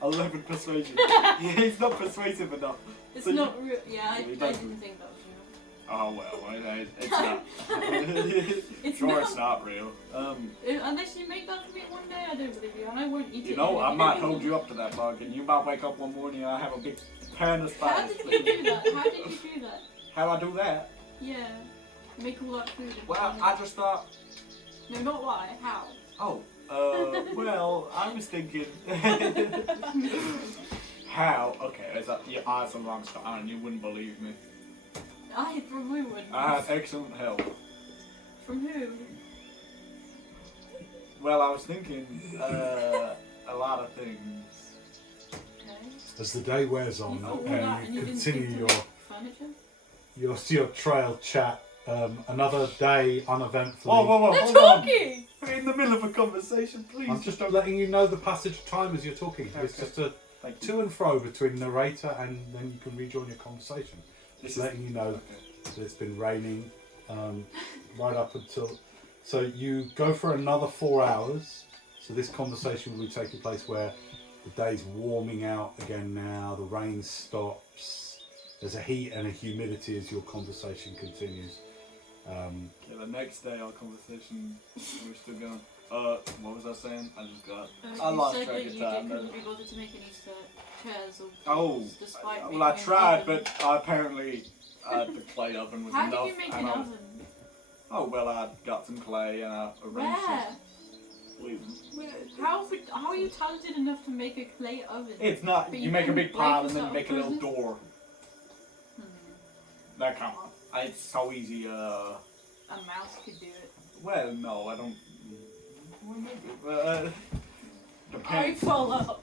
11 persuasion. Yeah, he's not persuasive enough. It's So you- not real. Yeah, I You didn't don't- think that was real. Oh well, it's not. It's Sure, not. it's not real. Unless you make that for me one day, I don't believe you, and I won't eat it. You know, even I if might you hold do. you up to that bargain. You might wake up one morning and I have a big pan of How spiders. did you do that? How did you do that? How I do that? Yeah. Make all that food. and Well, burn I it. just thought. No, not why. How? Oh, well, I was thinking. How? Okay, is that your eyes are wrong start, and you wouldn't believe me. I probably would. I had excellent help. From who? Well, I was thinking a lot of things. Okay. As the day wears You on thought all that and and you you didn't continue think your to make furniture? your trail chat, another day uneventfully. Whoa, They're hold on. talking! We're in the middle of a conversation, please. I'm just letting you know the passage of time as you're talking. It's Okay. just a Thank you. to and fro between narrator and then you can rejoin your conversation. This Just letting you know Okay. that it's been raining right up until. So you go for another 4 hours. So this conversation will be taking place where the day's warming out again now. The rain stops. There's a heat and a humidity as your conversation continues. Yeah, the next day our conversation, we're still going. What was I saying? I just got. I You lost said track that of you time. couldn't be bothered to make any chairs or Oh, tables despite well, I making an tried, oven. but apparently the clay oven was How enough. did you make and an I- oven? Oh well, I got some clay and I arranged Where? it. How are you talented enough to make a clay oven? It's not. But You you make a can big break pile and this then out you of make a little presents? door. That come on. It's so easy. A mouse could do it. Well, no, I don't. Well, maybe. I Depends. fall up.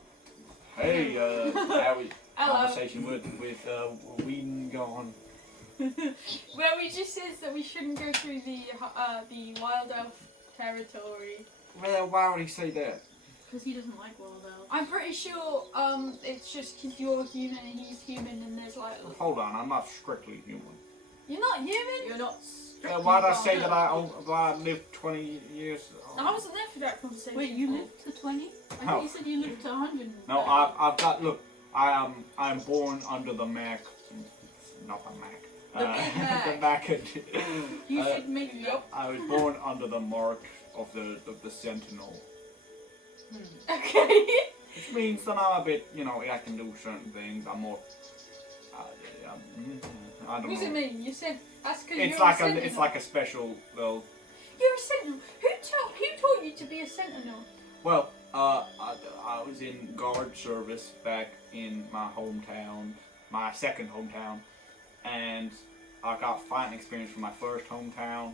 Hey, how is Hello. conversation with Whedon going? Well, he just says that we shouldn't go through the wild elf territory. Well, why would he say that? Because he doesn't like wild elves. I'm pretty sure it's just because you're human and he's human and there's like... Hold on, I'm not strictly human. You're not human? You're not. Why'd I say wild that elf. I lived 20 years? I wasn't there for that conversation. Wait, you lived to 20? I No. thought you said you lived to 100. No, I've got. Look, I'm born under the Mac, not the Mac. The Big Mac. The Mac. You should make that. I was born under the mark of the Sentinel, Okay. which means that I'm a bit, I can do certain things. I'm more. I don't What does it know. mean? You said that's because It's you're like a sentinel. it's like a special. Well, You're a sentinel. Who taught you to be a sentinel? I was in guard service back in my hometown. my second hometown, and I got fighting experience from my first hometown,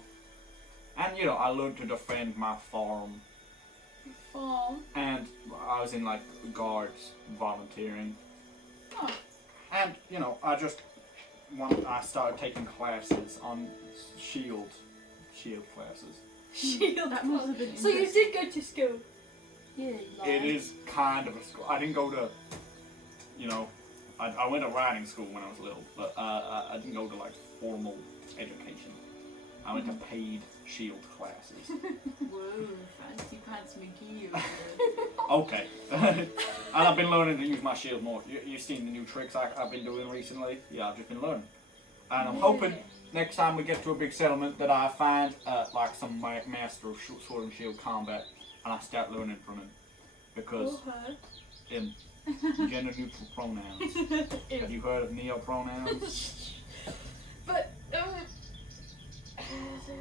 and you know I learned to defend my farm, and I was in like guards volunteering, Oh. and you know I started taking classes on shield classes. Shield. That must have been So you did go to school. Yeah, It is kind of a school. I didn't go to, you know, I went to riding school when I was little, but I didn't go to like formal education. I went to paid shield classes. Whoa, fancy pants McGee over there. Okay. And I've been learning to use my shield more. You've seen the new tricks I've been doing recently? Yeah, I've just been learning. And I'm hoping next time we get to a big settlement that I find like some master of sword and shield combat and I start learning from him. Because Or her. in gender neutral pronouns. Have you heard of neo-pronouns? But so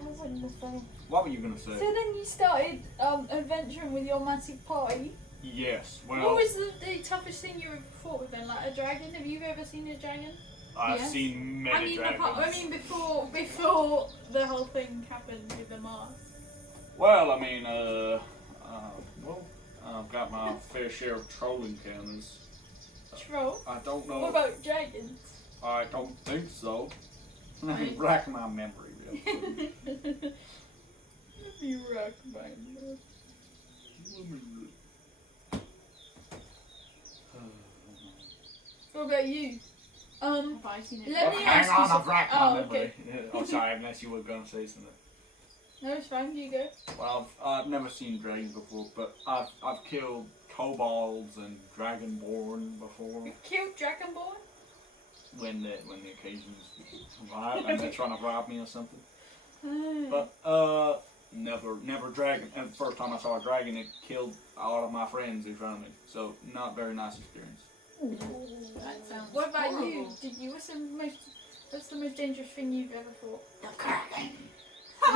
what was I gonna say? What were you going to So say? then you started adventuring with your massive party. Yes, What well, was the toughest thing you ever fought with then? Like a dragon? Have you ever seen a dragon? I've Yes. seen many dragons. Before the whole thing happened with the Mars. Well, I mean, I've got my fair share of troll encounters. Troll? I don't know. What about dragons? I don't think so. Let me Right. rack my memory real quick. Let me rock my nose. What about you? Have I seen it? Let Oh, me hang ask you on, I've something. racked my Oh, memory. okay. Oh, sorry, unless you were going to say something. No, it's fine. You go. Well, I've never seen dragons before, but I've killed kobolds and dragonborn before You killed Dragonborn? when the occasions arrive and they're trying to rob me or something. Hmm. But never dragon. And the first time I saw a dragon, it killed all of my friends in front of me. So not very nice experience. That sounds What about you? horrible. Did you? What's the most dangerous thing you've ever fought? The kraken.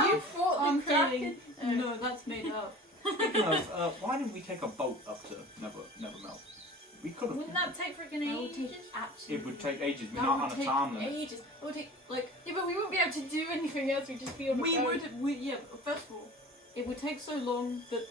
You fought the I'm Kraken? kidding. Oh. No, that's made up. Speaking of, why didn't we take a boat up to Nevermelt? We could have. Wouldn't that take freaking That would ages? take absolutely. It would take ages. We're That not would on a take time limit. ages. It would take like Yeah, but we wouldn't be able to do anything else. We'd just be on the we boat. would. Yeah. First of all, it would take so long that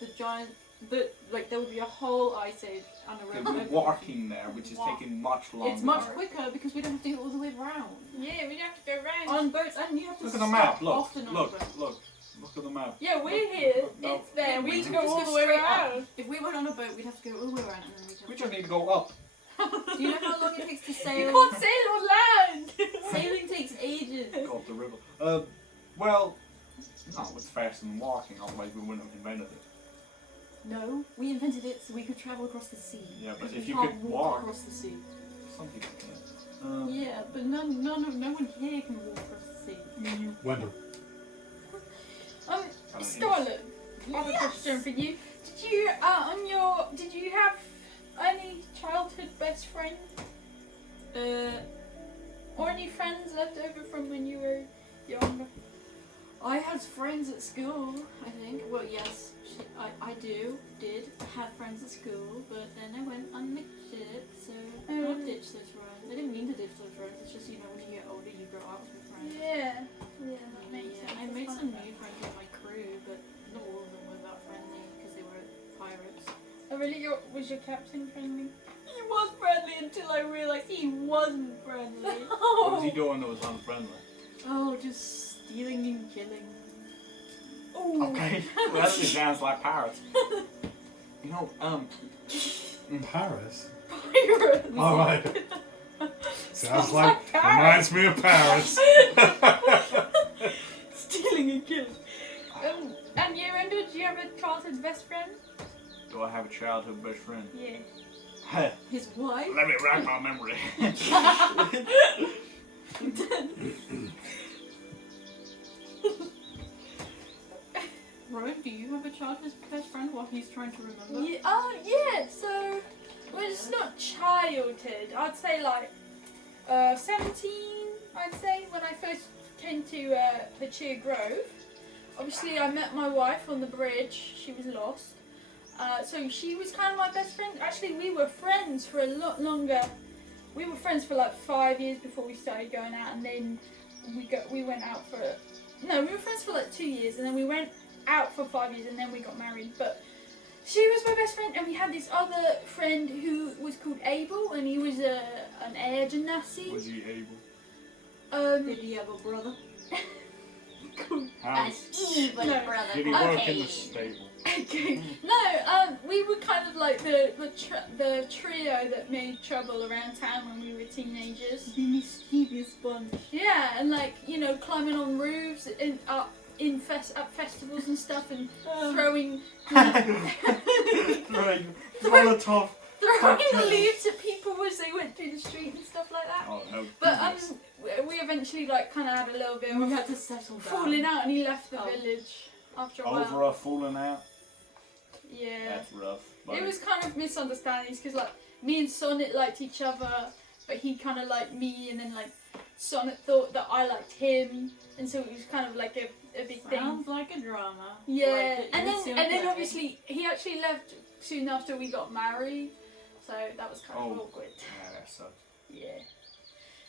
there would be a whole ice age and a We're river. walking there, which is Walk. taking much longer. It's much quicker because we don't have to go all the way around Yeah, we'd have to go round. on boats, and you have to Look at the stop map. Look, often on look, the boat. look at the map. Yeah, we're here. No. It's there. We We can go just all go the way straight up. around. If we went on a boat, we'd have to go all the way around, and then we'd have We to. just need to go up. Do you know how long it takes to sail? You can't sail on land. Sailing takes ages. Go up the river. Well, no, it's faster than walking. Otherwise, we wouldn't have invented it. No, we invented it so we could travel across the sea. Yeah, but Because if we you can't could walk walk, across the sea. some people can. Yeah, but no one here can walk across the sea. Wendell. Starlet. I have a question for you. Did you have any childhood best friend or any friends left over from when you were younger? I had friends at school, I think. Well, yes, I did have friends at school, but then I went on the ship, so I ditched those friends. I didn't mean to ditch those friends, it's just, when you get older, you grow out with friends. Yeah, that makes sense. I made some new friends with my crew, but not all of them were that friendly, because they were pirates. Oh, really? Was your captain friendly? He was friendly until I realised he wasn't friendly. What was he doing that was unfriendly? Oh, just stealing and killing. Okay. Well, that sounds like pirates. You know, Paris? Pirates. All right. Sounds like reminds me of Paris. Stealing and killing. And you, Endo, do you have a childhood best friend? do I have a childhood best friend? Yeah. His wife? Let me rack my memory. Rowan, do you have a childhood best friend while he's trying to remember? Yeah, so, well, it's not childhood. I'd say like 17, I'd say, when I first came to Pachir Grove. Obviously, I met my wife on the bridge. She was lost. So she was kind of my best friend. Actually, we were friends for a lot longer. we were friends for like 5 years before we started going out, and then we went out for no, we were friends for like 2 years, and then we went out for 5 years, and then we got married. But she was my best friend, and we had this other friend who was called Abel, and he was an air genasi. Was he able? Did he have a brother? How An evil No. brother. did he work Okay. in the stable? Okay. No, we were kind of like the trio that made trouble around town when we were teenagers. The mischievous bunch. Yeah, and like, you know, climbing on roofs and at festivals and stuff, and throwing Right. Molotov. throwing leaves at people as they went through the street and stuff like that. Oh no. But we eventually like kind of had a little bit We of had to settle down. falling out, and he left the Oh. village after a while. Over a falling out. Yeah. That's rough. It was kind of misunderstandings because like me and Sonnet liked each other, but he kind of liked me, and then like Sonnet thought that I liked him, and so it was kind of like a big thing. Sounds like a drama. Yeah, Like, and it was so then clever. obviously he actually left soon after we got married, so that was kind of Oh. awkward. Yeah, that sucks. Yeah,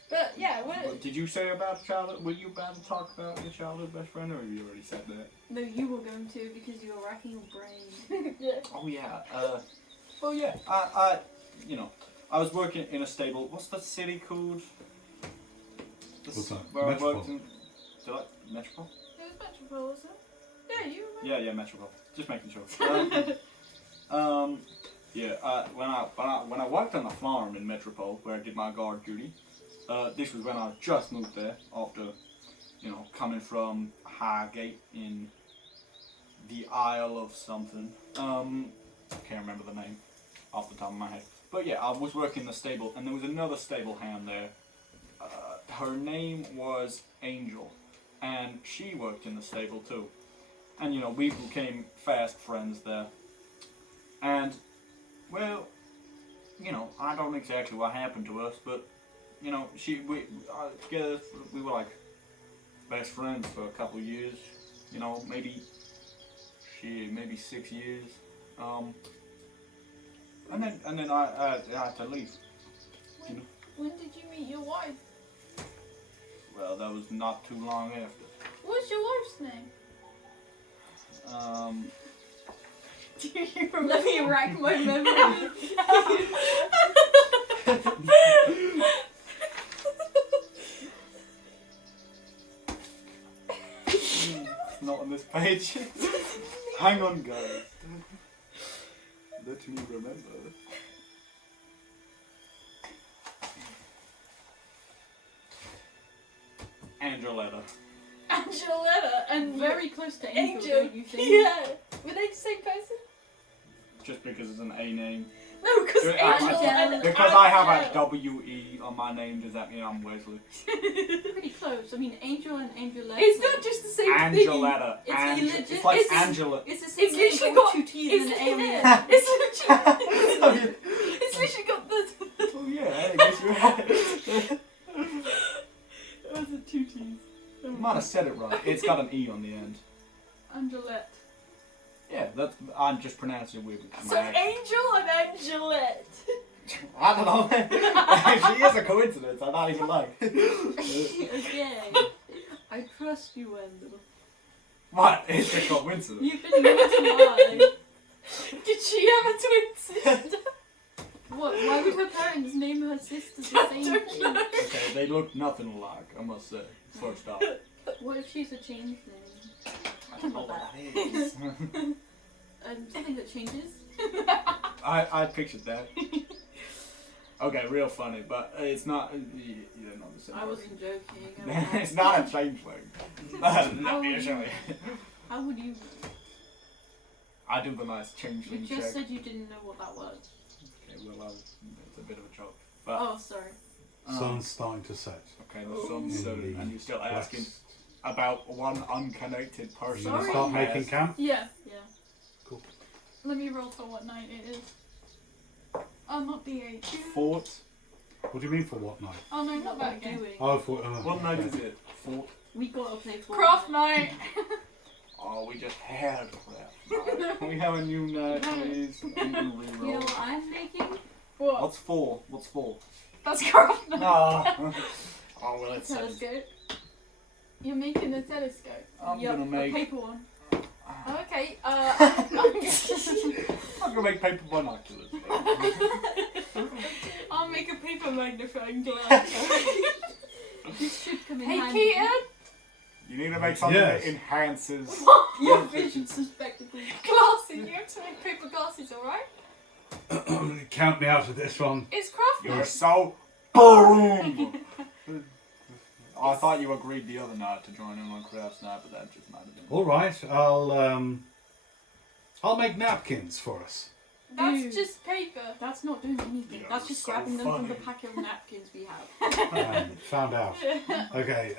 but yeah, But did you say about childhood? Were you about to talk about your childhood best friend, or have you already said that? No, you were going to because you were racking your brain. yeah. Oh yeah. Well, yeah. You know, I was working in a stable. What's the city called? What's that? Where I Metropole? worked in. Did I Metropole? It was Metropole, wasn't it? Yeah, you were. Yeah, Metropole. Just making sure. Yeah. When I worked on the farm in Metropole, where I did my guard duty, this was when I just moved there after, you know, coming from Highgate in the Isle of something. Can't remember the name off the top of my head. But yeah, I was working the stable, and there was another stable hand there. Her name was Angel, and she worked in the stable too. And you know, we became fast friends there. And well, you know, I don't know exactly what happened to us, but you know, together we were like best friends for a couple of years. You know, maybe 6 years. And then I had to leave. You know? When did you meet your wife? Well, that was not too long after. What's your wife's name? Do you remember? Let me rack my memory. Not on this page. Hang on, guys. Let me remember. Angeletta. Angeletta and Very close to Angel, Angel. don't you think? Yeah. Were they the same person? Just because it's an A name. No, because Yeah, Angel and Because I have a Angel. W-E on my name, does that mean I'm Wesley? Pretty close. I mean, Angel and Angeletta. It's not just the same thing. Angeletta. It's It's like it's- Angela. It's the same It's thing literally with got- two T's and an A on the end. Yeah, it's literally, I mean, it's literally got the. oh yeah, I guess you're right. It was a two T's. You might have said it right. It's got an E on the end. Angelette. Yeah, I'm just pronouncing it weird. with So my accent. Angel and Angelette. I don't know. She is a coincidence. I don't even like. Again, I trust you, Wendell. What? It's a coincidence. You've been lie. Did she have a twin sister? What? Why would her parents name her sisters the same don't thing? know. Okay, they look nothing alike, I must say. First off. What if she's a changeling? I don't know what that is. Something that changes? I pictured that. Okay, real funny, but it's not. You don't understand. I wasn't joking. It's not a changeling. Let me show you. How would you? I do the nice You changeling just check. said you didn't know what that was. Okay, well, it's a bit of a joke. But Oh, sorry. Sun's starting to set. okay, the sun's In setting, the and you're still asking west. about one unconnected Are person. you going to Sorry. start Yes. making camp? Yeah. Yeah. Cool. Let me roll for what night it is. Oh, not D8. Fort. What do you mean for what night? Oh no, not that What again. doing? Oh, for. What night is it? Fort. We gotta play for Craft night. Oh, we just had crap. Night. Can we have a new night, please? I'm gonna You know reroll. what I'm making? What? What's 4? What's 4? That's craft now. Oh. Oh, well, it's Telescope. You're making a telescope. I'm Yup, gonna make. a paper one. Okay. I'm gonna make paper binoculars. I'll make a paper magnifying glass. This should come in Hey, handy. Keaton. You need to make something Yes. that enhances. Your vision spectacles. Glasses. You have to make paper glasses, alright? Count me out of this one. It's craft. You're so boring. I thought you agreed the other night to join in on crafts night, but that just might have been. All right, I'll make napkins for us. That's Dude. just paper. That's not doing anything. You're That's just so grabbing them from the funny. packet of napkins we have. Found out. Okay,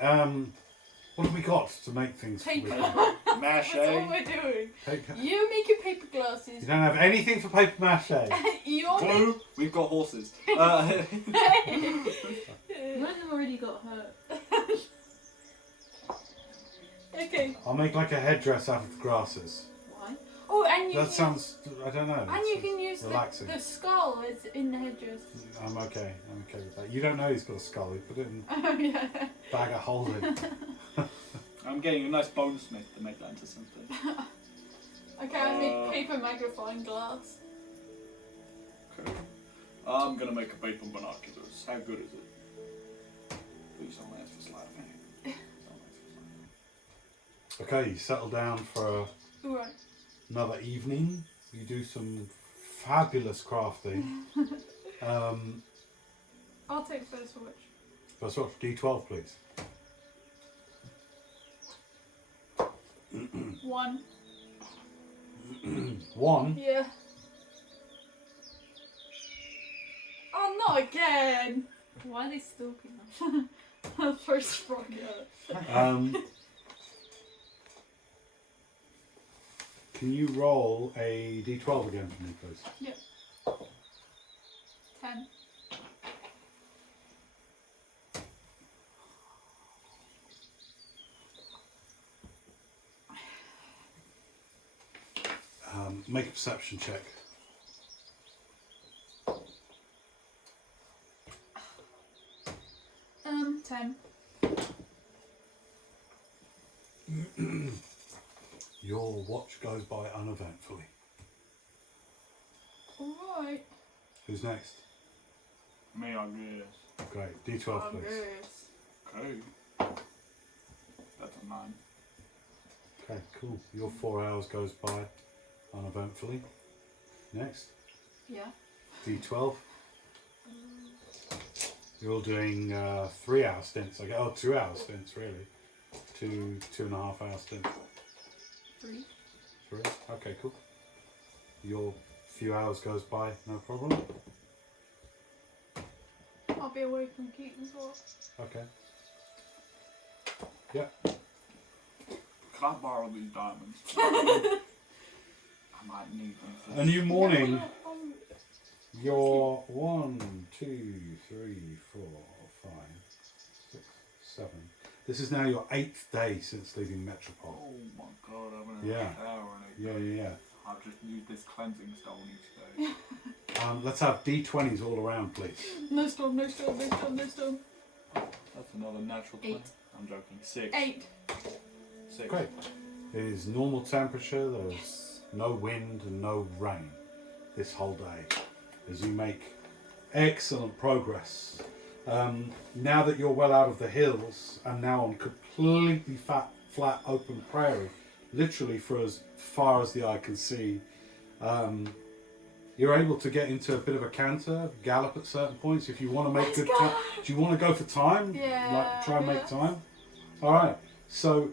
what have we got to make things Paper. with? Mache. That's all we're doing. Paper. You make your paper You glasses. don't have anything for paper mache. You're Glue. We've got horses. One of them already got hurt. Okay. I'll make like a headdress out of the grasses. Why? Oh, and you That can, sounds, I don't know. and you can use relaxing. the skull as in the headdress. I'm okay with that. You don't know he's got a skull. He put it in Oh yeah. a bag of holding. I'm getting a nice bonesmith to make that into something. Okay, I make paper magnifying glass. Okay. I'm gonna make a paper binoculars. How good is it? Please don't ask for slide of hand. Okay, you settle down for Alright. another evening. You do some fabulous crafting. I'll take first watch. First watch, D12 please. 1. 1. Yeah. Oh, not again! Why are they stalking us? First frog. Can you roll a D12 again for me, please? 10. Make a perception check. 10. Your watch goes by uneventfully. Alright. Who's next? Me, I guess. Great. D12 please. Yes. Okay. That's a 9. Okay, cool. Your 4 hours goes by uneventfully. Next. Yeah. D12. You're doing 3 hour stints. Okay. Oh, 2 hour stints really. 2.5 hour stints. 3. 3. Okay, cool. Your few hours goes by, no problem. I'll be away from Keaton as well. Okay. Yeah. Can I borrow these diamonds? I might need them for A new morning. You're 1, 2, 3, 4, 5, 6, 7. This is now your 8th day since leaving Metropole. Oh my god, I'm gonna Yeah. shower in it. Yeah. I've just used this cleansing stone each day. Let's have D20s all around, please. No storm, no storm, no storm, no storm. That's another natural 8. 20. I'm joking. 6. 8. 6. Great. It is normal temperature. There's Yes. no wind and no rain this whole day as you make excellent progress. Now that you're well out of the hills and now on completely flat open prairie, literally for as far as the eye can see, you're able to get into a bit of a canter, gallop at certain points if you want to make Let's good go. time. Do you want to go for time? Yeah, Like try and make yes. time? Alright, so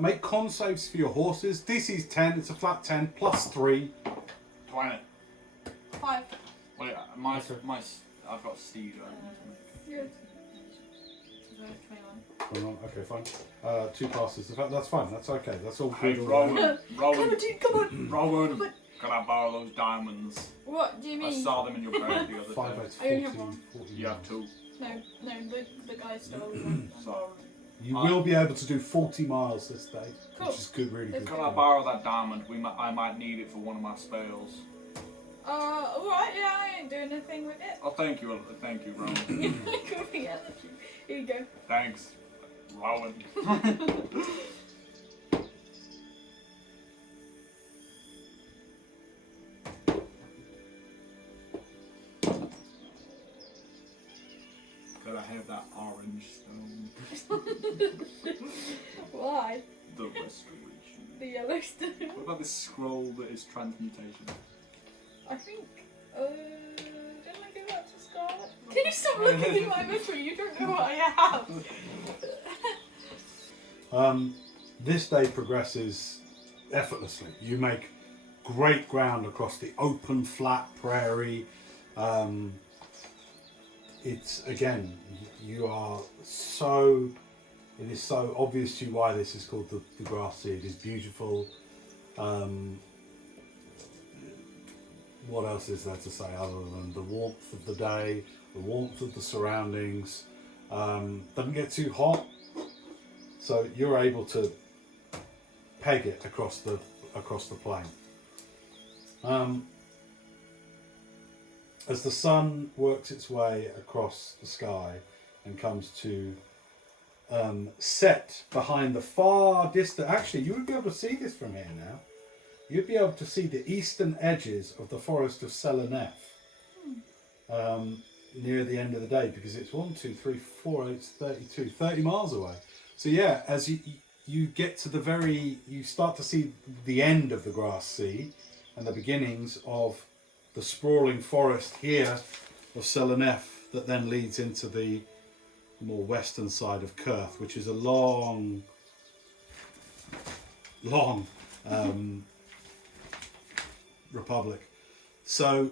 make con saves for your horses. This is 10, it's a flat 10, plus 3. 20. 5. Wait, I've got steed. Good. So 21. Okay, fine. 2 passes. In fact, that's fine. That's okay. That's all Hey, good. Rowan. Rowan. Come on. Rowan. But- Can I borrow those diamonds? What do you I mean? saw them in your bag the other 5 day. out I only 40, have one. 40 You have 2. No, the guy stole one. Sorry. You will be able to do 40 miles this day, Cool. which is good, really good. Can I borrow that diamond? I might need it for one of my spells. Alright, yeah, I ain't doing anything with it. Oh, thank you, Rowan. go. Thanks, Rowan. Could I have that orange stone? Why? The restoration. The yellow stone. What about this scroll that is transmutation? I think. Didn't I give that to Scarlet? Can you stop looking in my inventory? You don't know what I have. This day progresses effortlessly. You make great ground across the open, flat prairie. It's again, you are so. It is so obvious to you why this is called the grass sea. It is beautiful. What else is there to say other than the warmth of the day, the warmth of the surroundings? Doesn't get too hot, so you're able to peg it across the plain. As the sun works its way across the sky and comes to set behind the far distant. Actually, you would be able to see this from here now. You'd be able to see the eastern edges of the forest of Seleneth near the end of the day, because it's 1, 2, 3, 4, it's 30 miles away. So yeah, as you get to you start to see the end of the grass sea and the beginnings of the sprawling forest here of Seleneth that then leads into the more western side of Kurth, which is a long republic. So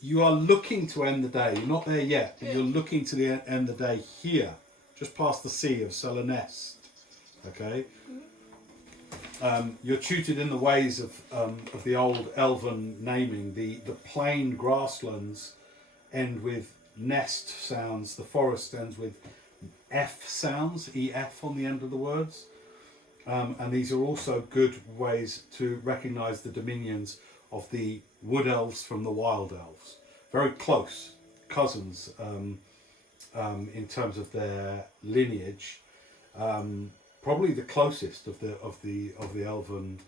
you are looking to end the day. You're not there yet, but you're looking to end the day here, just past the sea of Selenest. Okay. You're tutored in the ways of the old elven naming. The plain grasslands end with nest sounds. The forest ends with F sounds, EF on the end of the words. And these are also good ways to recognise the dominions of the wood elves from the wild elves. Very close cousins in terms of their lineage. Probably the closest of the elven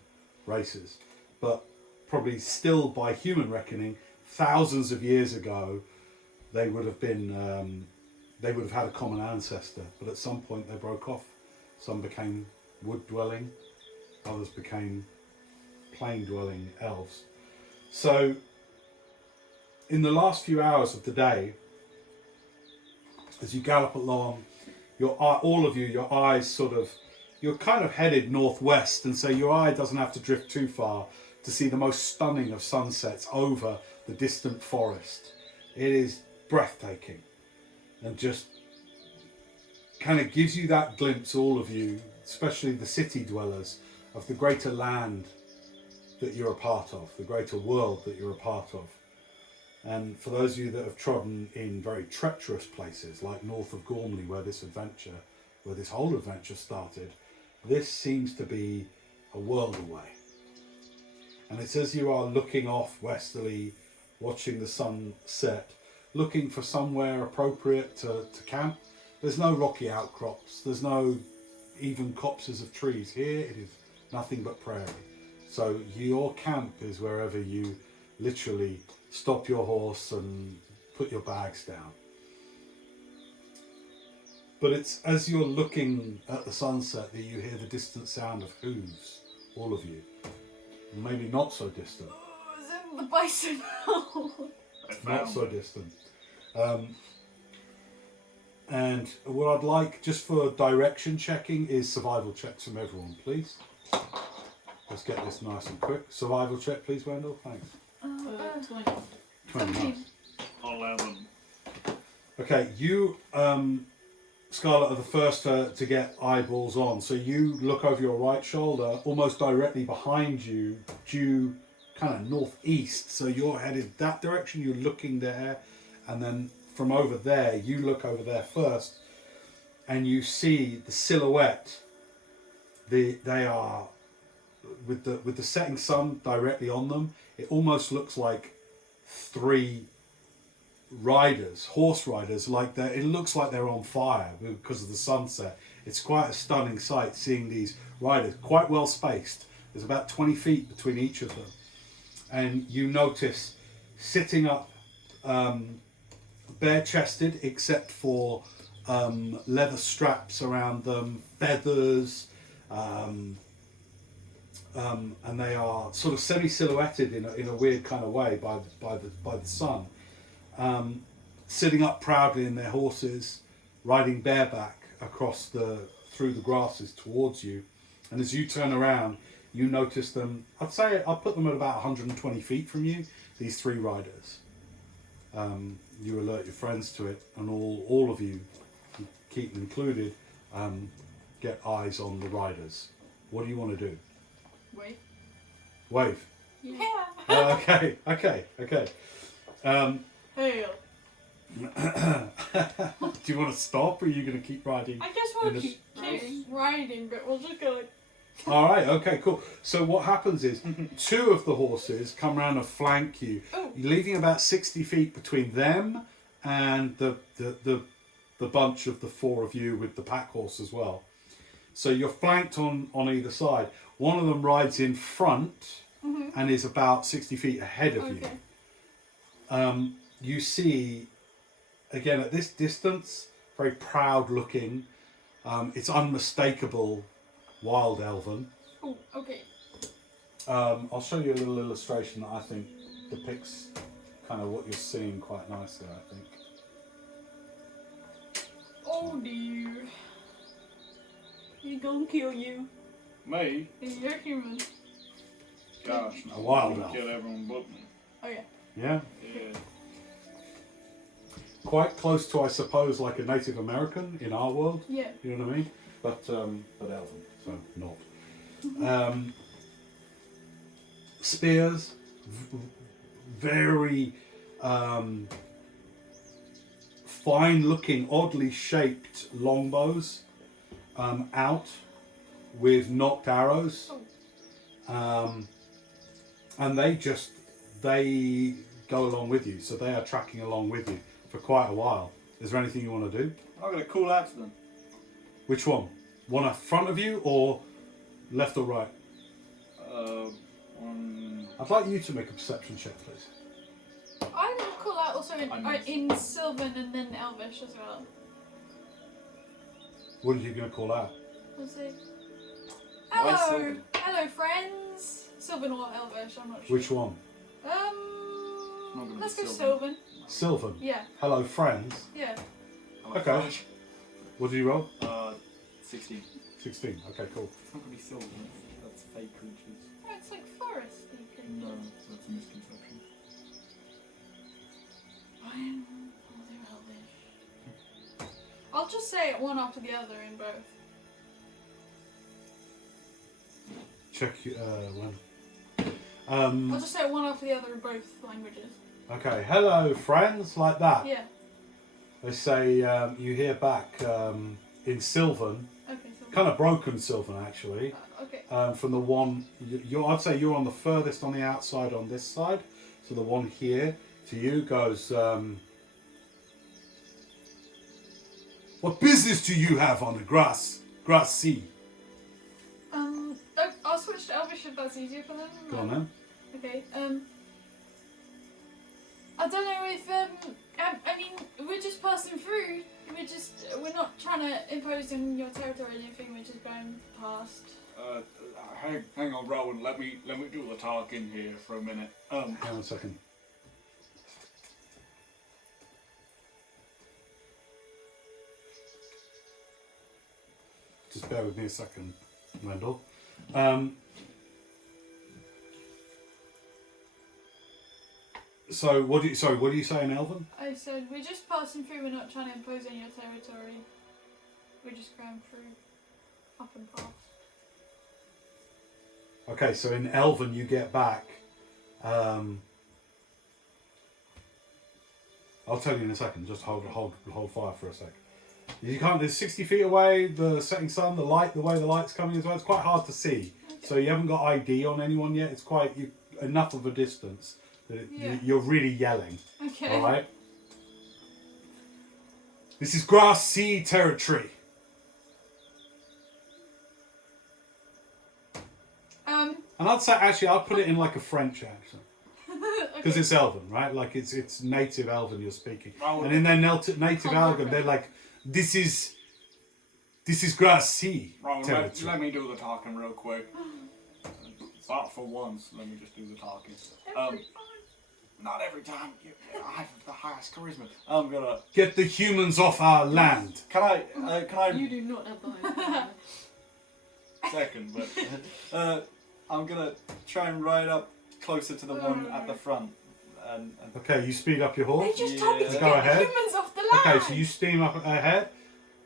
races, but probably still by human reckoning, thousands of years ago, they would have been they would have had a common ancestor. But at some point they broke off. Some became wood dwelling, others became plain dwelling elves. So in the last few hours of the day, as you gallop along, all of you, your eyes you're kind of headed northwest, and so your eye doesn't have to drift too far to see the most stunning of sunsets over the distant forest. It is breathtaking and just kind of gives you that glimpse, all of you, especially the city dwellers, of the greater land that you're a part of, the greater world that you're a part of. And for those of you that have trodden in very treacherous places like north of Gormley, where this whole adventure started, this seems to be a world away. And it's as you are looking off westerly, watching the sun set, looking for somewhere appropriate to camp. There's no rocky outcrops, there's no even copses of trees. Here it is nothing but prairie. So your camp is wherever you literally stop your horse and put your bags down. But it's as you're looking at the sunset that you hear the distant sound of hooves, all of you. Maybe not so distant. Oh, is it the bison? Not so distant. And what I'd like, just for direction checking, is survival checks from everyone, please. Let's get this nice and quick. Survival check, please, Wendell. Thanks. 20. 20, nice. 11. Okay, you, Scarlet, are the first to get eyeballs on. So you look over your right shoulder, almost directly behind you, due kind of northeast. So you're headed that direction, you're looking there, and then from over there, you look over there first, and you see the silhouette. They are, with the setting sun directly on them, it almost looks like 3 riders, horse riders, like it looks like they're on fire because of the sunset. It's quite a stunning sight seeing these riders, quite well spaced. There's about 20 feet between each of them. And you notice sitting up bare-chested, except for leather straps around them, feathers, and they are sort of semi-silhouetted in a weird kind of way by the sun. Sitting up proudly in their horses, riding bareback through the grasses towards you. And as you turn around, you notice them. I'll put them at about 120 feet from you. These 3 riders. You alert your friends to it, and all of you, Keaton included, get eyes on the riders. What do you want to do? Wait. Wave. Yeah. Okay. Hail. Do you want to stop, or are you going to keep riding? I guess we'll keep riding, but we'll just go like... All right, okay, cool. So what happens is 2 of the horses come around and flank you, leaving about 60 feet between them and the bunch of the 4 of you with the pack horse as well. So you're flanked on either side. One of them rides in front and is about 60 feet ahead of you. You see, again, at this distance, very proud looking. It's unmistakable wild elven. Oh, okay. I'll show you a little illustration that I think depicts kind of what you're seeing quite nicely, I think. Oh dear. He gonna kill you. Me? You're human. Gosh, no. A wild I'll elf. kill everyone but me. Oh yeah. Yeah? Yeah. Quite close to, I suppose, like a Native American in our world. Yeah. You know what I mean? But elven, so not. Spears, very fine-looking, oddly shaped longbows, out with knocked arrows, and they go along with you. So they are tracking along with you for quite a while. Is there anything you want to do? I'm gonna call out to them. Which one? One in front of you or left or right? One. I'd like you to make a perception check, please. I'm gonna call out also in Sylvan and then Elvish as well. What are you going to call out? We'll see. Why Hello! Sylvan? Hello, friends! Sylvan or Elvish, I'm not sure. Which one? gonna Let's be go Sylvan. Sylvan. Sylvan. Yeah, Hello, friends. yeah. Okay. What did you roll? 16. 16. Okay, cool. It's not gonna be Sylvan. That's fake creatures. Oh, it's like foresty creatures. No, that's a misconception. I'm Elvish. I'll just say it one after the other in both. Check when. I'll just say it one after the other in both languages. Okay. Hello, friends. Like that. Yeah. They say you hear back in Sylvan, Okay, Sylvan. kind of broken Sylvan actually. Okay. From the one, I'd say you're on the furthest on the outside on this side. So the one here to you goes, what business do you have on the grass sea? I'll switch to Elvish if that's easier for them. Go on then. Okay. I don't know if I mean we're just passing through. We're not trying to impose on your territory or anything. We're just going past. Hang on, Rowan. Let me do the talking here for a minute. Hang on a second. Just bear with me a second, Wendell. So what do you say in Elven? I said we're just passing through. We're not trying to impose on your territory. We're just going through, up and past. Okay, so in Elven you get back. I'll tell you in a second. Just hold fire for a sec. You can't. There's 60 feet away. The setting sun, the way the light's coming as well. It's quite hard to see. Okay. So you haven't got ID on anyone yet. It's quite enough of a distance that Yeah. you're really yelling. Okay. All right. This is Grass Sea territory. And I'd say, actually, I'd put it in like a French accent. Because Okay. it's Elven, right? Like, it's native Elven you're speaking. Oh, And in their native Elven, they're like, this is Grass Sea Wrong, territory. let me do the talking real quick. Not for once, let me just do the talking. Not every time. I have the highest charisma. I'm gonna... Get the humans off our land. Can I... You do not have the highest. Second, but... I'm gonna try and ride up closer to the one at the front. And Okay, you speed up your They horse. just told me to Yeah. Go get ahead. humans off the land. Okay, so you steam up ahead.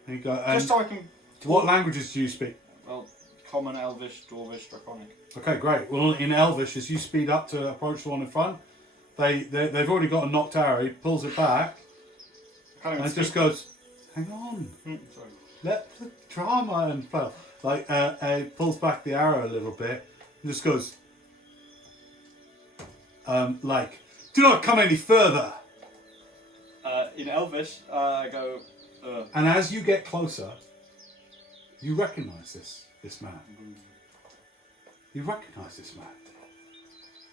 And you go. And just so I can... what languages do you speak? Well, Common, Elvish, Dwarvish, Draconic. Okay, great. Well, in Elvish, as you speed up to approach the one in front, they've already got a knocked arrow. He pulls it back I can't even and speak. just goes, "Hang on, Sorry. let the drama unfold." Like, he pulls back the arrow a little bit and just goes, like, "Do not come any further." In Elvish, I go... And as you get closer, you recognise this man. You recognise this man.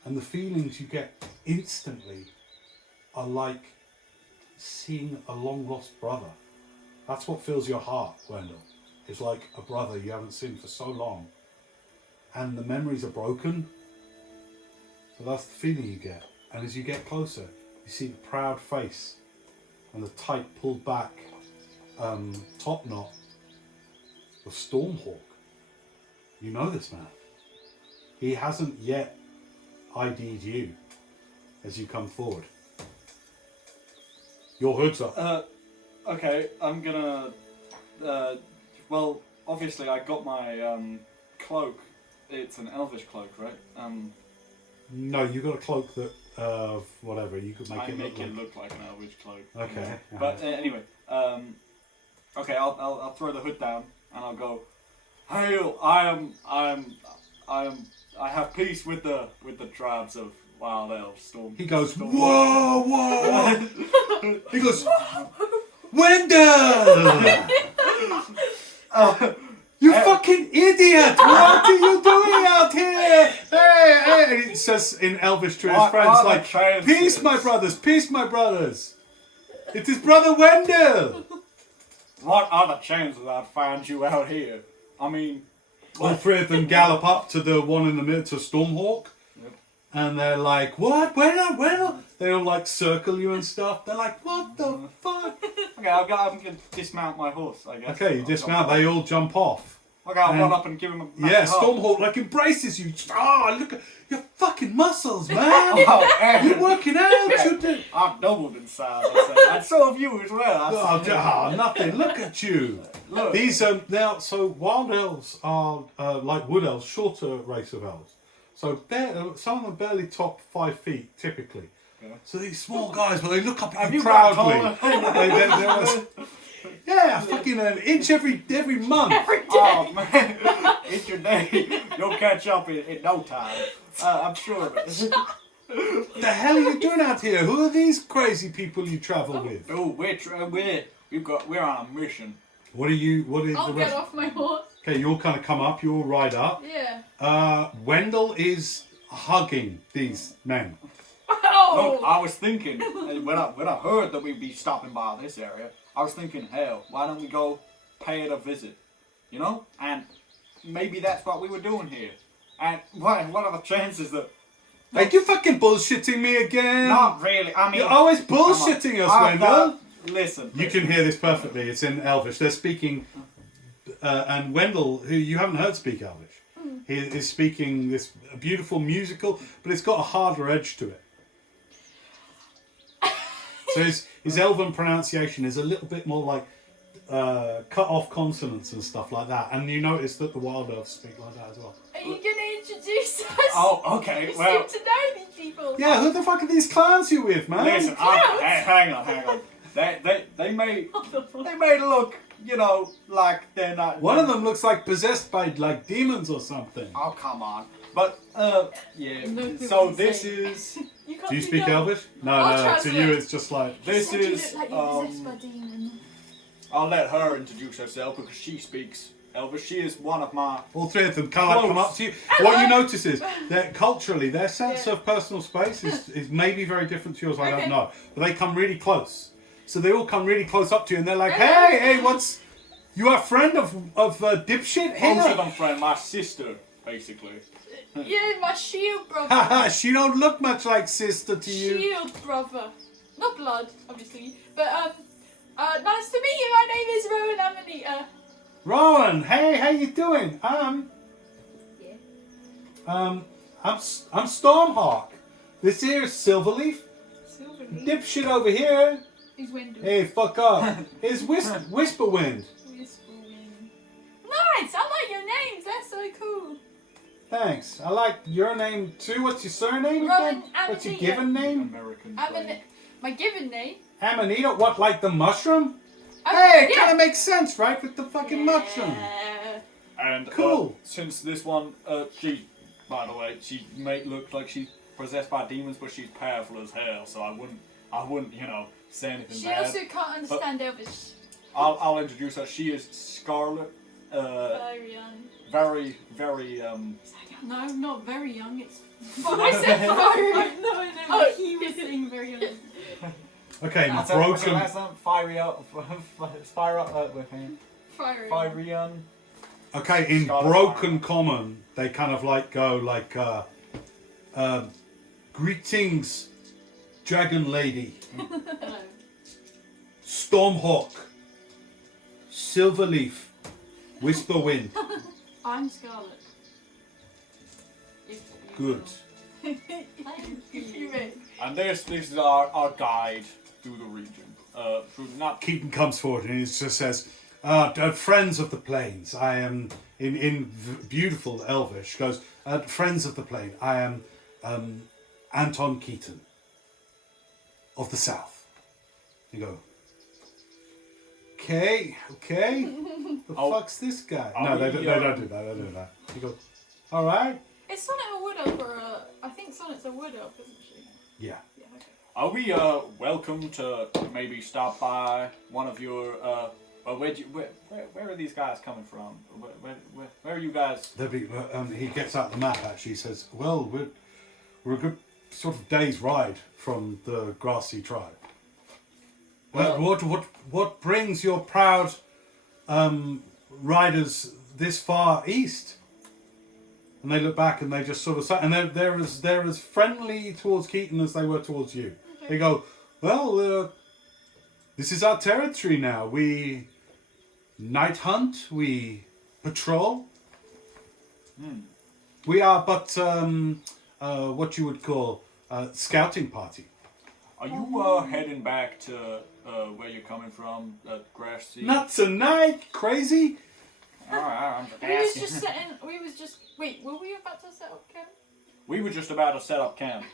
And the feelings you get instantly are like seeing a long lost brother. That's what fills your heart, Wendell. It's like a brother you haven't seen for so long. And the memories are broken. So that's the feeling you get. And as you get closer, you see the proud face and the tight pulled back top knot of Stormhawk. You know this man. He hasn't yet ID'd you as you come forward. Your hood's up. Okay, I'm gonna... well, obviously I got my cloak. It's an Elvish cloak, right? No, you got a cloak that whatever. You could make I it make look it like. look like an Elvish cloak. Okay. But anyway, okay, I'll throw the hood down and I'll go. Hail! I have peace with the tribes of Wild Elves. Storm. He goes, Storm. whoa, whoa. He goes, Wendell! You fucking idiot! What are you doing out here? Hey, hey! It says in Elvish to his What friends, are the like, chances? peace, my brothers, peace, my brothers. It is Brother Wendell. What are the chances I'd find you out here? I mean, All three of them gallop up to the one in the middle, to Stormhawk. Yep. And they're like, what? Wendell? They all like circle you and stuff. They're like, what the fuck? okay, I'm gonna dismount my horse, I guess. Okay, you dismount, they all jump off. Okay, I'll and- run up and give him a massive Yeah, hug. Stormhawk like embraces you. Oh, look at your fucking muscles, man. Oh, man. You're working out. You're doing... I've doubled in size, I'd say. And so have you as well. Oh, nothing. Look at you. Look. These now, so wild elves are like wood elves, shorter race of elves. So some of them barely top 5 feet typically. Yeah. So these small guys, but they look up at Have you you got proudly. taller? Yeah, fucking an inch every month. Oh man, it's your day. You'll catch up in no time. I'm sure of it. What the hell are you doing out here? Who are these crazy people you travel with? Oh, we're on a mission. What are the I'll rest? get off my horse. Okay, you all kind of come up. You all ride up. Yeah. Wendell is hugging these men. Oh! Look, I was thinking when I heard that we'd be stopping by this area, I was thinking, hell, why don't we go pay it a visit? You know, and maybe that's what we were doing here. And what are the chances that? Like, you fucking bullshitting me again? Not really. I mean, You're always bullshitting us, Wendell. Listen. You can hear this perfectly. It's in Elvish. They're speaking, and Wendell, who you haven't heard speak Elvish, he is speaking this beautiful musical, but it's got a harder edge to it. So his Elven pronunciation is a little bit more like cut off consonants and stuff like that. And you notice that the Wild Elves speak like that as well. Are you gonna introduce us? Oh, okay. You Well, seem to know these people. Yeah, who the fuck are these clowns you with, man? listen. Hang on. They may look, you know, like they're not. One of them looks like possessed by like demons or something. Oh, come on. But yeah. No, So people this say- is You can't Do you do speak that. Elvish? I'll No. To translate. you, it's just like this Said you is look like you're possessed by demons. I'll let her introduce herself because she speaks Elvish. She is one of my... All three of them kind of like come up to you. What you notice is that culturally, their sense of personal space is maybe very different to yours. I don't know, but they come really close. So they all come really close up to you, and they're like, "Hey, what's? You are a friend of dipshit here?" Most of them friend, my sister, basically. Yeah, my shield brother. Haha, she don't look much like sister to you. Shield brother. Not blood, obviously. But, nice to meet you. My name is Rowan Amanita. Rowan, hey, how you doing? Yeah. I'm Stormhawk. This here is Silverleaf. Silverleaf. Dipshit over here. He's Wendell. Hey, fuck up. It's Whisperwind. Whisperwind. Nice! I like your names. That's so cool. Thanks. I like your name too. What's your surname Rowan again? What's your Amanita. given name? American. My given name. Amanita. What, like the mushroom? Oh, Hey, it yeah. kind of makes sense, right? With the fucking mushroom. Yeah. And Cool. Since this one, she, by the way, she may look like she's possessed by demons, but she's powerful as hell. So I wouldn't, say anything She bad. also can't understand Elvish. I'll introduce her. She is Scarlet. Very young. Very, very. No, not very young. It's. I said fiery. No, Oh, he was saying very young. Okay, What's the broken. last one? Fiery up, fire up with him. Fiery. Fiery Okay, in Scarlet broken Fire. common, they kind of like go like, greetings, dragon lady, Hello. Stormhawk, Silverleaf, Whisperwind. I'm Scarlet. If you Good. If you may. And this is our guide through the region. Through not Keaton comes forward and he just says, friends of the plains, I am, in beautiful Elvish, goes, friends of the plain, I am Anton Keaton of the South. You go, okay. The fuck's this guy? No, they don't do that. They don't do that. You go, all right. Is Sonnet a wood elf or a? I think Sonnet's a wood elf, isn't she? Yeah. Yeah. Okay. Are we welcome to maybe stop by one of your where are these guys coming from? Where are you guys? He gets out the map. Actually, he says, "Well, we're a good sort of day's ride from the Grassy tribe. What brings your proud riders this far east?" And they look back and they just sort of say, and they're as friendly towards Keaton as they were towards you. Okay. They go, "Well, this is our territory now. We night hunt, we patrol. We are but what you would call a scouting party." Are you heading back to where you're coming from, Grassy? Not tonight, crazy. Alright, I'm We was asking. just setting. We was just. Wait, were we about to set up camp? We were just about to set up camp,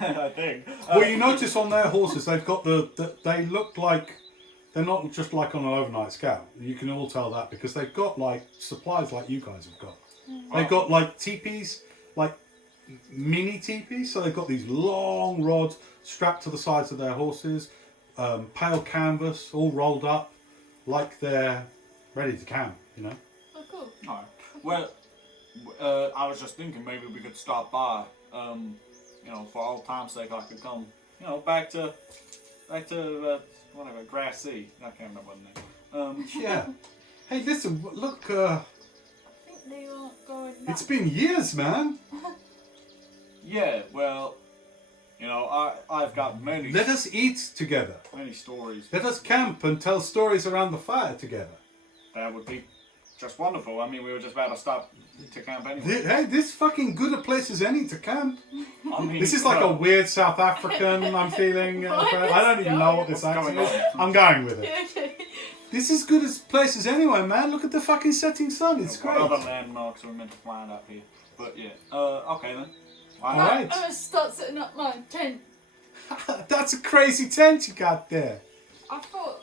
I think. Well, you notice on their horses, they've got they look like, they're not just like on an overnight scout. You can all tell that because they've got like supplies like you guys have got. They've got like teepees, like mini teepees. So they've got these long rods strapped to the sides of their horses, pale canvas, all rolled up, like they're ready to camp, Oh, cool. Alright. Well, I was just thinking maybe we could stop by. For old time's sake, I could come. Back to whatever, Grassy. I can't remember what the name. Yeah. Hey, listen, look, I think they aren't going back. it's been years, man. Yeah. Well, I've got many Let us eat together. many stories. Let us camp and tell stories around the fire together. That would be just wonderful. I mean, we were just about to stop to camp anyway. Hey, this fucking good a place as any to camp. I mean, This is like a weird South African I'm feeling. I don't even know what this What's accent going is. on? I'm going with it. Okay. This is good as place as anywhere, man. Look at the fucking setting sun. It's What great. other landmarks are we meant to find up here? But yeah. Okay then. Why not? Alright. I'm gonna start setting up my tent. That's a crazy tent you got there. I thought.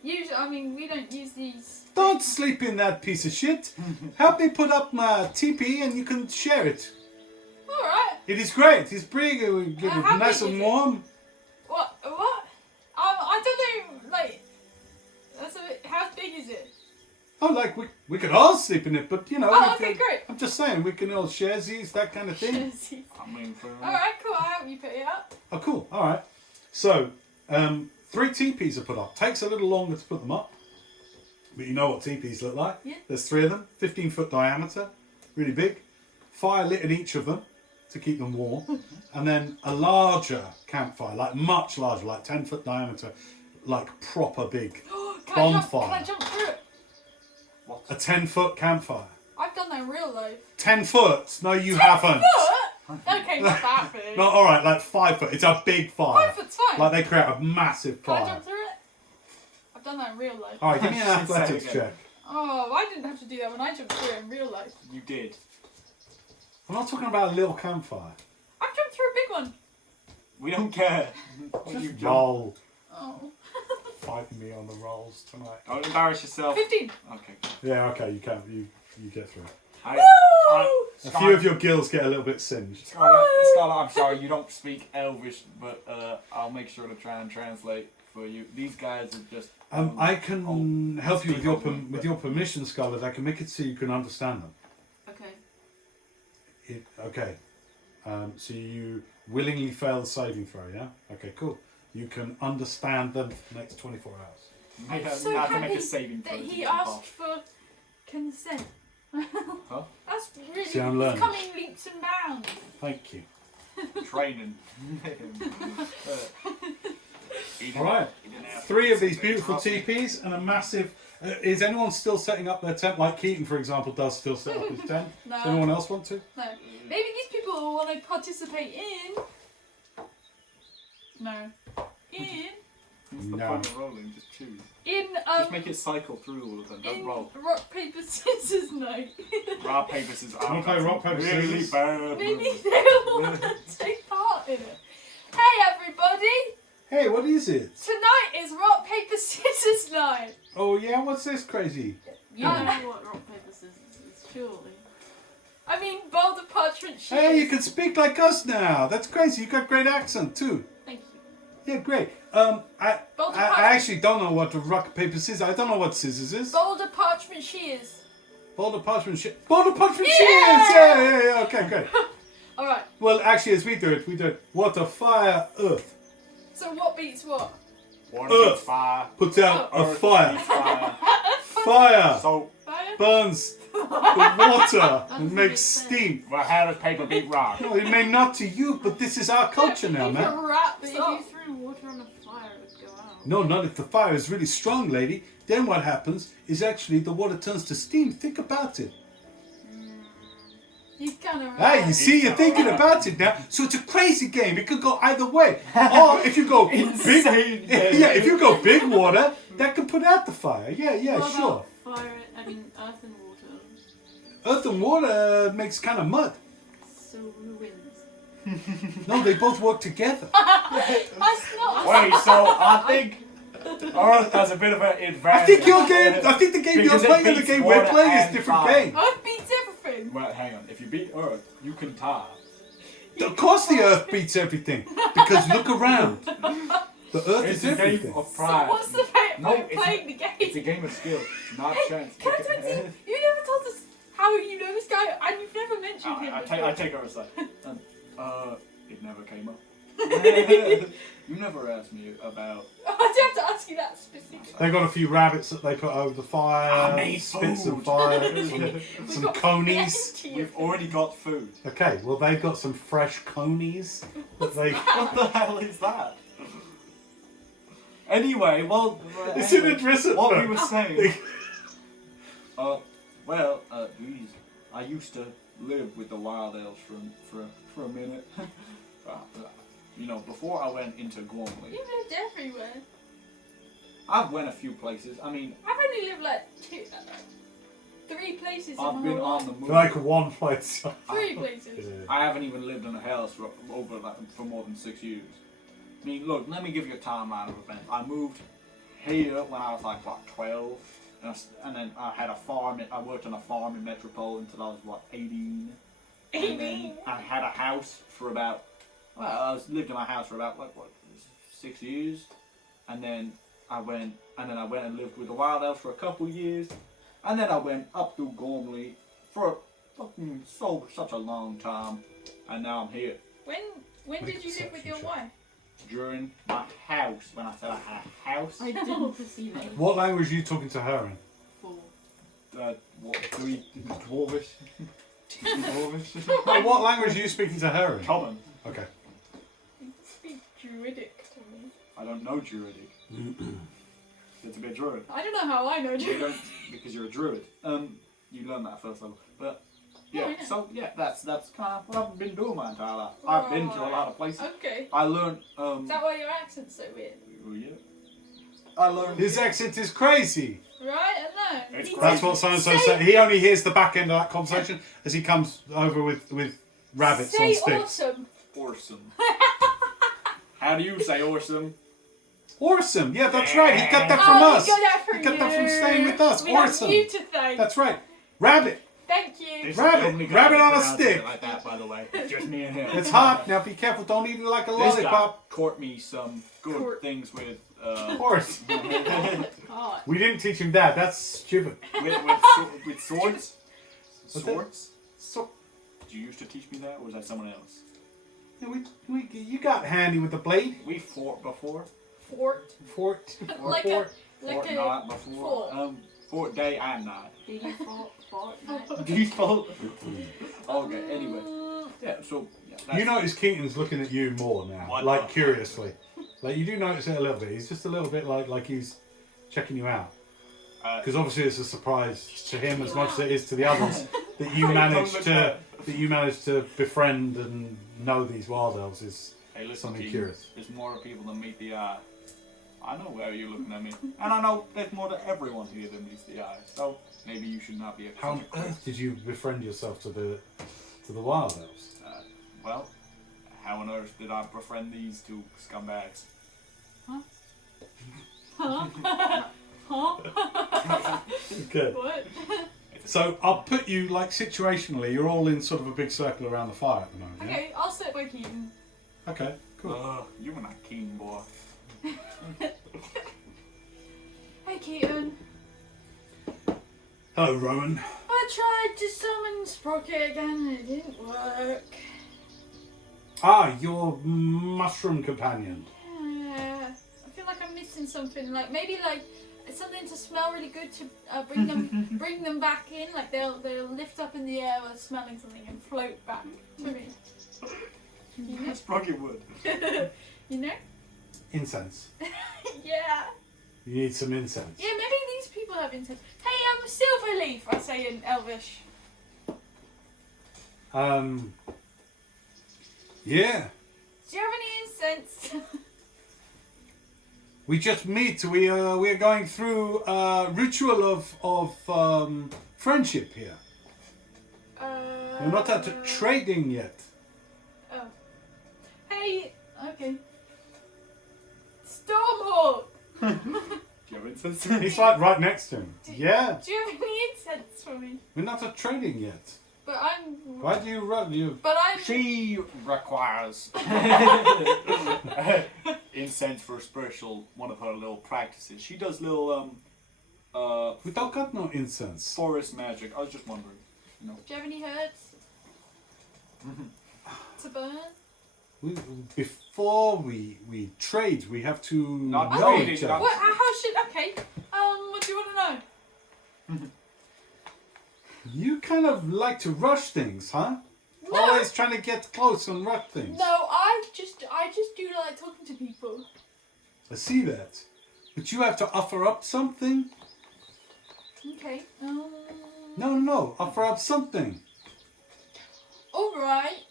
Usually, we don't use these. Don't sleep in that piece of shit. Help me put up my teepee and you can share it. All right. It is great. It's pretty good. How Nice big and is it? warm. What? I don't know. Like, is it? Oh, like we could all sleep in it, but you know. Oh, we okay, can- great. I'm just saying we can all share these, that kind of thing. I mean, for Alright, cool. I'll help you put it up. Oh, cool. All right. So, 3 teepees are put up. Takes a little longer to put them up, but you know what teepees look like. Yeah. There's 3 of them, 15-foot diameter, really big. Fire lit in each of them to keep them warm, and then a larger campfire, like much larger, like 10-foot diameter, like proper big bonfire. Can I jump through it? what? A 10-foot campfire. I've done that in real life. 10 foot? No, you haven't. Foot? Okay, not that big. No, all right, like 5 foot. It's a big fire. 5 foot's fine. Like they create a massive Can I fire. jump through it? I've done that in real life. All right, give me an Say it athletics again. check. Oh, I didn't have to do that when I jumped through it in real life. You did. I'm not talking about a little campfire. I've jumped through a big one. We don't care. you Just jump. roll. Oh. Fighting me on the rolls tonight. Don't embarrass yourself. 15. Okay. Yeah, okay, you can. You get through it. Woo! A few of your gills get a little bit singed. Scarlett, I'm sorry, you don't speak Elvish, but I'll make sure to try and translate for you. These guys are just. I can help you with speak over me, with your permission, Scarlett. I can make it so you can understand them. Okay. Okay. So you willingly fail the saving throw, yeah? Okay, cool. You can understand them for the next 24 hours. You I'm so have to make happy a saving throw. that to he get them asked past. for consent. Huh? That's really See, I'm learning. coming leaps and bounds. Thank you. Training. All right. 3 of these beautiful teepees and a massive. Is anyone still setting up their tent? Like Keaton, for example, does still set up his tent. No. Does anyone else want to? No. Maybe these people will want to participate in. No. What's the No. point of rolling? Just choose. In Just make it cycle through all of them. Don't in roll. rock paper scissors night. Rock, paper, scissors. Wanna play rock, paper, really scissors? bad. Maybe they'll want to take part in it. Hey everybody! Hey, what is it? Tonight is rock paper scissors night. Oh yeah, what's this crazy? You know what rock, paper, scissors is, surely. I mean, boulder parchment sheet. Hey, you can speak like us now. That's crazy. You got great accent too. Thank you. Yeah, great. I Boulder I parchment. actually don't know what the rock paper scissors. I don't know what scissors is. Boulder parchment shears. Boulder parchment shit. Boulder parchment Yeah! shears. Yeah. Okay, great. All right. Well, actually, as we do it water, fire, earth. So what beats what? Water, Earth. fire. Puts out a Earth, fire. fire. Fire So, Fire. burns the water and doesn't makes make sense. steam. well, how does paper beat rock? No, it may not to you, but this is our culture now, You man. can wrap But if up. you threw water on a fire, it would go out. No, not if the fire is really strong, lady. Then what happens is actually the water turns to steam. Think about it. You kind of. Hey, you see, you're thinking about it now. So it's a crazy game. It could go either way. Or if you go big, Insane game. yeah, if you go big water, that can put out the fire. Yeah, What sure. about fire, earth and water? Earth and water makes kind of mud. So who wins? No, they both work together. That's not. Wait, so I think Earth has a bit of an advantage. I think the game you're Because it playing and the beats game we're water playing is and different fire. game. Earth beats everything. Well, hang on. If you beat Earth, you can tie. Of course the Earth beats everything. Because look around. The Earth It's is a game everything. of So pride. what's the point No, of it's playing the game? It's a game of skill, not Hey, chance. can I tell you? You never told us how you know this guy, and you've never mentioned him. I take her aside. It never came up. You never asked me about. I do have to ask you that specifically. They've got a few rabbits that they put over the fire. I made spits of food. fire. We've some got conies. plenty We've of- already got food. Okay, well they've got some fresh conies that they. What the hell is that? Anyway, well, It's in a dressing what we room. were saying. Geez, I used to live with the wild elves for a minute. You know, before I went into Gormley, You've lived everywhere. I've went a few places. I mean, I've only lived like 3 places in I've my been whole on life. the move. Like one place. 3 places. I haven't even lived in a house for more than 6 years. I mean, look, let me give you a timeline of events. I moved here when I was like 12, and then I had a farm. I worked on a farm in Metropole until I was 18. And then I had a house for about. Well, lived in my house for about 6 years, and then I went and lived with the wild elves for a couple of years, and then I went up through Gormley for fucking such a long time, and now I'm here. When did you live with your wife? During my house, when I said I had a house, I didn't perceive it. What language are you talking to her in? what, three dwarvish? Dwarvish? No, what language are you speaking to her in? Common. Okay. You speak Druidic to me. I don't know Druidic. It's a bit Druid. I don't know how I know You Druidic. don't, because you're a Druid. You learn that at first level. But yeah, Oh, yeah. so yeah, that's kind of what I've been doing my entire life. I've been to a lot of places. Okay. I learned. Is that why your accent's so weird? Oh, yeah. I learned. His accent is crazy. Right? I know. It's That's what so-and-so said. He only hears the back end of that conversation as he comes over with rabbits Say on sticks. awesome. Awesome. How do you say awesome? Awesome. Yeah, that's right. He got that from Oh, us. we got that from He got that from you. staying with us. We Awesome. have you to thank. That's right. Rabbit. Thank you. This Rabbit. is the only guy Rabbit that on a pronounces it stick. like that, by the way. It's just me and him. It's hot. Now be careful. Don't eat it like a This guy lollipop. taught me some good Court. things with Horse. God. We didn't teach him that. That's stupid. with swords. What's that? Swords. So, Did you used to teach me that, or was that someone else? yeah, you got handy with the blade. We fought before. Fort. Fort. Like Fort. Like a Fortnite before. fort. Fort day and night. Fortnite. Default. Okay. Anyway. Yeah. So. Yeah, You notice Keaton's looking at you more now, What like the- curiously. Like you do notice it a little bit. He's just a little bit like he's checking you out. Because obviously it's a surprise to him as much as it is to the others that you managed to befriend and know these wild elves is Hey, listen, something Keaton, curious. There's more people than meet the eye. I know where you're looking at me, and I know there's more to everyone here than meets the eye. So maybe you should not be a. How on earth did you befriend yourself to the wild elves? Well, how on earth did I befriend these two scumbags? Huh? Okay. What? So I'll put you like situationally. You're all in sort of a big circle around the fire at the moment. Yeah? Okay, I'll sit by Keaton. Okay. Cool. You and that keen boy. Hey Keaton. Hello, Rowan. I tried to summon Sprocket again and it didn't work. Ah, your mushroom companion. Yeah. I feel like I'm missing something. Like maybe like something to smell really good to bring them back in. Like they'll lift up in the air while smelling something and float back to me. You know? Sprocket wood. You know? Incense. Yeah. You need some incense. Yeah, maybe these people have incense. Hey, Silverleaf, I say in Elvish. Yeah. Do you have any incense? We just meet. We are going through a ritual of friendship here. We're not at trading yet. Oh. Hey, okay. Stormhawk! Do you have incense? He's like right next to him. Yeah. Do you have any incense for me? We're not at trading yet. But I'm. Why do you run? You. But I'm. She requires incense for one of her little practices. She does little We don't got no incense. forest magic. I was just wondering. Do you have any herbs? To burn? Before we trade, we have to Not know trading, each other. not- What? How should. Okay. What do you want to know? You kind of like to rush things, huh? No. Always trying to get close and rush things. No, I just do like talking to people. I see that. But you have to offer up something? Okay. No. Offer up something. Alright.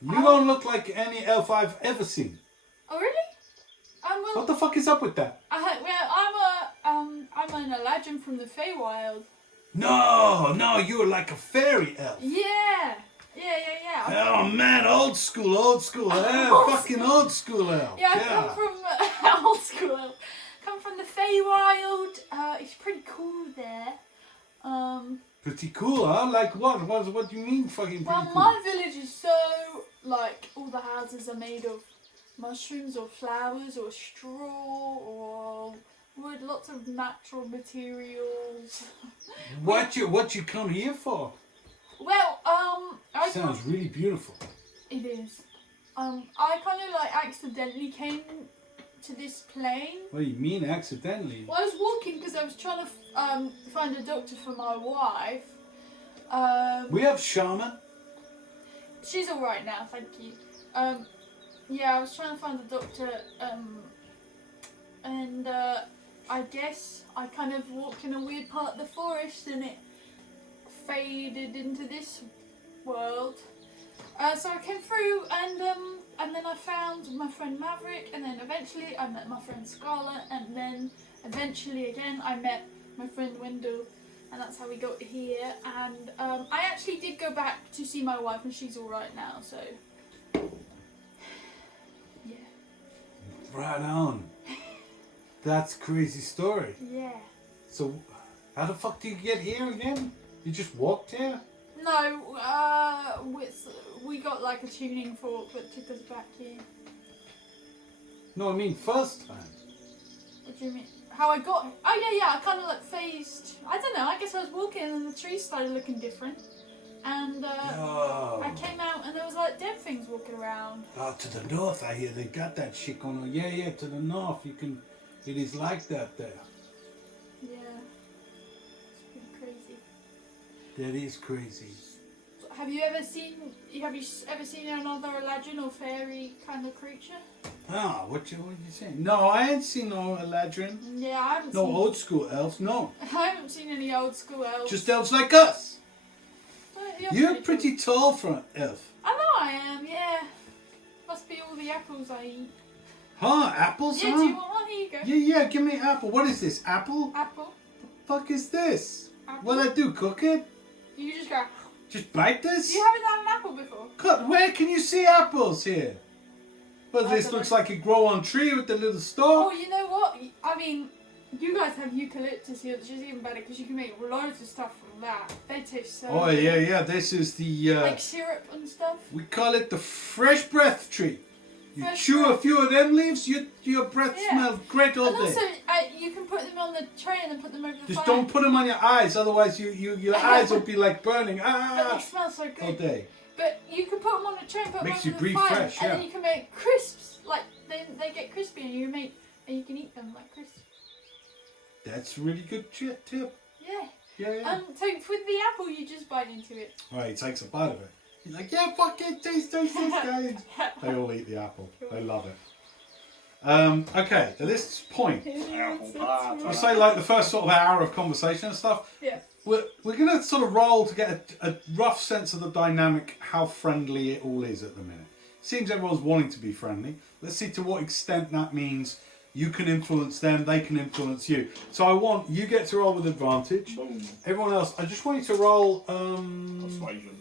You don't look like any elf I've ever seen. Oh, really? Well, What the fuck is up with that? I'm an Aladdin from the Feywild. No, you're like a fairy elf. Yeah. Oh man, old school, yeah, fucking old school elf. Yeah, I come from old school elf. Come from the Feywild. It's pretty cool there. Pretty cool, huh? Like what? What do you mean fucking pretty Well, cool? my village is so like all the houses are made of mushrooms or flowers or straw or wood, lots of natural materials. What you come here for? Well, Sounds really beautiful. It is. I kind of like accidentally came to this plane. What do you mean accidentally? Well, I was walking because I was trying to find a doctor for my wife. We have shaman. She's all right now, thank you. Yeah, I was trying to find a doctor, and I guess I kind of walked in a weird part of the forest, and it faded into this world. So I came through, and then I found my friend Maverick, and then eventually I met my friend Scarlett, and then eventually again I met my friend Wendell, and that's how we got here. And I actually did go back to see my wife, and she's all right now. So yeah. Right on. That's a crazy story. Yeah. So, how the fuck did you get here again? You just walked here? No, we got like a tuning fork that took us back here. No, I mean first time. What do you mean? How I got? Oh yeah, I kind of like phased. I don't know. I guess I was walking and the trees started looking different, and I came out and there was like dead things walking around. Oh, to the north, I hear they got that shit going on. Yeah, to the north, you can. It is like that there. Yeah, it's pretty crazy. That is crazy. Have you ever seen another legend or fairy kind of creature? Ah, what you saying? No, I ain't seen no Eladrin. Yeah, I haven't No seen. old school elves, no. I haven't seen any old school elves. Just elves like us. Well, You're pretty tall for an elf. I know I am. Yeah. Must be all the apples I eat. Huh? Apples, Yeah. huh? Do you want one? Here you go. Yeah, give me apple. What is this? Apple? Apple. Fuck is this? Apple. What I do? Cook it? You just go. Just bite this? You haven't had an apple before. God, where can you see apples here? Well, I this don't looks know. like it grow on tree with the little Oh, stalk. you know what? I mean, you guys have eucalyptus here, which is even better because you can make loads of stuff from that. They taste so Oh, good. yeah. This is the, Like syrup and stuff. we call it the fresh breath tree. You Fresh chew a breath. few of them leaves, your breath Yeah. smells great all And day. also, you can put them on the tray and then put them over the Just fire. don't put them on your eyes, otherwise your eyes will be like burning But all they smell so good. day. But you can put them on a tray and put Makes them you over the breathe fire, fresh, and yeah. then you can make crisps. Like they get crispy, and you can eat them like crisps. That's really good tip. Yeah. Yeah. So with the apple, you just bite into it. Alright, he takes a bite of it. He's like, yeah, fuck it, taste this, guys. They all eat the apple. They love it. Okay, at this point, I'll say like the first sort of hour of conversation and stuff, Yeah. we're going to sort of roll to get a rough sense of the dynamic, how friendly it all is at the minute. Seems everyone's wanting to be friendly. Let's see to what extent that means you can influence them, they can influence you. So I want, you get to roll with advantage. Boom. Everyone else, I just want you to roll... Persuasion.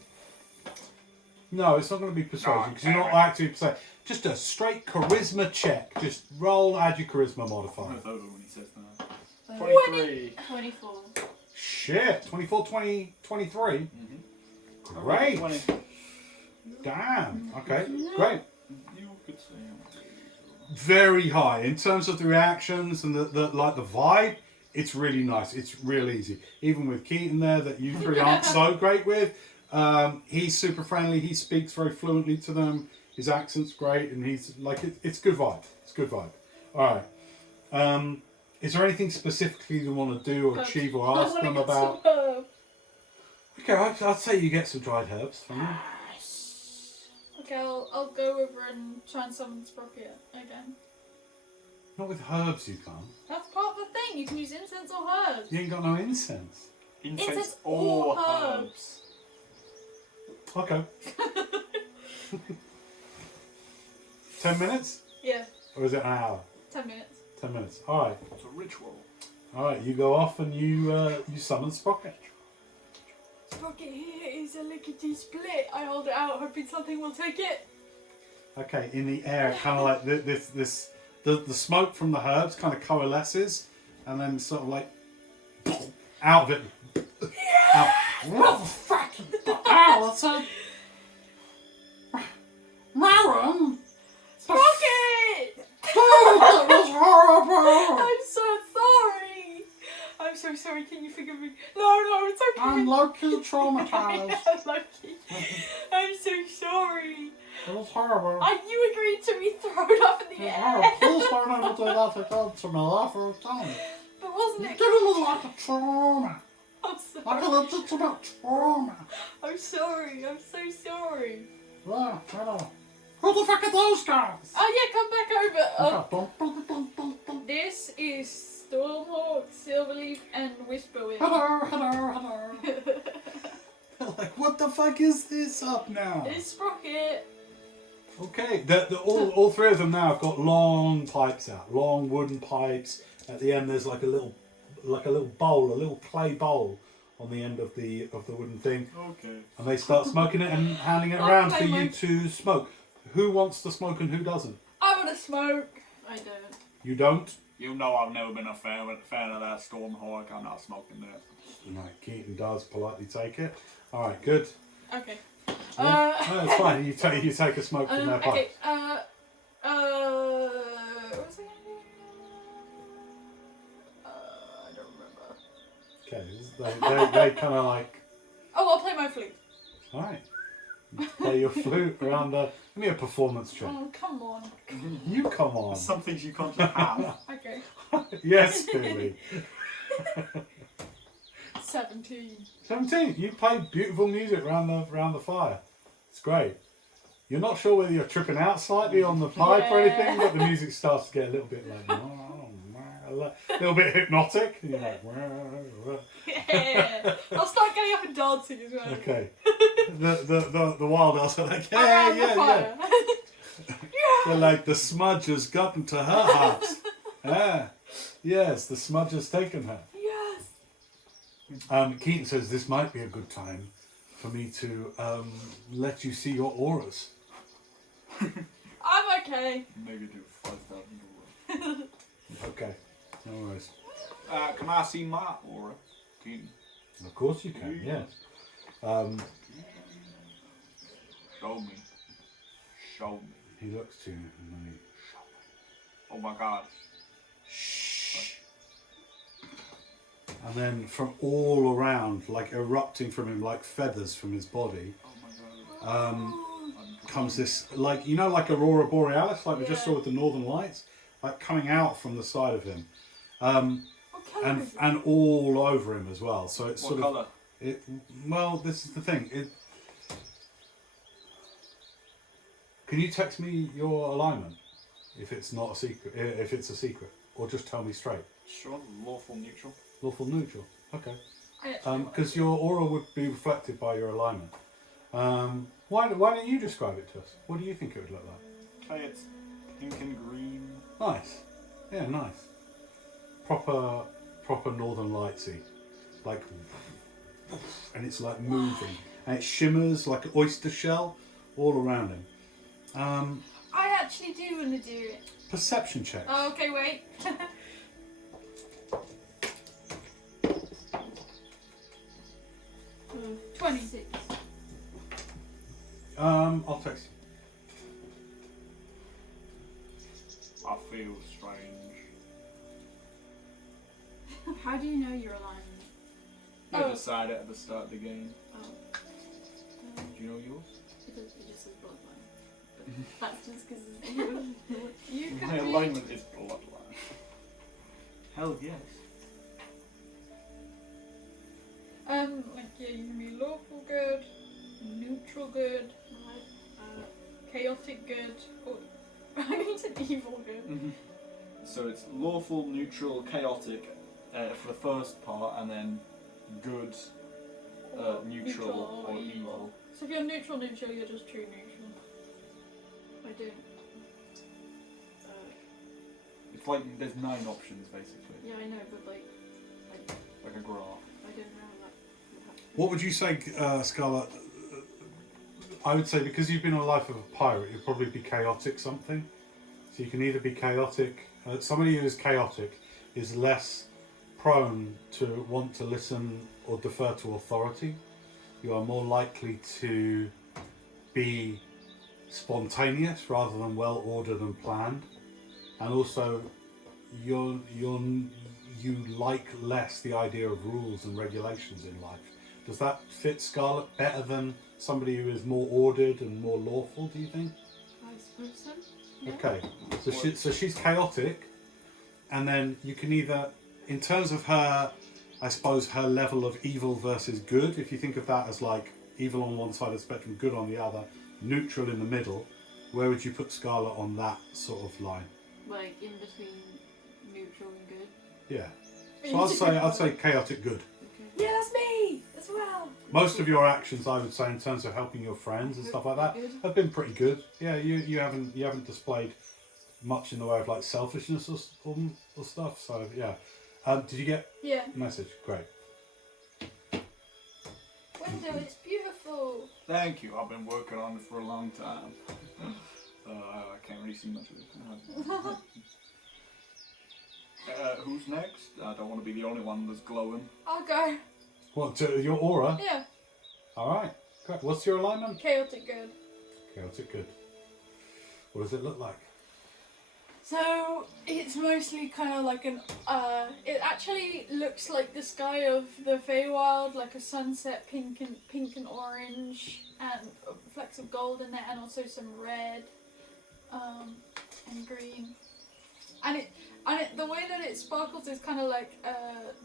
No, it's not going to be persuasion because you're not actually persuaded. Just a straight charisma check. Just roll, add your charisma modifier. It's over when he says that. 23. 24. Shit, 24, 20, 23. Great. 20. Damn. Okay, great. You could say. Very high in terms of the reactions and the vibe. It's really nice. It's real easy. Even with Keaton there, that you three aren't so great with. He's super friendly. He speaks very fluently to them. His accent's great, and he's like, it's good vibe. It's good vibe. All right. Is there anything specifically you want to do or achieve or ask them about? Okay, I'd say you get some dried herbs from them. Okay, I'll go over and try and summon Sprocket again. Not with herbs, you can't. That's part of the thing. You can use incense or herbs. You ain't got no incense. Incense or herbs. Okay. 10 minutes? Yeah, Or is it an hour? 10 minutes. 10 minutes. Alright. It's a ritual. Alright, you go off and you summon Sprocket. Sprocket here is a lickety split. I hold it out, hoping something will take it. Okay, in the air, kind of like the smoke from the herbs kind of coalesces and then sort of like out of it. Out. What the fucking Allison? Marum? Sprocket! That was horrible! I'm so sorry. I'm so sorry. Can you forgive me? No, it's okay. I'm low-key traumatized. Yeah, Loki. I'm so sorry. It was horrible. You agreed to be thrown up in the air. Please don't ever do that again to me ever again. But wasn't it? Giving me like a trauma. I'm Like a sorry. legitimate trauma. I'm sorry. I'm so sorry. Yeah, I know. Who the fuck are those guys? Oh yeah, come back over. Dum, dum, dum, dum. This is Stormhawk, Silverleaf, and Whisperwind. Hello. Like, what the fuck is this up now? It's Sprocket. Okay, all three of them now have got long pipes out, long wooden pipes. At the end, there's like a little bowl, a little clay bowl on the end of the wooden thing. Okay. And they start smoking it and handing it around for you to smoke. Who wants to smoke and who doesn't? I want to smoke. I don't. You don't? You know I've never been a fan of that Stormhawk. I'm not smoking that. Right, Keaton does politely take it. All right, good. Okay. Yeah. No, it's fine. You take a smoke from their pipe. Okay. What was I gonna do? I don't remember. Okay, they kind of like. Oh, I'll play my flute. All right. You play your flute around the. Give me a performance check. Oh, come on. You come on. Some things you can't just have. Okay. Yes, Finley. 17. 17. You play beautiful music around the fire. It's great. You're not sure whether you're tripping out slightly on the pipe or anything, but the music starts to get a little bit like a little bit hypnotic. And you're like, Yeah. I'll start getting up and dancing as well. okay. The wild elves are like, Around the yeah. fire. They're like, the smudge has gotten to her heart. Ah, yes, the smudge has taken her. Yes. Keaton says this might be a good time for me to let you see your auras. I'm okay. Maybe do $5,000. Okay, no worries. Can I see my aura? Keaton? Of course you can, yes. Show me. Show me. He looks to you and then Oh my god. and then from all around, like erupting from him like feathers from his body, Oh my god. comes this, like, you know, like Aurora Borealis, like we just Yeah. saw with the Northern Lights, like coming out from the side of him. What colour And is it? and all over him as well. So it's What sort colour? of it. Well, this is the thing. Can you text me your alignment if it's not a secret? If it's a secret, or just tell me straight. Sure. Lawful neutral. Lawful neutral. Okay. I actually Because your aura would be reflected by your alignment. Why don't you describe it to us? What do you think it would look like? Okay, it's pink and green. Nice. Yeah, nice. Proper Northern Lightsy, like, and it's like moving, and it shimmers like an oyster shell all around him. I actually do want to do it. Perception check. Oh, okay, wait. 26. I'll text you. I feel strange. How do you know you're aligned? I Oh. decided at the start of the game. Oh. Do you know yours? It just says bloodline. But that's just because you My can be... alignment is bloodline. Hell yes. Like, yeah, you can be lawful good, neutral good, chaotic good, or I mean evil good. So it's lawful, neutral, chaotic for the first part, and then good, neutral, or evil. So if you're neutral, you're just true neutral. I don't. It's like there's 9 options basically, Yeah, I know, but like like a graph. I don't know that. What would you say, Scarlett? I would say because you've been a life of a pirate, you'd probably be chaotic something. So you can either be chaotic. Somebody who is chaotic is less prone to want to listen or defer to authority. You are more likely to be spontaneous rather than well ordered and planned. and also you like less the idea of rules and regulations in life. Does that fit Scarlet better than somebody who is more ordered and more lawful, do you think? I suppose so. Yeah. Okay, so she's chaotic, and then you can either, in terms of her, I suppose her level of evil versus good, if you think of that as like evil on one side of the spectrum, good on the other, neutral in the middle, where would you put Scarlet on that sort of line? Like in between neutral and good. Yeah. So I'd say chaotic good. Okay. Yeah, that's me as well. Most of your actions, I would say, in terms of helping your friends and stuff like that, Good. have been pretty good. Yeah, you haven't displayed much in the way of like selfishness or stuff. So yeah. Did you get Yeah. the message? Great. Window, it's beautiful. Thank you. I've been working on it for a long time. I can't really see much of it. Who's next? I don't want to be the only one that's glowing. I'll go. What, to your aura? Yeah. Alright, great. What's your alignment? Chaotic good. Chaotic good. What does it look like? So it's mostly kind of like an. It actually looks like the sky of the Feywild, like a sunset, pink and orange, and flecks of gold in there, and also some red, and green. And it the way that it sparkles is kind of like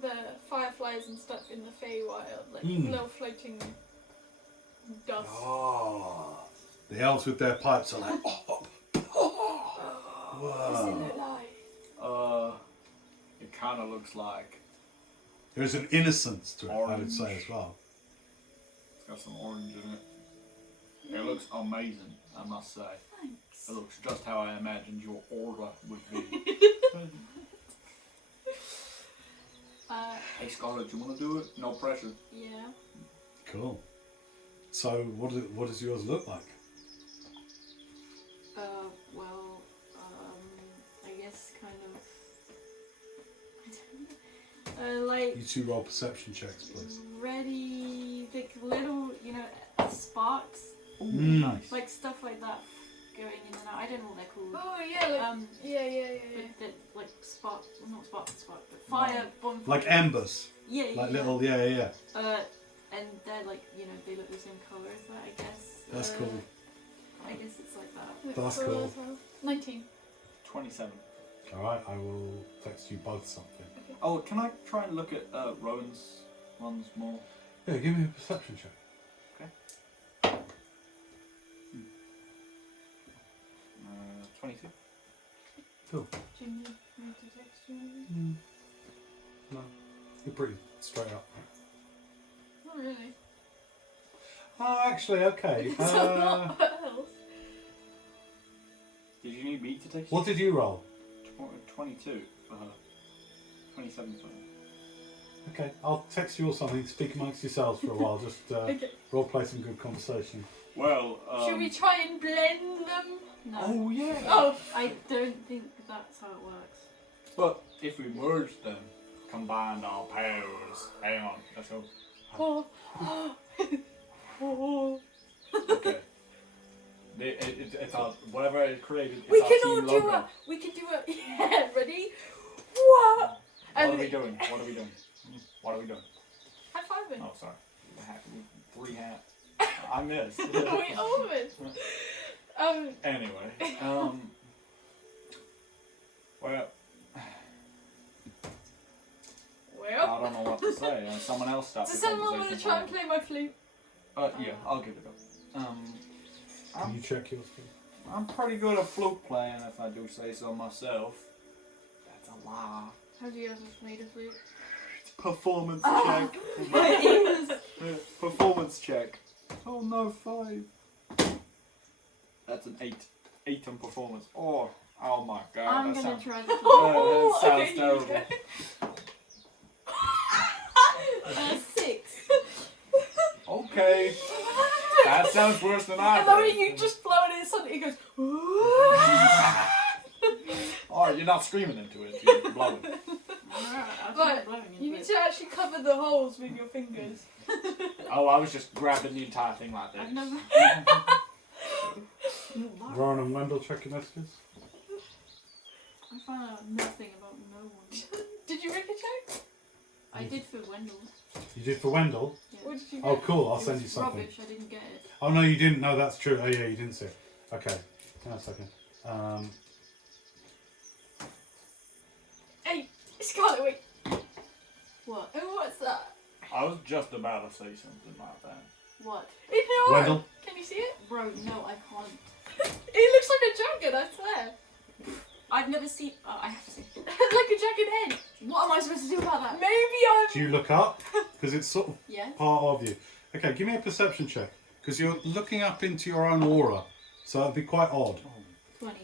the fireflies and stuff in the Feywild, like little floating dust. Oh, the elves with their pipes are like. What does it look like? It kind of looks like There's an innocence to it, I would Orange. say as well. it's got some orange in it. It looks amazing, I must say. Thanks. It looks just how I imagined your aura would be. Hey Scarlett, do you want to do it? No pressure. Yeah. Cool. So, what does yours look like? Well, I guess kind of. I don't know. Like You two roll perception checks, please. ready, like little, sparks, like stuff like that going in and out. I don't know what they're called. Oh yeah. Like, yeah. But that like spark, well, not spark, but fire bonfire. Like embers. Yeah. Like little, yeah. And they're like, they look the same colour as that, I guess. That's cool. I guess it's like that. That's cool. 19. 27. Alright, I will text you both something. Oh, can I try and look at Rowan's ones more? Yeah, give me a perception check. 22. Cool. Do you need me to text you? No. You're pretty straight up. Not really. Oh, actually, okay. So what else? Did you need me to text What did you roll? 22 for her. 27 for her. Okay, I'll text you or something. Speak amongst yourselves for a while. Just Okay. role play some good conversation. Well, Should we try and blend them? No. Oh yeah. Oh. I don't think that's how it works. But if we merge them, combined our powers. Hang on, let's go. Oh. Oh. Okay. It's our whatever it created. It's We our can team all do logo. a. We can do a. Yeah. Ready? What? What are we doing? What are we doing? What are we doing? High fiving. Oh, sorry. Three hat. I missed. We all missed. Anyway, well, I don't know what to say. Someone else starts. Does someone want to try and play my flute? Yeah, I'll give it a go. Can you check your skill? I'm pretty good at flute playing, if I do say so myself. That's a lie. How do you guys made a flute? Performance Ah. check. Performance check. Oh no, 5. That's an 8. 8 on performance. Oh my god. I'm that gonna sounds, try the Oh, that sounds okay, you terrible. go. 6. Okay. That sounds worse than I And then did. when you just blow it in, suddenly it goes. Oh, you're not screaming into it. You're blowing. But you need to actually cover the holes with your fingers. Oh, I was just grabbing the entire thing like this. I've never. Ron and Wendell, check your messages. I found out nothing about no one. Did you ricochet? I did for Wendell. You did for Wendell? Yeah. What did you Oh, get? cool. I'll It send was you something. rubbish, I didn't get it. Oh, no, you didn't. No, that's true. Oh, yeah, you didn't see it. Okay. Hang on a second. Hey, Scarlet, wait. What? Oh, what's that? I was just about to say something like that. What? It's an aura. Wendell? Can you see it? Bro, no, I can't. It looks like a dragon, I swear. I've never seen. Oh, I have seen. like a dragon head. What am I supposed to do about that? Maybe I'm. Do you look up? Because it's sort of Yeah. part of you. Okay, give me a perception check. Because you're looking up into your own aura. So it'd be quite odd. 20.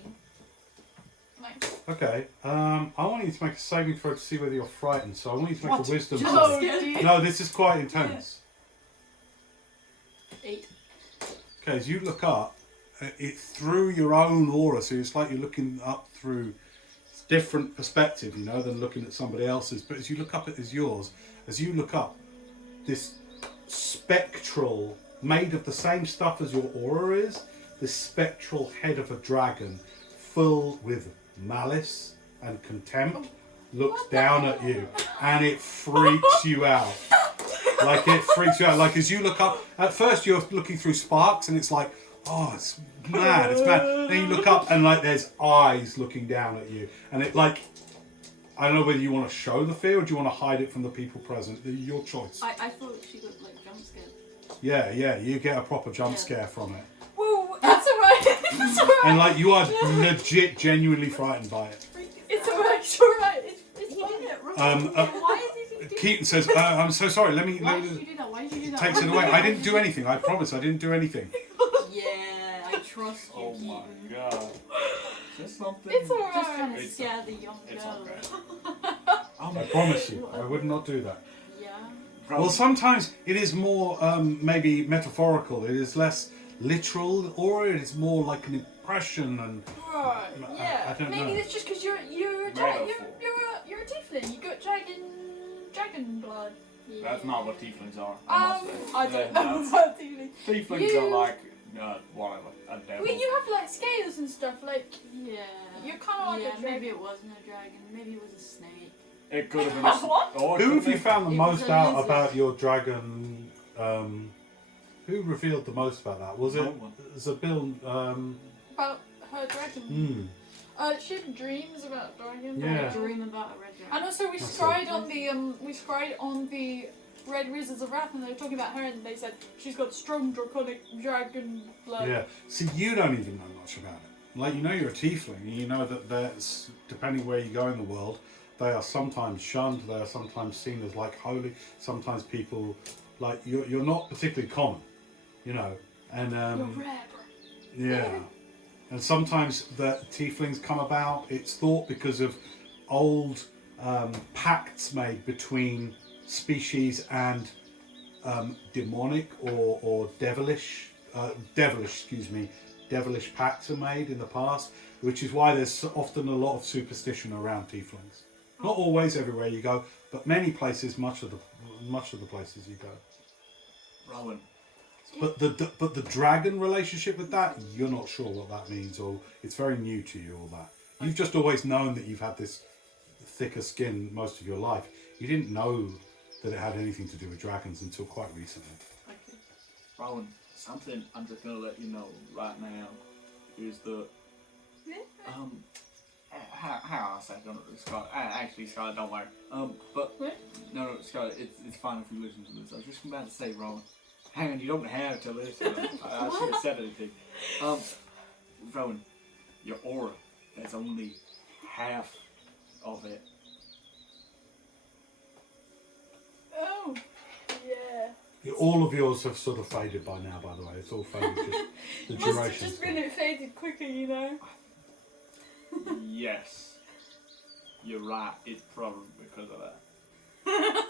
Nice. Okay. I want you to make a saving throw to see whether you're frightened. So I want you to make What? a wisdom Just save. dude. No, this is quite intense. 8. Okay, as you look up, it's through your own aura, so it's like you're looking up through different perspective, you know, than looking at somebody else's. But as you look up at yours, as you look up, this spectral, made of the same stuff as your aura is, this spectral head of a dragon, full with malice and contempt, looks down at you, and it freaks you out. Like it freaks you out. Like as you look up, at first you're looking through sparks, and it's like, oh, it's mad, it's mad. Then you look up, and like there's eyes looking down at you, and it like, I don't know whether you want to show the fear or do you want to hide it from the people present. Your choice. I thought she got like jump scared. Yeah, you get a proper jump Yeah. scare from it, Whoa, that's alright. It's alright. and like you are legit, genuinely frightened by it. It's alright. It's alright. It's He fine. did it wrong. Why is he doing Keaton says, I'm so sorry. Let me. Why did you do that? Why did you do that? Takes it away. I didn't do anything. I promise. I didn't do anything. Yeah, I trust you, Oh my Keaton. god. Is this something? It's Just trying alright. to It's- scare the young It's girl. okay. I promise you. I would not do that. Yeah. Well, sometimes it is more maybe metaphorical. It is less literal, or it is more like an impression. And Right. I Yeah. don't Maybe know. it's just because you're Metaphor. you're a tiefling. You got dragon blood. That's not what tieflings are. I must say. I don't Yeah, know that's- about tiefling. Tieflings are like whatever, a devil. Well, you have like scales and stuff. Like Yeah. you're kind of like yeah, a dragon. maybe it wasn't a dragon. Maybe it was a snake. It could have been. A, What? or it who could have you been- found the It was most a out lizard. about your dragon? Who revealed the most about that? Was No it one. Zabil? About her dragon. Hmm. She had dreams about dragons. Yeah. I dream about a red dragon. And also we That's scryed on the Red Wizards of Wrath, and they were talking about her, and they said she's got strong draconic dragon blood. Yeah. See, you don't even know much about it. Like, you know you're a tiefling, and you know that there's, depending where you go in the world, they are sometimes shunned, they are sometimes seen as, like, holy. Sometimes people, like, you're not particularly common, you know. And, You're rare, bro. yeah. And sometimes the tieflings come about, it's thought because of old pacts made between species and demonic or devilish pacts are made in the past, which is why there's often a lot of superstition around tieflings. Not always everywhere you go, but many places, much of the places you go. Rowan. But the dragon relationship with that, you're not sure what that means, or it's very new to you, all that. You've just always known that you've had this thicker skin most of your life. You didn't know that it had anything to do with dragons until quite recently. Okay. Rowan, something I'm just gonna let you know right now is that how I say don't Scott. Actually, Scott, don't worry. But What? no, Scott, it's fine if you listen to this. I was just about to say, Rowan. Hang on, you don't have to listen. I should have said anything. Rowan, your aura, there's only half of it. Oh, yeah. All of yours have sort of faded by now, by the way. It's all faded, just the Must have duration. just been it faded quicker, you know. Yes, you're right. It's probably because of that.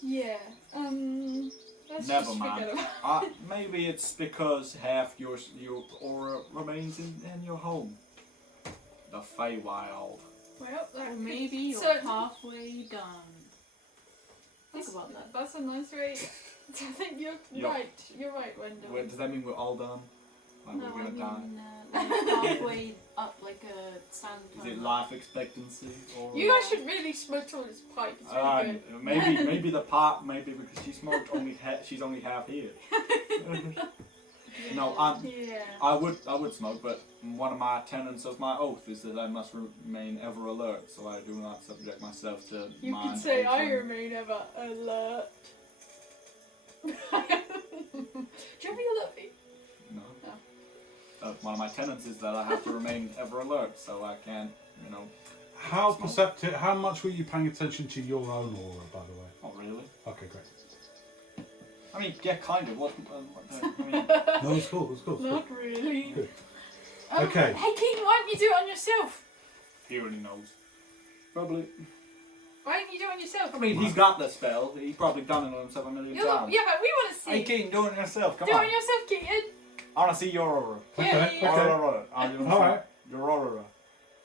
Yeah. Let's Never just mind. forget about Maybe it's because half your aura remains in your home, the Feywild. Well, that Or could- maybe you're so- halfway done. Think That's- about that. That's a nice way. I think you're Yeah. right. You're right, Wendell. Wait, does that mean we're all done? Like No, we're I gonna die? mean like halfway up like a sand Is tunnel. it life expectancy? Or You guys should really smoke till this pipe. It's really good. maybe the part, maybe because she smoked she's only half here. No, Yeah. I would smoke, but one of my tenets of my oath is that I must remain ever alert, so I do not subject myself to You mind could say I altering- remain ever alert. Do you have any alert? No. No. One of my tenets is that I have to remain ever alert, so I can't, How Smoke. perceptive? How much were you paying attention to your own aura, by the way? Not really. Okay, great. I mean, yeah, kind of. I mean, No, it's cool. It's cool. It's cool. Not really. Good. Okay. Hey, Keaton, why don't you do it on yourself? he already knows. Probably. Why don't you do it on yourself? I mean, he's got the spell. He's probably done it on himself a million Yeah, times. but we want to see. Hey, Keaton, do it yourself. Come do it on. on yourself, Keaton. I want to see your aura. Okay. Yeah, Okay. yeah. Aura. All right. Your aura.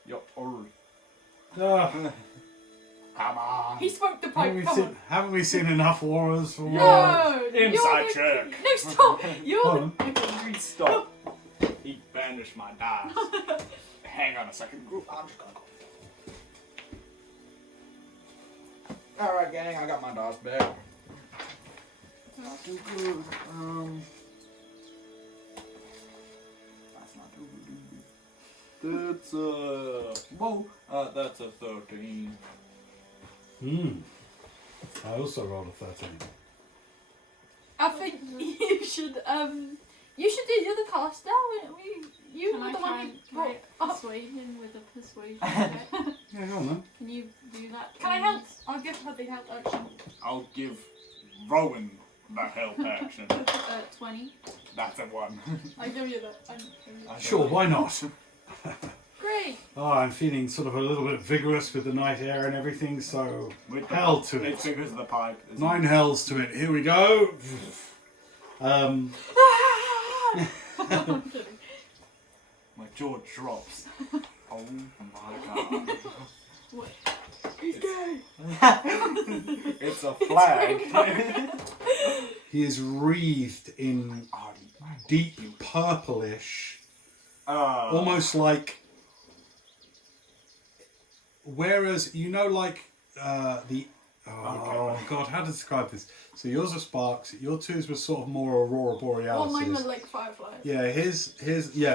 Your aura. Ah, Come on. He smoked the pipe. Come on. haven't we seen enough auras for No. Inside you're the- check. No, stop. You're Hold the. on. Please stop. He banished my dice. Hang on a second, group. I'm just gonna go. Alright, gang, I got my dice back. Not too good. That's not too good. That's that's a 13. I also rolled a 13. I think you should do the other cast now. You Can were I the try one and who brought up. persuade him with a persuasion check? Yeah, go on then. Can you do that? Can I help? I'll give her the help action. I'll give Rowan the help action. 20. That's a 1. I give you that. Sure, why not? Great. Oh, I'm feeling sort of a little bit vigorous with the night air and everything, so With the- hell to It's it. because of the pipe. isn't 9 it? hells to it. Here we go. I'm kidding. My jaw drops. Oh my god. What? He's gay. It's a flag. He is wreathed in deep purplish, almost like. Whereas like the. Oh god, how to describe this? So yours are sparks. Your twos were sort of more aurora borealis. Well, mine were like fireflies. Yeah, his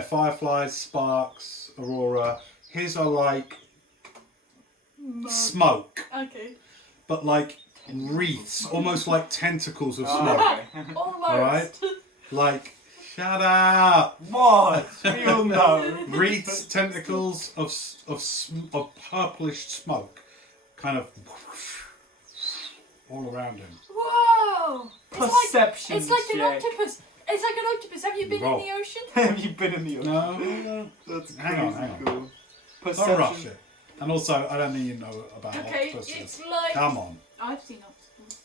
fireflies, sparks, aurora. His are like No. smoke, Okay. but like wreaths, almost like tentacles of smoke. Okay. Almost. Alright. Like, shut up! What? You know. Wreaths, tentacles of purplish smoke, kind of all around him. Whoa! Perception It's like an check. octopus. It's like an octopus. Have you been Roll. in the ocean? Have you been in the ocean? No, That's Hang crazy on, hang on. cool. don't rush it. And also, I don't think you know about Okay, octopuses. it's like. Come on, I've seen octopus.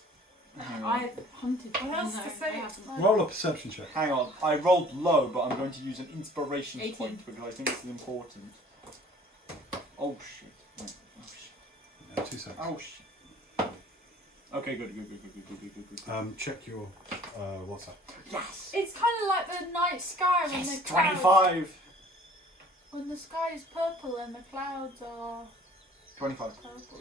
Hang on. I've hunted them. What else No, to say? I haven't. roll a perception check. Hang on. I rolled low, but I'm going to use an inspiration 18. point because I think this is important. Oh shit. Wait. Oh shit. Yeah, 2 seconds. Oh shit. Okay, good. Check your WhatsApp. Yes. It's kind of like the night sky when Yes. the clouds, 25. when the sky is purple and the clouds are 25. purple.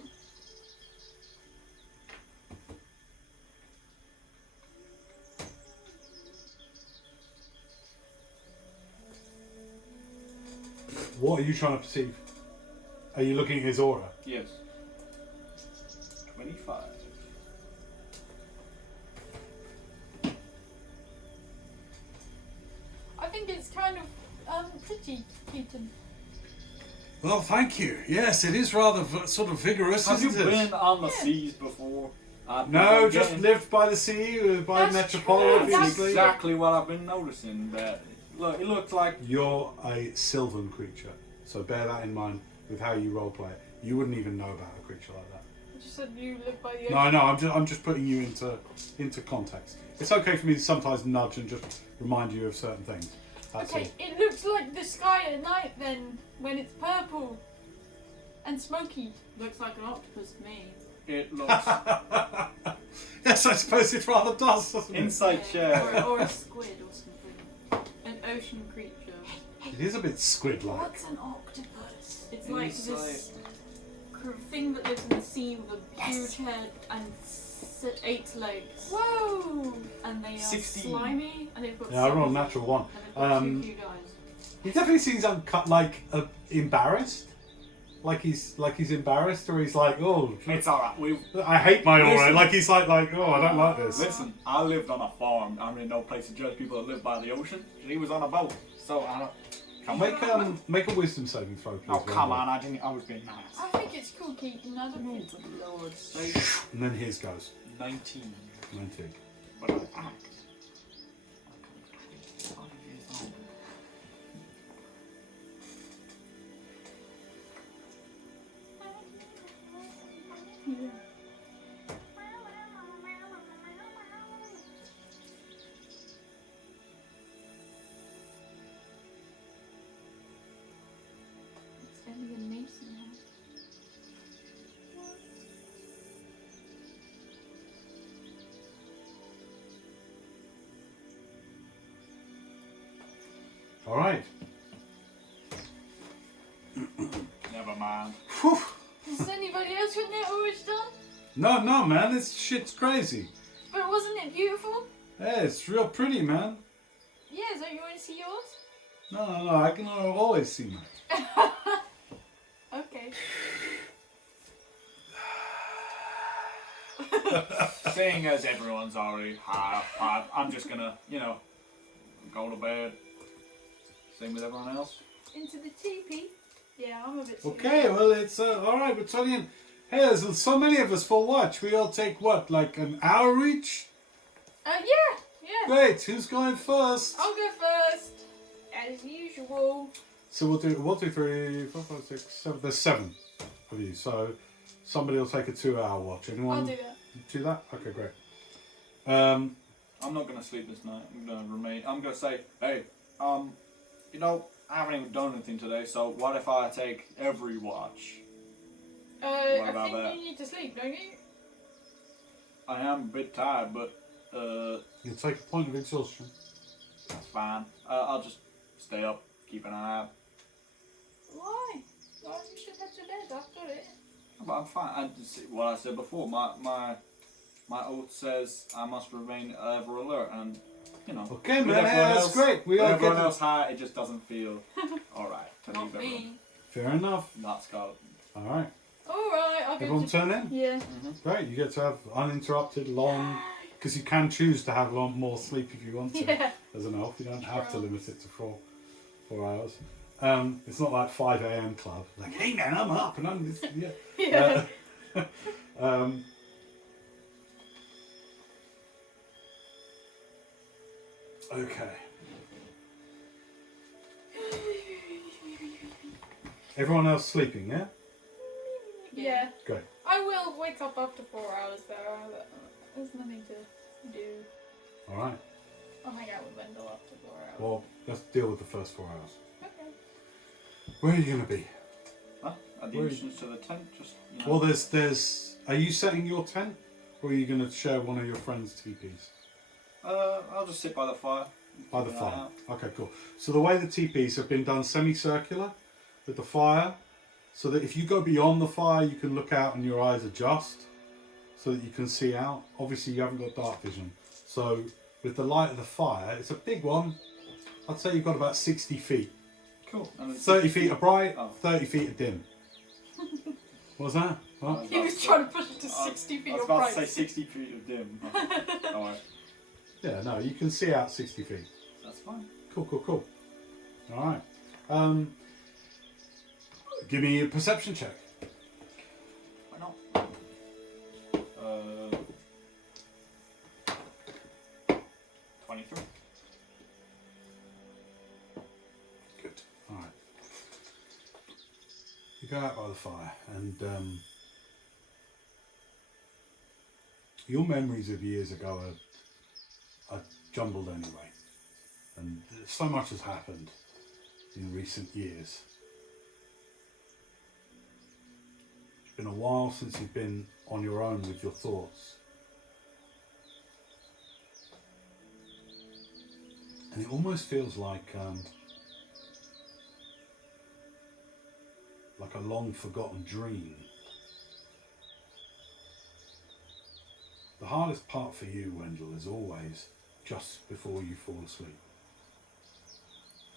What are you trying to perceive? Are you looking at his aura? Yes. 25. I think it's kind of pretty, Keaton. Well, thank you. Yes, it is rather sort of vigorous, Have you isn't it? been on the Yeah. seas before? No, just Again, lived by the sea, by That's Metropole, true, That's obviously. exactly what I've been noticing. That look, it looks like You're a sylvan creature, so bear that in mind with how you roleplay it. You wouldn't even know about a creature like that. You just said you live by the ocean. No, I know. I'm just putting you into context. It's okay for me to sometimes nudge and just remind you of certain things. That's Okay, it looks like the sky at night then, when it's purple and smoky. Looks like an octopus to me. it looks. all. Yes, I suppose it rather does, doesn't it? Inside chair. Or a squid or something. An ocean creature. It is a bit squid-like. What's an octopus? It's It like is this thing that lives in the sea with a huge head and 8 legs. Whoa! And they are 16. slimy, and they've got Yeah, I rolled a 7 natural one. and they've got 2 cute eyes. He definitely seems embarrassed. Like he's embarrassed, or he's like, oh, It's alright. I hate my aura. Listen. Like he's like, oh, I don't like this. Listen, I lived on a farm. I'm in no place to judge people that live by the ocean. He was on a boat, so I don't. Make a wisdom saving throw, please. Oh come on! I was being nice. I think it's cool, Keaton. I don't think Lord's sake. And then his goes. 19. 19. But I act. I can't act 5 years old. Yeah. It's Ellie and Mason now. All right. Never mind. Whew. Does anybody else want their orange done? No, man, this shit's crazy. But wasn't it beautiful? Yeah, it's real pretty, man. Yeah, don't you want to see yours? No, I can always see mine. Okay. Seeing as everyone's already high up, I'm just gonna, go to bed. Same with everyone else. Into the teepee? Yeah, I'm a bit Okay, well, it's all right. We're turning in. Hey, there's so many of us for watch. We all take what, like an hour each? Yeah. Great. Who's going first? I'll go first, as usual. So we'll do 1, 2, 3, 4, 5, 6, 7. There's 7 of you. So somebody will take a 2-hour watch. Anyone I'll do that. do that? Okay, great. I'm not gonna sleep this night. I'm gonna remain. I'm gonna say, hey, I haven't even done anything today. So what if I take every watch? I about think that? you need to sleep, don't you? I am a bit tired, but You'll take a point of exhaustion. that's fine. I'll just stay up, keep an eye out. Why? Why you should head to bed? I've got it. But I'm fine. I just, what I said before. My oath says I must remain ever alert, and Okay, with man, everyone that's else- great. We with all everyone get else high, it just doesn't feel alright to Not leave everyone. me. Fair enough. Not Scarlet. All right. Alright, I'll go Everyone to... turn in? Yeah. Great. You get to have uninterrupted, long... Because you can choose to have more sleep if you want to. Yeah. As an elf, you don't have to Sure. limit it to 4 hours. It's not like 5 a.m. club. Like, hey man, I'm up and I'm this. Yeah. Yeah. Okay. Everyone else sleeping, yeah? Yeah. Great. I will wake up after 4 hours though. There's nothing to do. All right. I'll hang out with Wendell after 4 hours. Well, let's deal with the first 4 hours. Okay. Where are you going to be? Huh? At the Where- entrance to the tent, just Well, there's. Are you setting your tent, or are you going to share one of your friends' teepees? I'll just sit by the fire. By the Yeah. fire. Okay, cool. So the way the teepees have been done semicircular with the fire, so that if you go beyond the fire, you can look out and your eyes adjust, so that you can see out. Obviously, you haven't got dark vision. So with the light of the fire, it's a big one. I'd say you've got about 60 feet. Cool. And it's 30 feet of bright, Oh. 30 feet of dim. What was that? What? He was trying to push it to 60 feet I was of about to bright. say 60 feet of dim. Alright, Yeah, no, you can see out 60 feet. that's fine. Cool. All right. Give me a perception check. Why not? 23. Good. All right. You go out by the fire, and your memories of years ago are jumbled anyway, and so much has happened in recent years. It's been a while since you've been on your own with your thoughts. And it almost feels like like a long forgotten dream. The hardest part for you, Wendell, is always just before you fall asleep.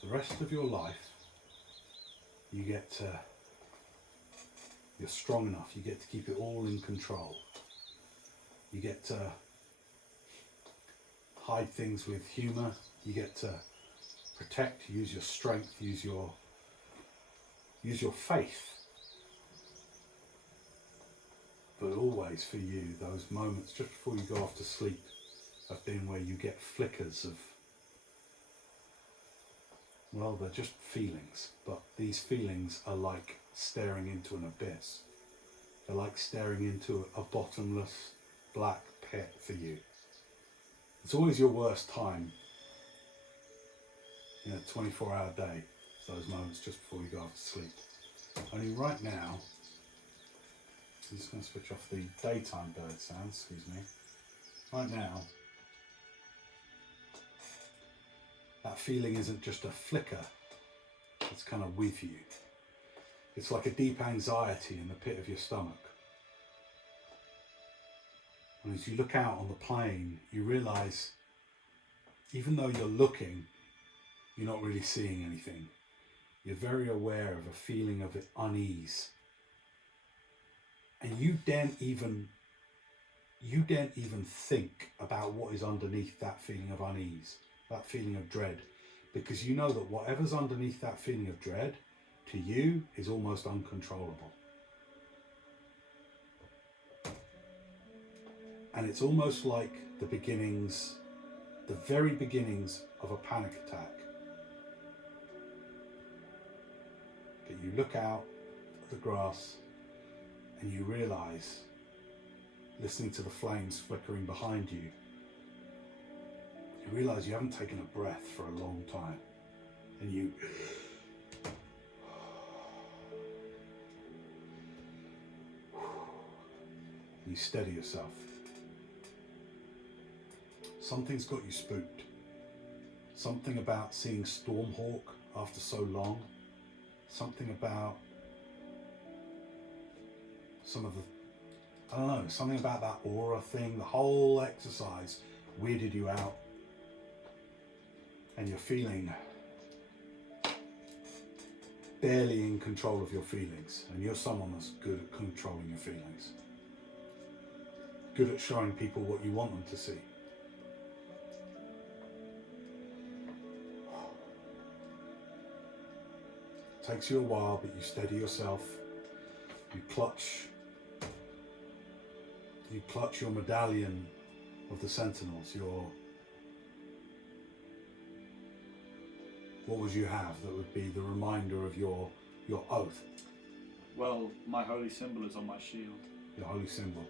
The rest of your life, you're strong enough, you get to keep it all in control. You get to hide things with humour, you get to protect, use your strength, use your faith. But always for you, those moments just before you go off to sleep have been where you get flickers of, well, they're just feelings, but these feelings are like staring into an abyss. They're like staring into a bottomless black pit for you. It's always your worst time in a 24-hour day, those moments just before you go off to sleep. Only right now, I'm just going to switch off the daytime bird sounds, excuse me. Right now, that feeling isn't just a flicker, it's kind of with you. It's like a deep anxiety in the pit of your stomach. And as you look out on the plain, you realise, even though you're looking, you're not really seeing anything. You're very aware of a feeling of unease. And you don't even think about what is underneath that feeling of unease, that feeling of dread, because you know that whatever's underneath that feeling of dread, to you, is almost uncontrollable. And it's almost like the very beginnings of a panic attack. But you look out at the grass and you realise, listening to the flames flickering behind you, you realise you haven't taken a breath for a long time. And you steady yourself. Something's got you spooked. Something about seeing Stormhawk after so long. Something about something about that aura thing. The whole exercise weirded you out. And you're feeling barely in control of your feelings. And you're someone that's good at controlling your feelings. Good at showing people what you want them to see. Takes you a while, but you steady yourself. You clutch your medallion of the Sentinels. What would you have that would be the reminder of your oath? Well, my holy symbol is on my shield. Your holy symbol.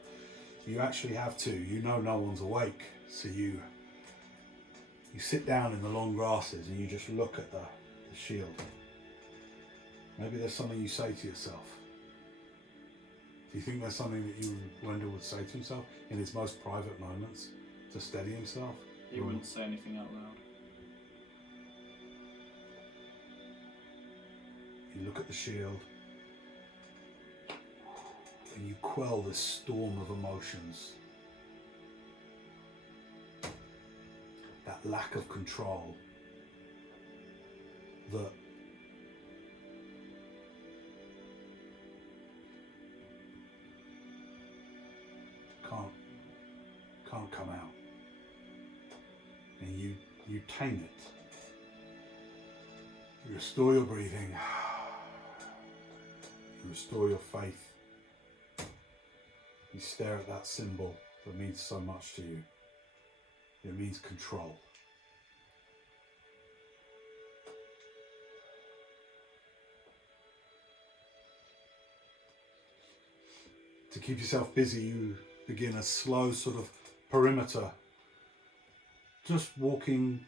You actually have to. You know no one's awake, so you sit down in the long grasses and you just look at the shield. Maybe there's something you say to yourself. Do you think there's something that Wendell would say to himself in his most private moments to steady himself? He wouldn't say anything out loud. You look at the shield and you quell this storm of emotions. That lack of control that can't come out. And you tame it. You restore your breathing. You restore your faith. You stare at that symbol that means so much to you. It means control. To keep yourself busy, you begin a slow sort of perimeter, just walking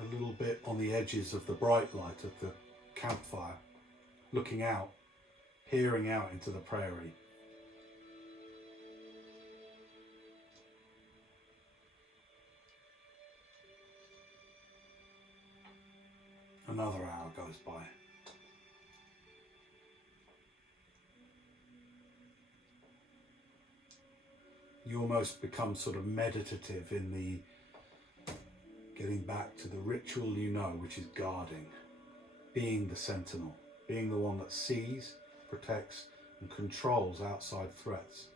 a little bit on the edges of the bright light of the campfire, looking out, peering out into the prairie. Another hour goes by. you almost become sort of meditative in the getting back to the ritual you know, which is guarding, being the sentinel, being the one that sees, protects, and controls outside threats.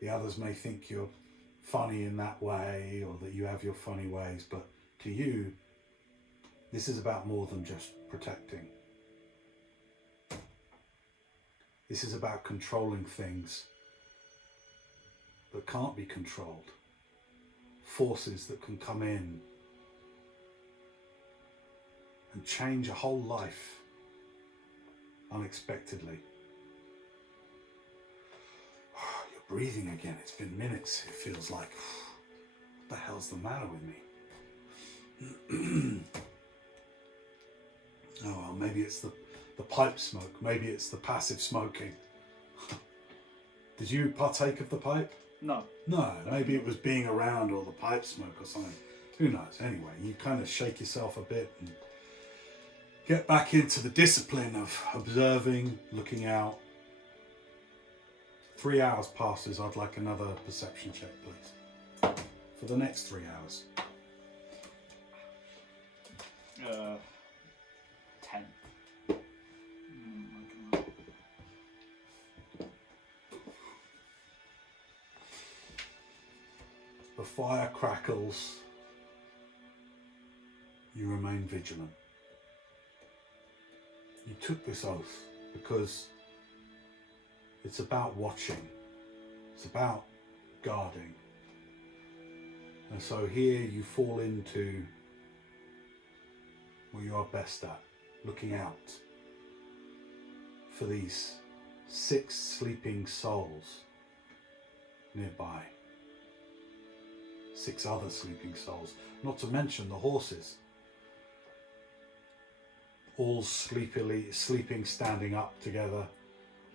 The others may think you're funny in that way, or that you have your funny ways, but to you, this is about more than just protecting. This is about controlling things that can't be controlled. Forces that can come in and change a whole life unexpectedly. You're breathing again. It's been minutes, it feels like. What the hell's the matter with me? Oh well, maybe it's the pipe smoke. Maybe it's the passive smoking. Did you partake of the pipe? No. No, maybe it was being around or the pipe smoke or something. Who knows? Anyway, you kind of shake yourself a bit and get back into the discipline of observing, looking out. 3 hours passes. I'd like another perception check, please. For the next 3 hours. 10. The fire crackles. You remain vigilant. You took this oath because it's about watching. It's about guarding. And so here you fall into what you are best at, looking out for these 6 sleeping souls nearby. 6 other sleeping souls, not to mention the horses. All sleeping, standing up together.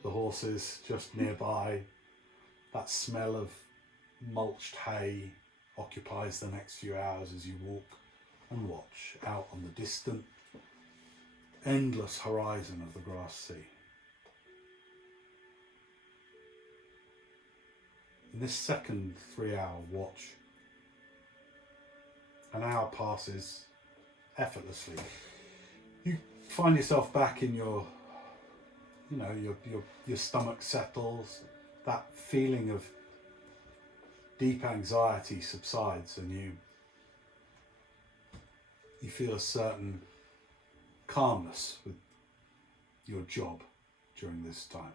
The horses just nearby. That smell of mulched hay occupies the next few hours as you walk and watch out on the distant, endless horizon of the grass sea. In this second 3-hour watch, an hour passes effortlessly. You find yourself back in your stomach settles, that feeling of deep anxiety subsides, and you feel a certain calmness with your job during this time.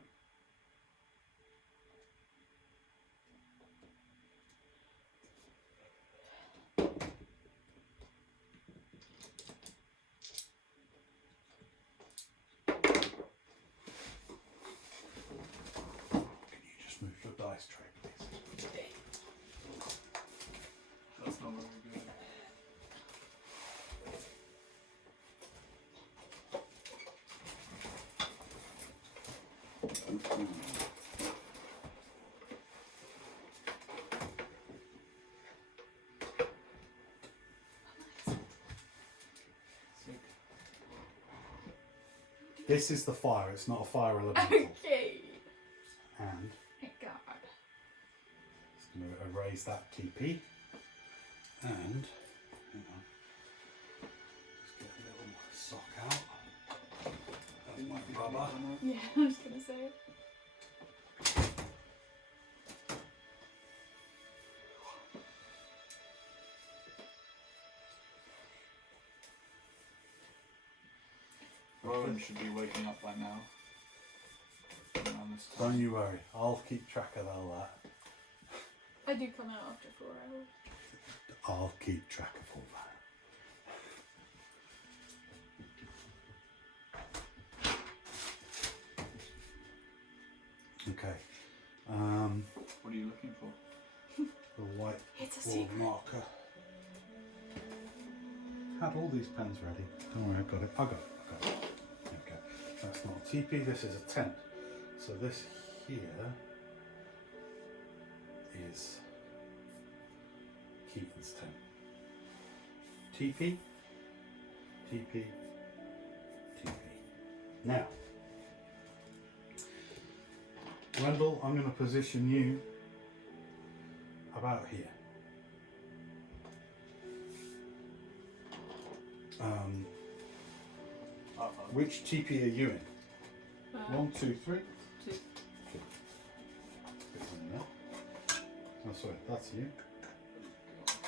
Move your dice tray, please. That's not very good. This is the fire, it's not a fire elemental. Okay. And Thank God. it's going to erase that TP. And, hang on, just get a little sock out. That's my rubber. Yeah, I was gonna say. Rowan should be waking up by now. Around this time. Don't you worry, I'll keep track of all that. I do come out after 4 hours. I'll keep track of all that. Okay. What are you looking for? The white It's a ball secret. marker. Had all these pens ready. Don't worry, I've got it. I got it. Okay. That's not a teepee, this is a tent. So this here is Keaton's tent. Teepee, teepee, teepee. Now, Wendell, I'm going to position you about here. Which TP are you in? 1, 2, 3. 2. Okay. Oh, sorry, that's you.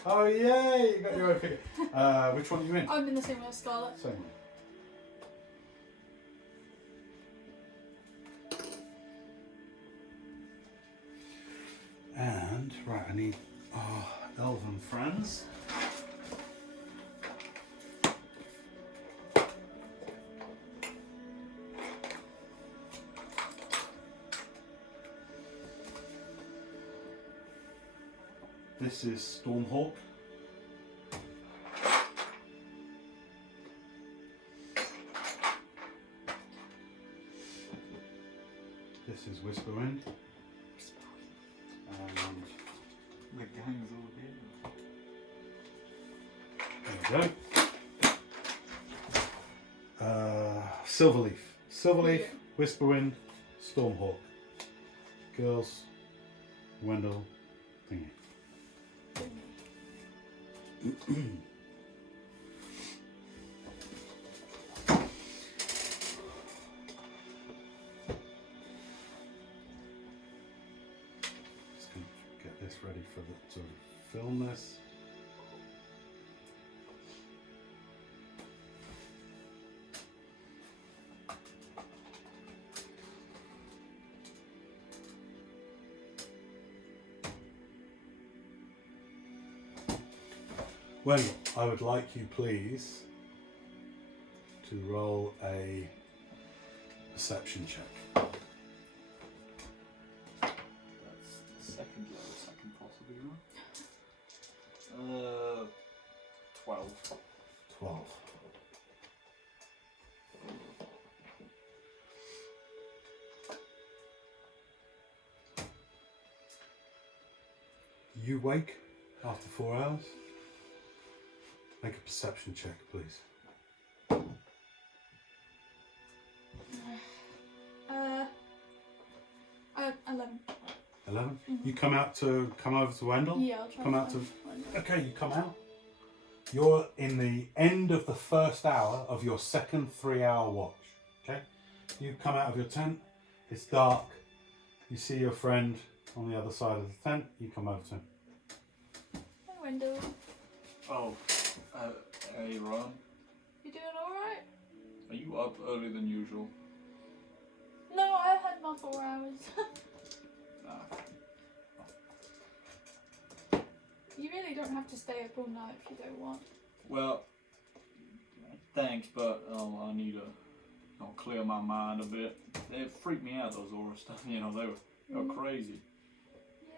Oh, yay! You got your own figure. Which one are you in? I'm in the same one as Scarlet. Same one. And, right, I need elven friends. This is Stormhawk. This is Whisperwind. And The gang's all here. there we go. Silverleaf. Silverleaf, Yeah. Whisperwind, Stormhawk. Girls, Wendell, thingy. Just gonna get this ready for the to film this. Wendell, I would like you please to roll a perception check. That's the second lowest I can possibly roll. 12. 12. You wake after 4 hours. Make a perception check, please. 11. 11. You come over to Wendell. Yeah, I'll try. Come out to. Okay, you come out. You're in the end of the first hour of your second 3-hour watch. Okay, you come out of your tent. It's dark. You see your friend on the other side of the tent. You come over to him. Hi, Wendell. Oh, hey Ron. You doing alright? Are you up earlier than usual? No, I had my 4 hours. Ah. You really don't have to stay up all night if you don't want. Well, thanks, but I need to clear my mind a bit. They freaked me out, those aura stuff. They were crazy.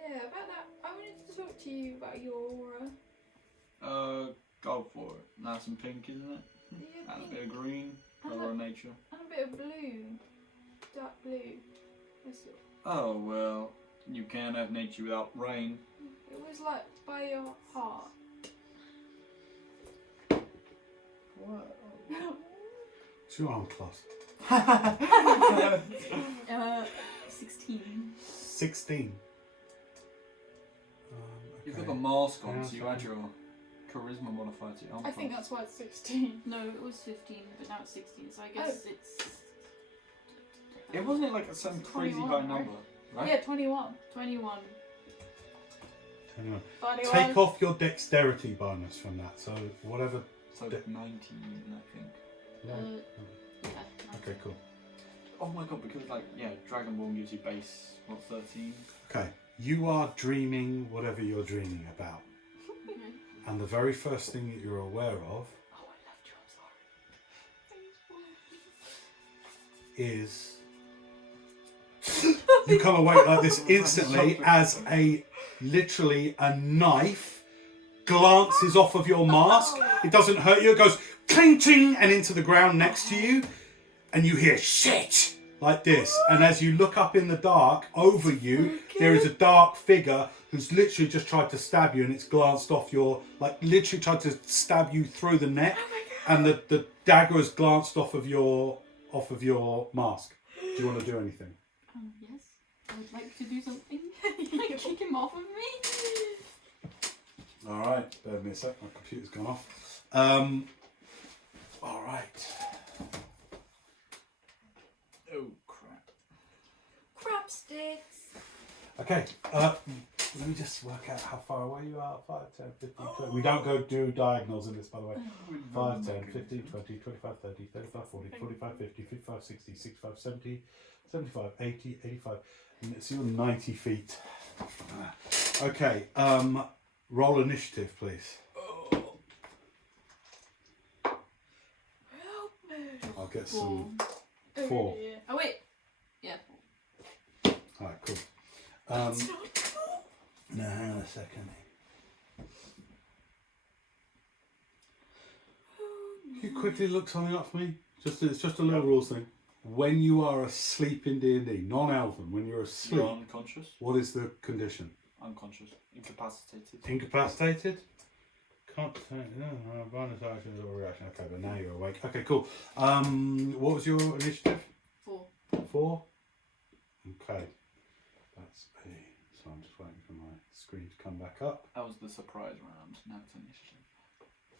Yeah, about that, I wanted to talk to you about your aura. Go for it. Nice and pink, isn't it? Yeah, And a pink. bit of green, color of nature. And a bit of blue. Dark blue. That's it. Oh, well, you can't have nature without rain. It was like by your heart. What? It's your arm class. 16. 16. You've Okay. got the mask on, Yeah, so you add your charisma modifier to your arm. I think that's why it's 16. No, it was 15, but now it's 16, so I guess it's... It wasn't like some crazy 21, high right? number, right? Yeah, 21. 21. Anyway, 21. take off your dexterity bonus from that. So whatever. So 19, I think. Yeah. Yeah. Okay, cool. Oh my god, because Dragonborn gives you base, 13? Okay, you are dreaming whatever you're dreaming about, Okay. and the very first thing that you're aware of Oh, I left you, I'm sorry. is you come awake like this instantly as literally a knife glances off of your mask. It doesn't hurt you. It goes cling ting and into the ground next to you, and you hear shit like this. And as you look up in the dark over you, there is a dark figure who's literally just tried to stab you, and it's glanced off your, literally tried to stab you through the neck, and the dagger has glanced off of your mask. Do you want to do anything? Yes. would like to do something. Kick him off of me. Alright, bear with me a sec, my computer's gone off. Alright. Oh crap. Crap sticks. Okay, let me just work out how far away you are. 5, 10, 15, 20. We don't go do diagonals in this, by the way. 5, 10, 15, 20, 25, 30, 35, 40, 45, 50, 55, 60, 65, 70, 75, 80, 85. So you're 90 feet. Okay, roll initiative, please. Help me. I'll get some. 4. Oh, yeah. Oh wait. Yeah. Alright, cool. It's not cool. Now, hang on a second. Can you quickly look something up for me? It's just a little rules thing. When you are asleep in D&D, non-elven, when you're asleep, You're unconscious. what is the condition? Unconscious. Incapacitated. Incapacitated? Can't bonus actions or reaction. Okay, but now you're awake. Okay, cool. What was your initiative? 4. 4? Okay. That's a... So I'm just waiting for my screen to come back up. That was the surprise round. Now it's initiative.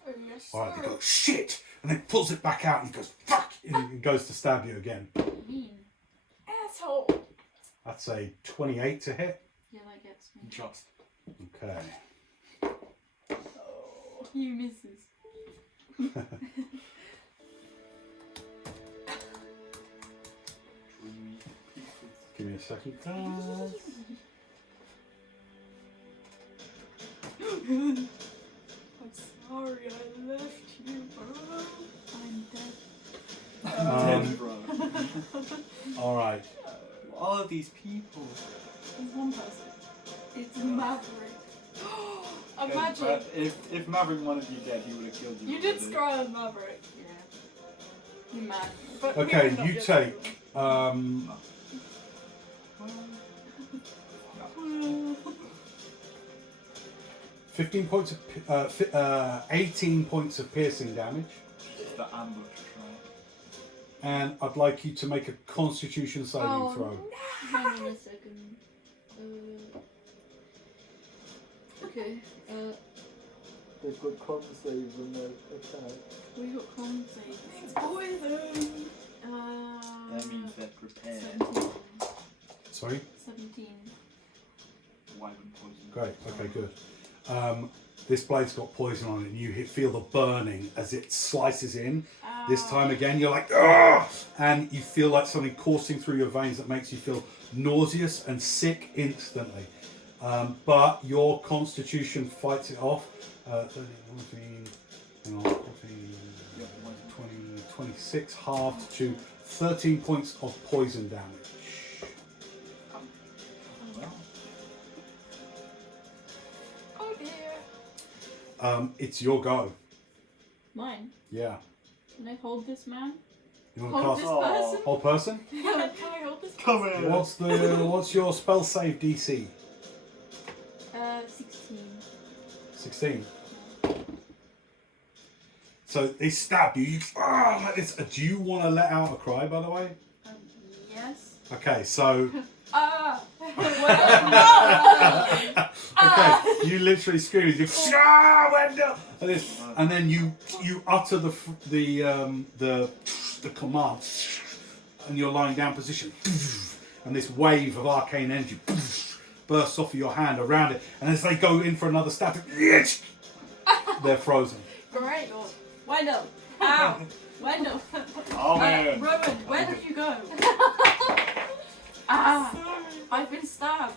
Oh yes. Alright, he goes, shit! And then pulls it back out and he goes, fuck! And he goes to stab you again. Mean. Asshole. That's a 28 to hit. Yeah, that gets me. Just. Okay. Oh, he misses. Dreamy. Peaceful. Give me a second, guys. I'm sorry I left you, bro. I'm dead. Dead, bro. Alright. All of these people. There's one person. It's Maverick. Imagine. If Maverick wanted you dead, he would have killed you. You did already. scry on Maverick. Yeah. You mad. But Okay, we would not you get take to 15 points of 18 points of piercing damage, Just the ambush, right? and I'd like you to make a Constitution saving Oh, throw. Hang on a second. Okay. They've got con saves on their attack. We got con save. It's poison. That means they're prepared. 17. Sorry. 17. Wyvern poison. Great. Okay, good. This blade's got poison on it, and you feel the burning as it slices in. This time again, you're like, "Ugh!" And you feel like something coursing through your veins that makes you feel nauseous and sick instantly. But your constitution fights it off. 13, 14, hang on, 14, 20, 26, halved to 13 points of poison damage. Oh dear. It's your go. Mine. Yeah. Can I hold this man? You want Hold to this cast person? whole person? Can I hold this Come person? here. What's your spell save DC? 16. 16. So they stab you. Like this. Do you want to let out a cry, by the way? Yes. Okay, so Well, okay, you literally scream. You Wendell, and then you utter the command, and you're lying down position, and this wave of arcane energy bursts off of your hand around it, and as they go in for another stab, they're frozen. great. Wendell. Ow. Wendell. Oh man. Rowan, where did you go? I've been stabbed.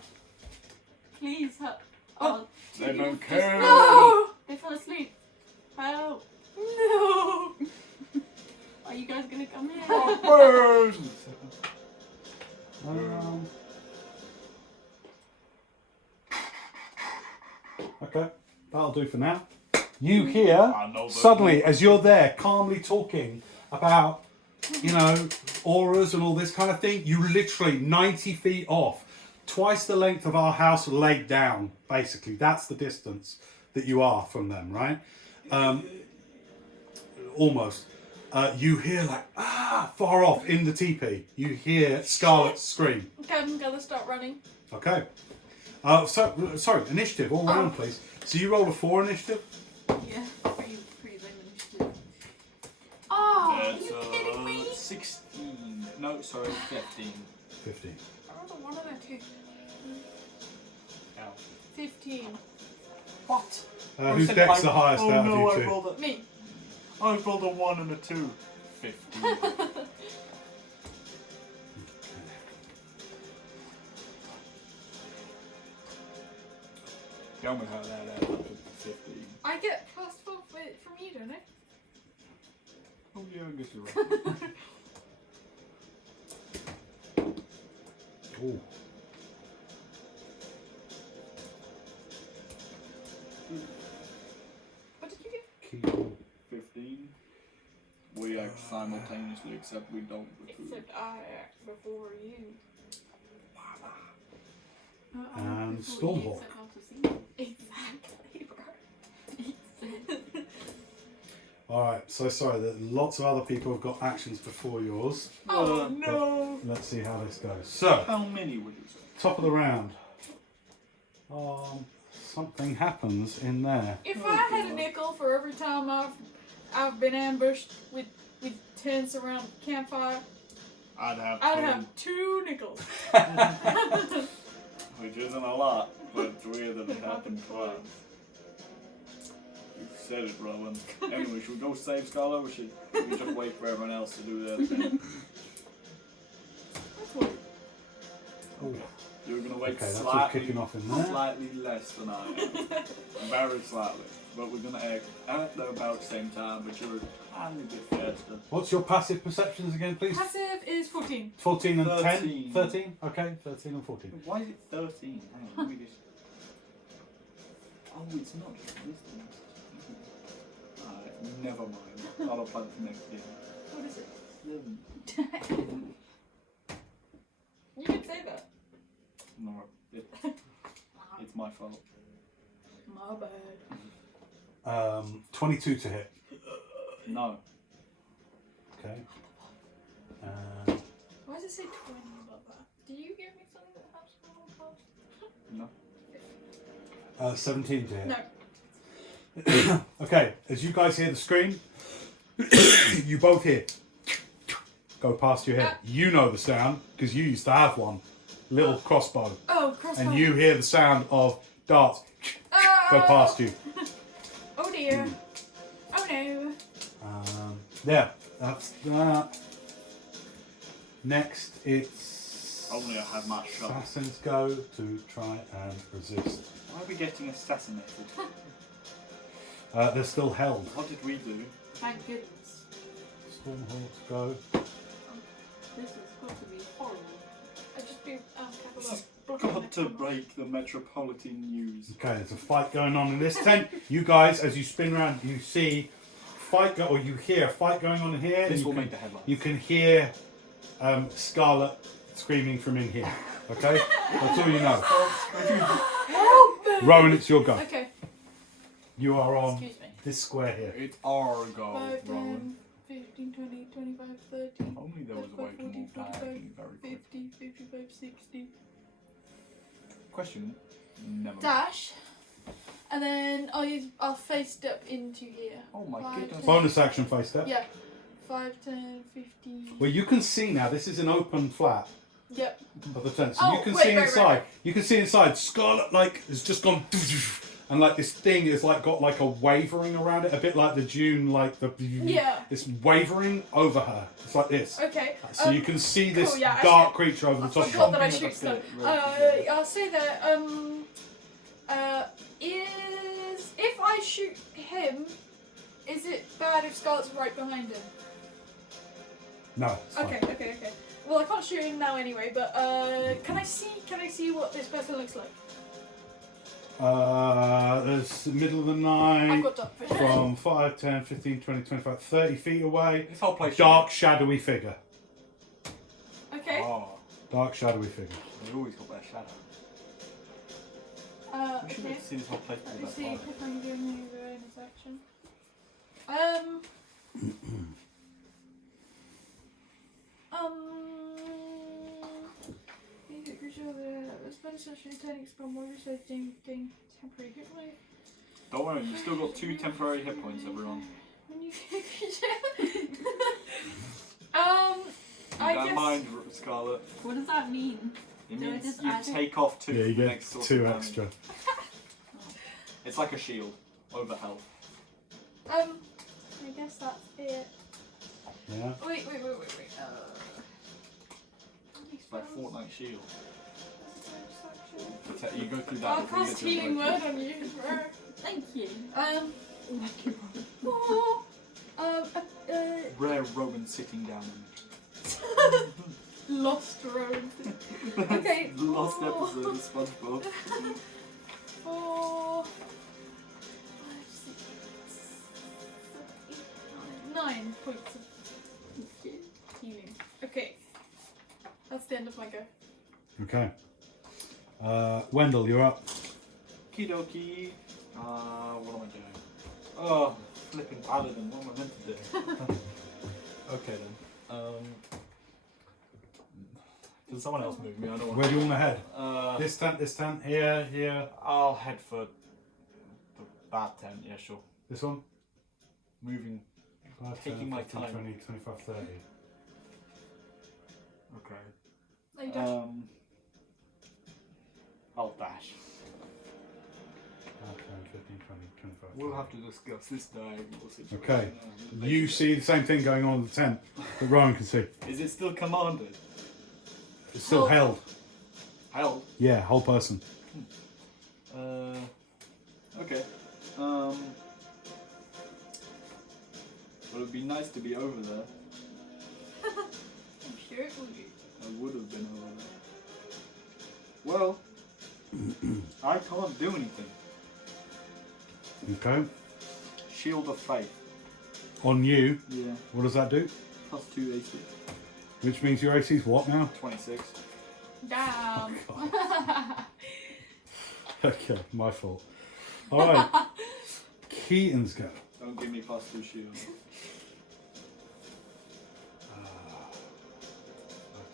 Please help. Oh, They don't just care. No! They fell asleep. Help. No. Are you guys gonna come here? Burn. Okay, that'll do for now. You hear know suddenly as you're there calmly talking about, auras and all this kind of thing, you literally 90 feet off, twice the length of our house laid down, basically. That's the distance that you are from them, right? Almost. you hear like far off in the teepee. You hear Scarlet scream. Okay, I'm gonna start running. Okay. Sorry, initiative all round, please. So you rolled a 4 initiative. Yeah, pretty lame initiative. Oh, are It's you kidding me? 16. No, sorry, 15. 15. I rolled a 1 and a 2. Ow. 15. What? Whose deck's the highest out no, of you I two? rolled a, Me. I rolled a 1 and a 2. 15. Tell me how that adds up to 15. I get +4 from you, don't I? Oh yeah, I guess you're right. Ooh. What did you get? Keep 15. We act simultaneously, except we don't recruit. Except I act before you. And Before you, Stormhawk. except after seeing you. Exactly, bro. Alright, so sorry that lots of other people have got actions before yours. Oh no! Let's see how this goes. So, How many would you say? top of the round. Something happens in there. If I had a nickel for every time I've been ambushed with tents around a campfire, I'd have 2 nickels. Which isn't a lot, but it's weird that it happened twice. You said it, Rowan. Anyway, should we go save Scholar, or should we just wait for everyone else to do their thing? That's weird. Oh, You're gonna wait okay, that's all slightly, kicking off in there. slightly less than I am. Very slightly. But we're gonna act at about the same time, but you're a tiny bit faster. What's your passive perceptions again, please? Passive is 14. 14 and 13. 10? 13? Okay, 13 and 14. Why is it 13? Hang on, let me just... Oh, it's not just distance. Alright, never mind. I'll apply this next year. What is it? 7. You can say that. No, it's my fault. My bad. 22 to hit. No. Okay. Why does it say 20 above that? Do you give me something that helps me roll fast? No. 17 to hit. No. Okay, as you guys hear the scream, you both hear go past your head. You know the sound because you used to have one. Little crossbow. Oh, crossbow. And you hear the sound of darts go past you. Oh dear. Oh no. Yeah, that's that. Next, it's Only I have my shot. assassins go to try and resist. Why are we getting assassinated? They're still held. What did we do? Thank goodness. Stormhawks go. This is going to be horrible. I just be This has got to break the metropolitan news. Okay, there's a fight going on in this tent. You guys, as you spin around, you see or you hear a fight going on in here. This and will you make can, the headlines. You can hear Scarlet screaming from in here. Okay, that's all you know. Help! Rowan, it's your go. Okay. You are on Excuse me. this square here. It's our goal, 5, 10, Rowan. 15, 20, 25, 30. Only there was a way to move diagonally very quick. 50, 55, 60. Question. Never. Dash. And then I'll face step into here. Oh my 5, goodness. 10, Bonus action face step. Yeah. 5, 10, 15. Well, you can see now. This is an open flat Yep. of the tent, so Oh, you can wait, see right, inside. right. You can see inside. Scarlet has just gone, and like this thing is like got like a wavering around it, a bit like the June, like the Yeah. It's wavering over her. It's like this. Okay. So you can see this cool, yeah, dark creature over the I top of forgot her. that I Yeah, shoot that's stuff. it, right. I'll say that. If I shoot him, is it bad if Scarlet's right behind him? No. It's fine. Okay. Well, I can't shoot him now anyway. But can I see what this person looks like? There's the middle of the I've night. got dark vision. From 5, 10, 15, 20, 25, 30 feet away. This whole place. Dark, shadowy figure. Okay. Oh, Dark, shadowy figure. they always got their shadow. We should Okay. have seen this whole place Let with me that see fire. if I can do any bonus action. Music visual, special techniques from what research gain temporary hit point. Don't worry, you've still got 2 temporary hit points, everyone. When you I Don't guess. mind, Scarlet. What does that mean? It Do I means just you add it? take off 2 Yeah, you for the get next source 2 of damage. extra. It's like a shield over health. I guess that's it. Yeah. Wait. It's like Fortnite shield. You go through that. I'll before you cast get to your healing break. word on you. Thank you. Rare Roman sitting down. Lost road. Okay. Lost episode of SpongeBob. 4, 5, 6, 7, 8, 9 points of healing. Okay. That's the end of my go. Okay. Wendell, you're up. Kidoki. What am I doing? Oh, flipping paladin. What am I meant to do? Okay then. Can someone else move me? I don't want. Where do you want to head? to. This tent, here. I'll head for that tent. Yeah, sure. This one? Moving. 5, Taking 10, my 15, time. 20, 25, 30. Okay. Are you done? I'll dash. 5, 10, 15, 20, 25, We'll 30. have to discuss this diagonal situation. Okay. You see the same thing going on in the tent that Ryan can see. Is it still commanded? It's still held. Hell. Yeah, whole person. Okay. Well, it'd be nice to be over there. I'm sure it will be. I would have been over there. Well, I can't do anything. Okay. Shield of Faith. On you, Yeah. what does that do? Plus 2 AC. Which means your AC is what now? 26. Damn. Okay, my fault. Alright. Keaton's go. Don't give me plus 2 shield. 5,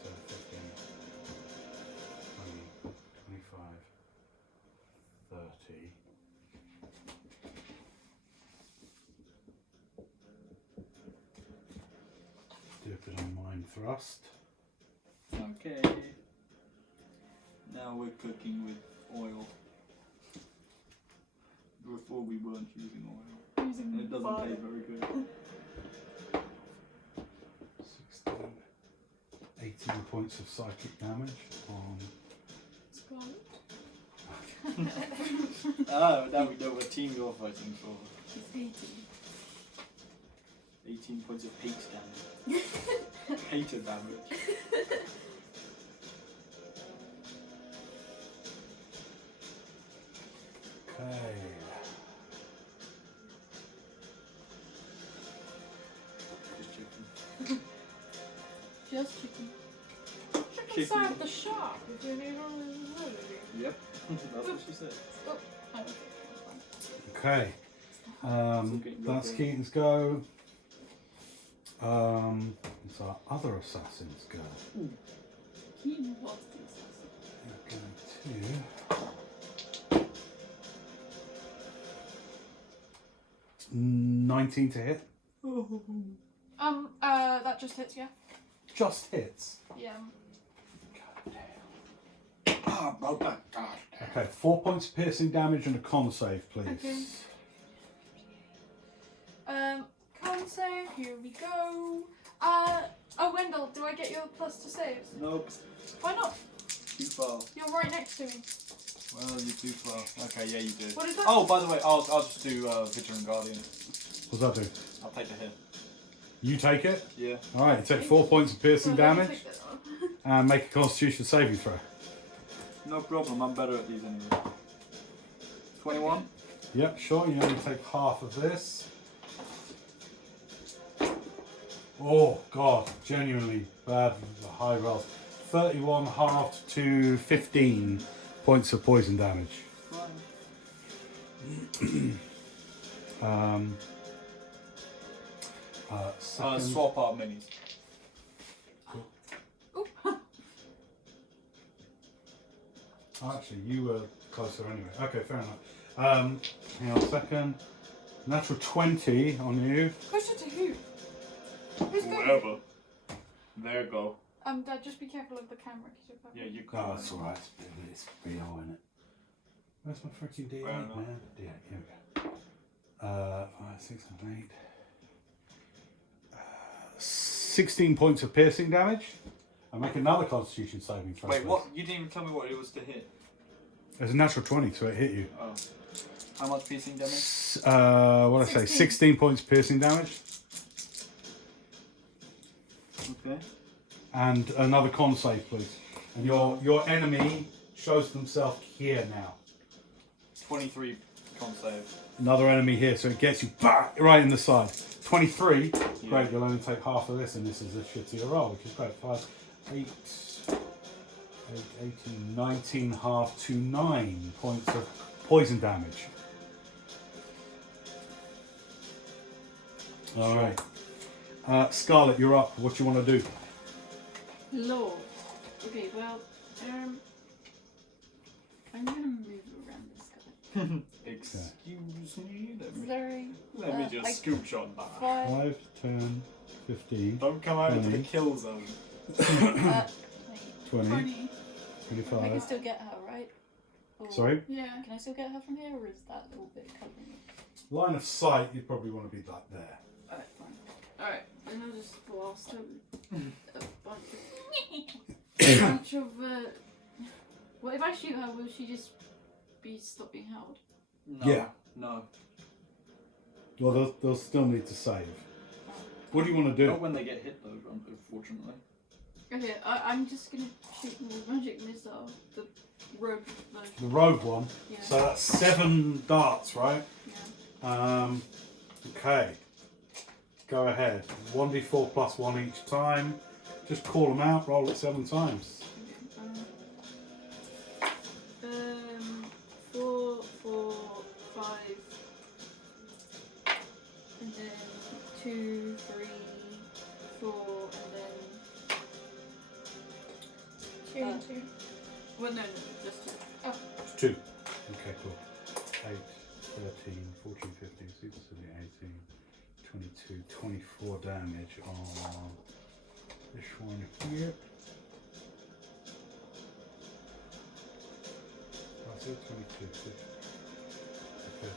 10, 15, 20, 25, 30. Do a bit of mind thrust. Okay. Now we're cooking with oil. Before we weren't using oil. Using And it doesn't butter. taste very good. 16, 18 points of psychic damage on. Scarlet. Now we know what team you're fighting for. It's 18. 18 points of hate damage. Hater damage. Okay. Just checking. Just chicken. Chicken Chicken. served the shop. If you need only Yep, that's what she said. Oh, okay. That's fine. Okay. That's Keaton's go. It's our other assassin's go. He was the assassin. We're going to 19 to hit. That just hits, yeah? Just hits. Yeah. Ah, about that. God. Okay, 4 points of piercing damage and a con save, please. Okay. Con save, here we go. Wendell, do I get your plus to saves? Nope, Why not? too far. You're right next to me. Well, you're too far. Okay, yeah, you do. What is that? Oh, by the way, I'll just do Vigilant Guardian. What's that do? I'll take the hit. You take it. Yeah. Alright, you take 4 points of piercing Well, let me damage take that one. and make a constitution saving throw. No problem, I'm better at these anyway. 21? Yep, sure, you only take half of this. Oh, God, genuinely bad with the high rolls. 31 halved to 15 points of poison damage. Fine. Second, Swap our minis. Cool. Oh, actually, you were closer anyway. Okay, fair enough. Hang on a second. Natural 20 on you. Closer to who? Who's going? Whoever. There you go. Dad, just be careful of the camera. Yeah, you Oh, can. that's alright. It's real, isn't it? Where's my freaking D8, Fair enough. man? D8, here we go. 5, 6, 7, 8. 16 points of piercing damage. I make another Constitution saving throw. Wait, what? You didn't even tell me what it was to hit. There's a natural 20, so it hit you. Oh. How much piercing damage? What did I say? 16 points piercing damage. Okay. And another con save, please. And your enemy shows themselves here now. 23 con save. Another enemy here, so it gets you right in the side. 23. Yeah. Great, you'll only take half of this, and this is a shittier roll, which is great. 5, 8, 18, 19, half to 9 points of poison damage. Alright. Scarlet, you're up. What do you want to do? Lord. Okay, well, I'm gonna move around this guy. Excuse me. Sorry. Let me just scooch on by. 5, 10, 15, Don't come out into the 20. kill zone. 20, 20. 25. I can still get her, right? Or Sorry? Yeah. Can I still get her from here, or is that little bit covering it? Line of sight, you'd probably want to be like there. Alright, fine. Alright, then I'll just blast her with a bunch of, well, if I shoot her, will she just stop being held? No. Yeah. No. Well, they'll still need to save. What do you want to Not do? when they get hit though, unfortunately. Okay, I'm just gonna shoot the magic missile, the rogue version. The rogue one. Yeah. So that's 7 darts, right? Yeah. Okay. Go ahead. 1d4 plus 1 each time. Just call them out, roll it 7 times. Okay. 4, 4, 5, and then 2, 3, 4, and then 2 and 2. well, no, just 2. Oh. It's 2. Okay, cool. 8, 13, 14, 15, 16, 17, 18, 22, 24 damage on this one here. I said 22. Okay.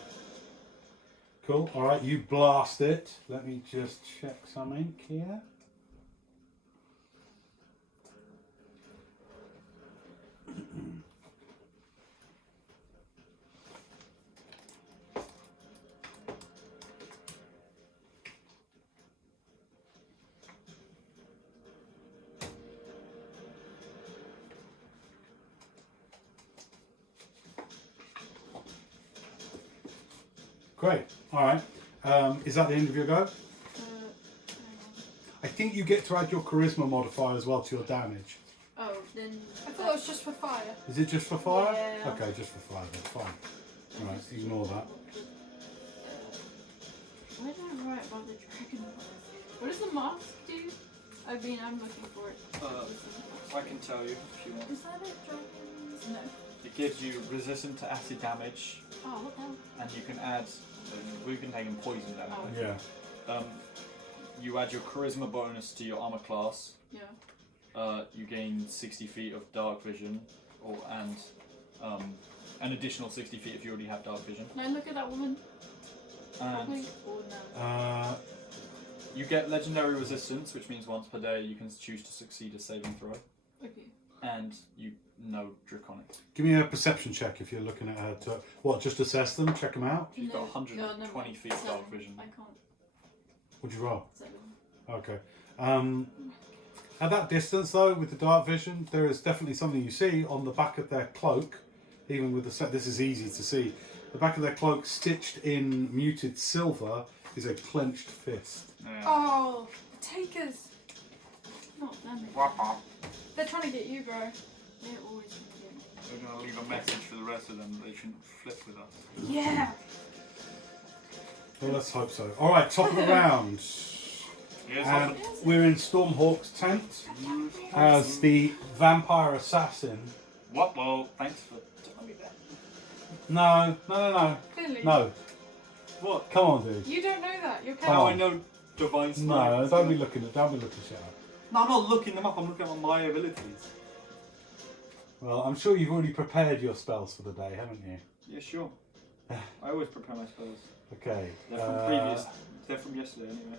Cool. Alright, you blast it. Let me just check some ink here. Great. All right. Is that the end of your go? Hang on. I think you get to add your charisma modifier as well to your damage. Oh, then. I thought it was just for fire. Is it just for fire? Yeah. Okay, just for fire then. Fine. All right, ignore that. Why did I write about the dragon? What does the mask do? I mean, I'm looking for it. I can tell you if you want. Is that it, dragons? No. It gives you resistant to acid damage, Oh, what the hell? and you can add. We've been taking poison damage. Oh. Yeah. You add your charisma bonus to your armor class. Yeah. You gain 60 feet of dark vision, and an additional 60 feet if you already have dark vision. Can I look at that woman? And Probably, or no? you get legendary resistance, which means once per day you can choose to succeed a saving throw, Okay. and you know draconic. Give me a perception check if you're looking at her. What? Just assess them, check them out. She's got No, 120 feet of dark vision. I can't. What'd you roll? 7. Okay. At that distance, though, with the dark vision, there is definitely something you see on the back of their cloak. Even with the set, this is easy to see. The back of their cloak, stitched in muted silver, is a clenched fist. Yeah. Oh, the takers. Not them. They're trying to get you, bro. They're always going to We're going to leave a message for the rest of them. They shouldn't flip with us. Yeah. Well, let's hope so. All right, top of the round. And we're in Stormhawk's tent as the vampire assassin What? Well, thanks for telling me that. No. Finley. No. What? Come on, dude. You don't know that. You're Come How on. I know divine smite? No, don't be looking shit up. No, I'm not looking them up. I'm looking at my abilities. Well, I'm sure you've already prepared your spells for the day, haven't you? Yeah, sure. I always prepare my spells. Okay. They're from previous. They're from yesterday, anyway.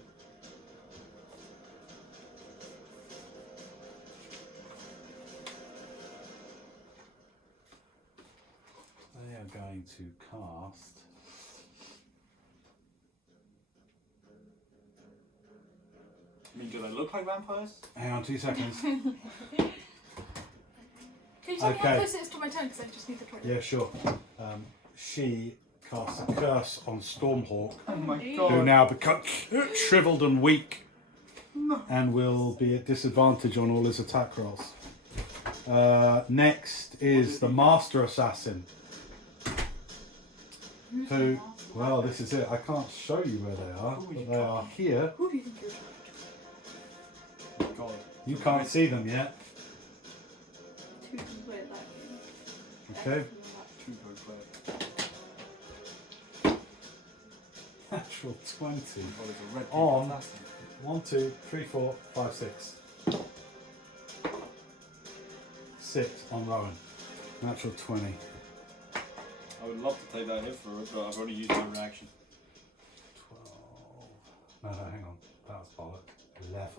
They are going to cast. I mean, do they look like vampires? Hang on 2 seconds. Can you tell me how Okay. close it is to my turn? Because I just need the toilet. Yeah, sure. She casts a curse on Stormhawk, Oh my Indeed. who god. now becomes shriveled and weak, No. and will be at disadvantage on all his attack rolls. Next is the Master Assassin, who, well, this is it. I can't show you where they are, but they are here. Who do you think you're Oh my god. You can't see them yet. Okay. Too good for Natural 20. Oh, there's a red On. plastic. 1, 2, 3, 4, 5, 6. 6 on Rowan. Natural 20. I would love to take that hit for it, but I've already used my reaction. 12. No, hang on. That was bollock. 11.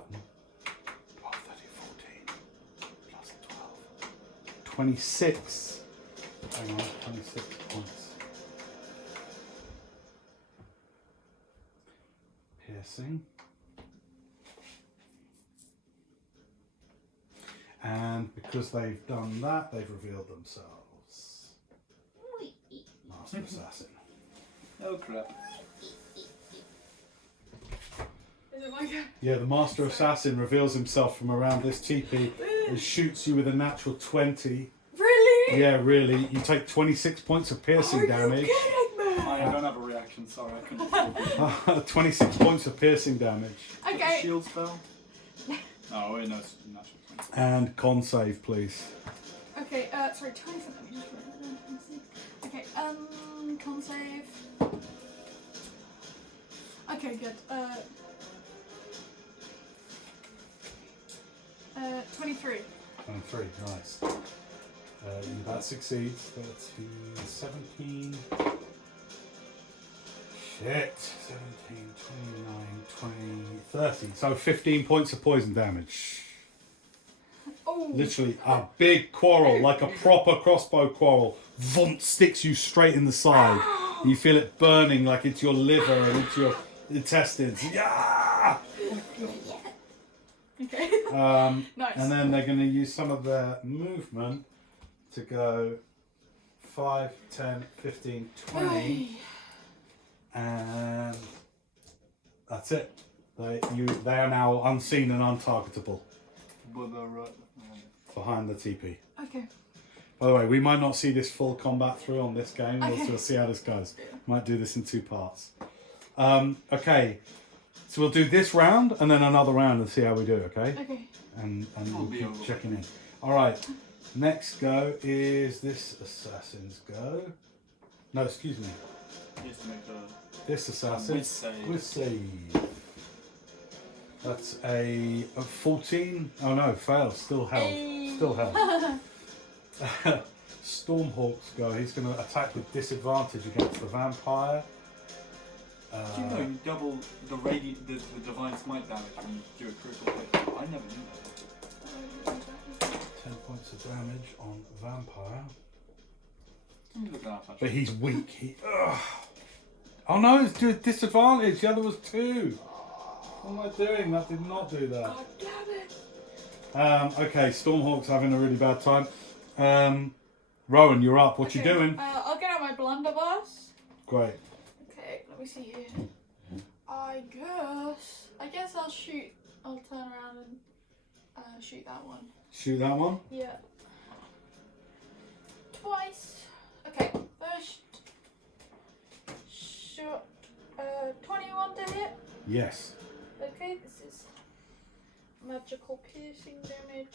12, 13, 14. Plus 12. 26. Hang on. 26 points. Piercing. And because they've done that, they've revealed themselves. Master Assassin. Oh crap. Is it my go? Yeah, the Master Assassin reveals himself from around this teepee and shoots you with a natural 20. Really? Yeah, really. You take 26 points of piercing damage. I don't have a reaction, sorry, I couldn't. 26 points of piercing damage. Okay. Shield spell? Oh, wait, no, it's natural 20. And con save, please. Okay, sorry, 27. Let me just write that down. 26. Okay, con save. Okay, good. 23. 23, nice. That succeeds. 13, 17. Shit. 17, 29, 20, 30. So 15 points of poison damage. Oh. Literally a big quarrel, like a proper crossbow quarrel. Vomp sticks you straight in the side. You feel it burning like it's your liver and it's your intestines. Yeah! Okay. Nice. And then they're going to use some of their movement to go 5, 10, 15, 20. And that's it. They are now unseen and untargetable But they're right. behind the TP. Okay. By the way, we might not see this full combat through on this game. Okay. We'll see how this goes. Might do this in 2 parts. Okay, so we'll do this round and then another round and see how we do. Okay. Okay. And I'll we'll be keep over. checking in. All right. Next go is this assassin's go. No, excuse me. Just to make a This assassin With save. with save. That's a 14. Oh no, fail. Still held. Still held. Stormhawk's go. He's going to attack with disadvantage against the vampire. Do you know you double the the divine smite damage when you do a critical hit? I never knew that. 10 points of damage on vampire. Let me look that up, But he's weak. Oh no, it's to disadvantage. The other was 2. What am I doing? That did not do that. God damn it. Okay, Stormhawk's having a really bad time. Rowan, you're up. What you Okay, doing? I'll get out my blunderbuss. Great. Okay, let me see here. I guess I'll shoot. I'll turn around and shoot that one. Shoot that one. Yeah. Twice. Okay, first shot. 21 to hit. Yes. Okay, this is magical piercing damage.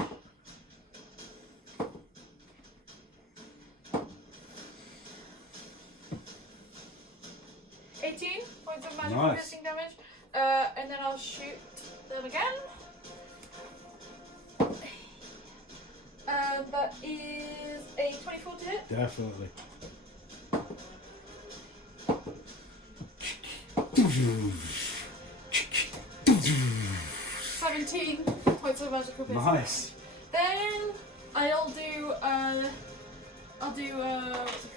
18 points of magical Nice. piercing damage. And then I'll shoot them again. That is a 24 to hit. Definitely. 17 points of magical piercing. Nice. Then I'll do what's it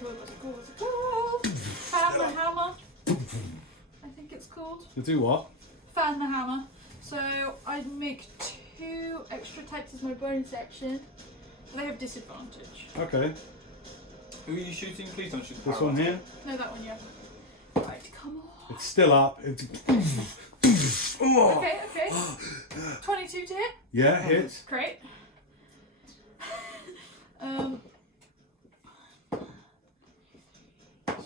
called? Fan the hammer. I think it's called. You do what? Fan the hammer. So I make 2 extra attacks as my bonus action. They have disadvantage. Okay. Who are you shooting? Please don't shoot the This one here. No, that one, yeah. Right, come on. It's still up. It's... Okay, okay. 22 to hit. Yeah, hits. Great.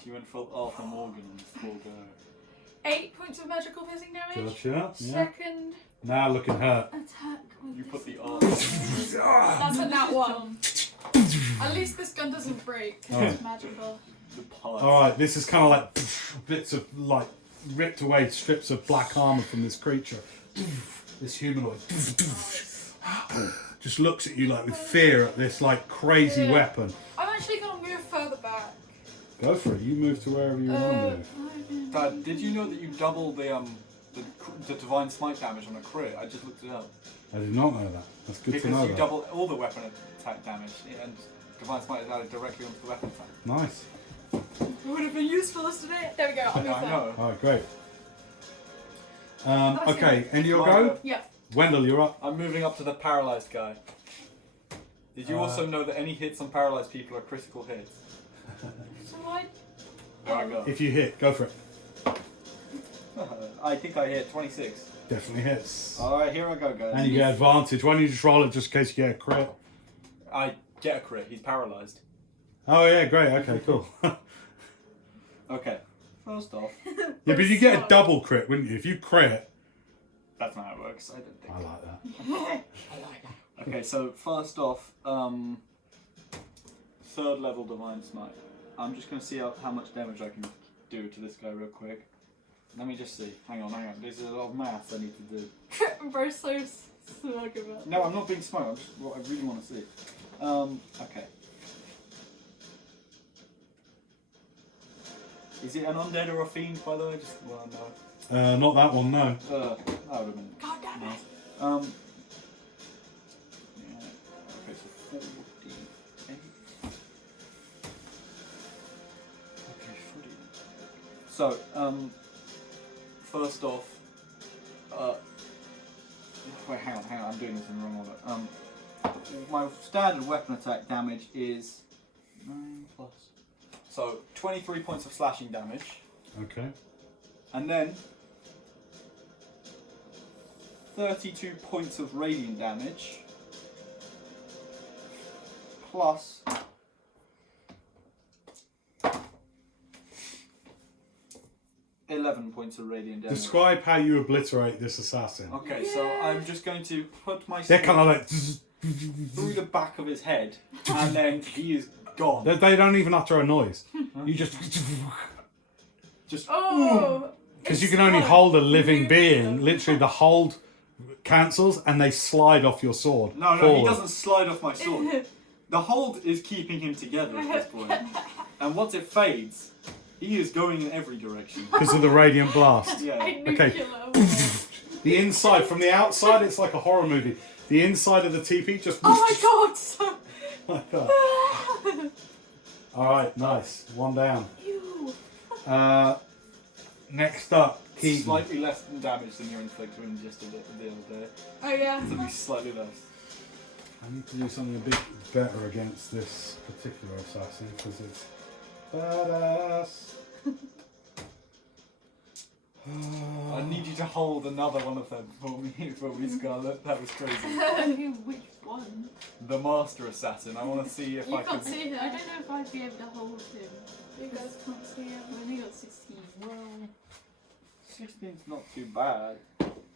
She went full Arthur Morgan and full go. 8 points of magical piercing damage. Gotcha. Yeah. Second Now looking hurt. attack with You this put the gun. Arthur That's a nat 1. At least this gun doesn't break because Alright. it's magical. the parts. Alright, this is kind of like bits of like ripped away strips of black armour from this creature. This humanoid. Just looks at you like with fear at this like crazy Yeah. weapon. I'm actually going to move further back. Go for it. You move to wherever you want to move. Dad, did you know that you double the divine smite damage on a crit? I just looked it up. I did not know that. That's good Because to know you that. double all the weapon attack damage, and divine smite is added directly onto the weapon attack. Nice. It would have been useful today. There we go. I'll move Yeah, I there. know. Alright, great. That's Okay, it. end of your My go? go. Yeah. Wendell, you're up. I'm moving up to the paralyzed guy. Did you also know that any hits on paralyzed people are critical hits? So I. There I go. If you hit, go for it. I think I hit 26. Definitely hits. Alright, here I go, guys. And you get advantage. Why don't you just roll it just in case you get a crit? I get a crit. He's paralyzed. Oh yeah, great. Okay, cool. Okay. First off, Yeah, but you get a double crit, wouldn't you? If you crit, that's not how it works. I don't think. I like that. Okay, so first off, 3rd level divine smite. I'm just gonna see how much damage I can do to this guy real quick. Let me just see. Hang on. There's a lot of maths I need to do. Bro's so smug about. No, I'm not being smart. I'm just what I really want to see. Okay. Is it an undead or a fiend, by the way? Just well, no. Not that one, no. That would have been. God damn it. Nice. Yeah. Okay, so 48. Okay, 48. So, first off, wait, hang on, I'm doing this in the wrong order. My standard weapon attack damage is 9 plus. So, 23 points of slashing damage, Okay. and then 32 points of radiant damage, plus 11 points of radiant damage. Describe how you obliterate this assassin. Okay, so I'm just going to put my They're stick kind of like. through the back of his head, and then he is gone. They don't even utter a noise. You just. Just Oh! Because you can only hold a living being. Literally, the hold cancels and they slide off your sword. no, forward. he doesn't slide off my sword. The hold is keeping him together at this point, and once it fades, he is going in every direction. Because of the radiant blast. Yeah. Okay. The inside, from the outside, it's like a horror movie. The inside of the teepee just. Oh my god! So... like that. Alright, nice. One down. Ew. Next up, Keaton. Slightly less damage than your inflict when just a bit the other day. Oh yeah. It's at least slightly less. I need to do something a bit better against this particular assassin because it's badass. I need you to hold another one of them for me, Scarlett. That was crazy. Which one? The Master Assassin. I want to see if You I can't can. see him. I don't know if I'd be able to hold him. You guys can't see him. I only got 16. Well, 16's not too bad.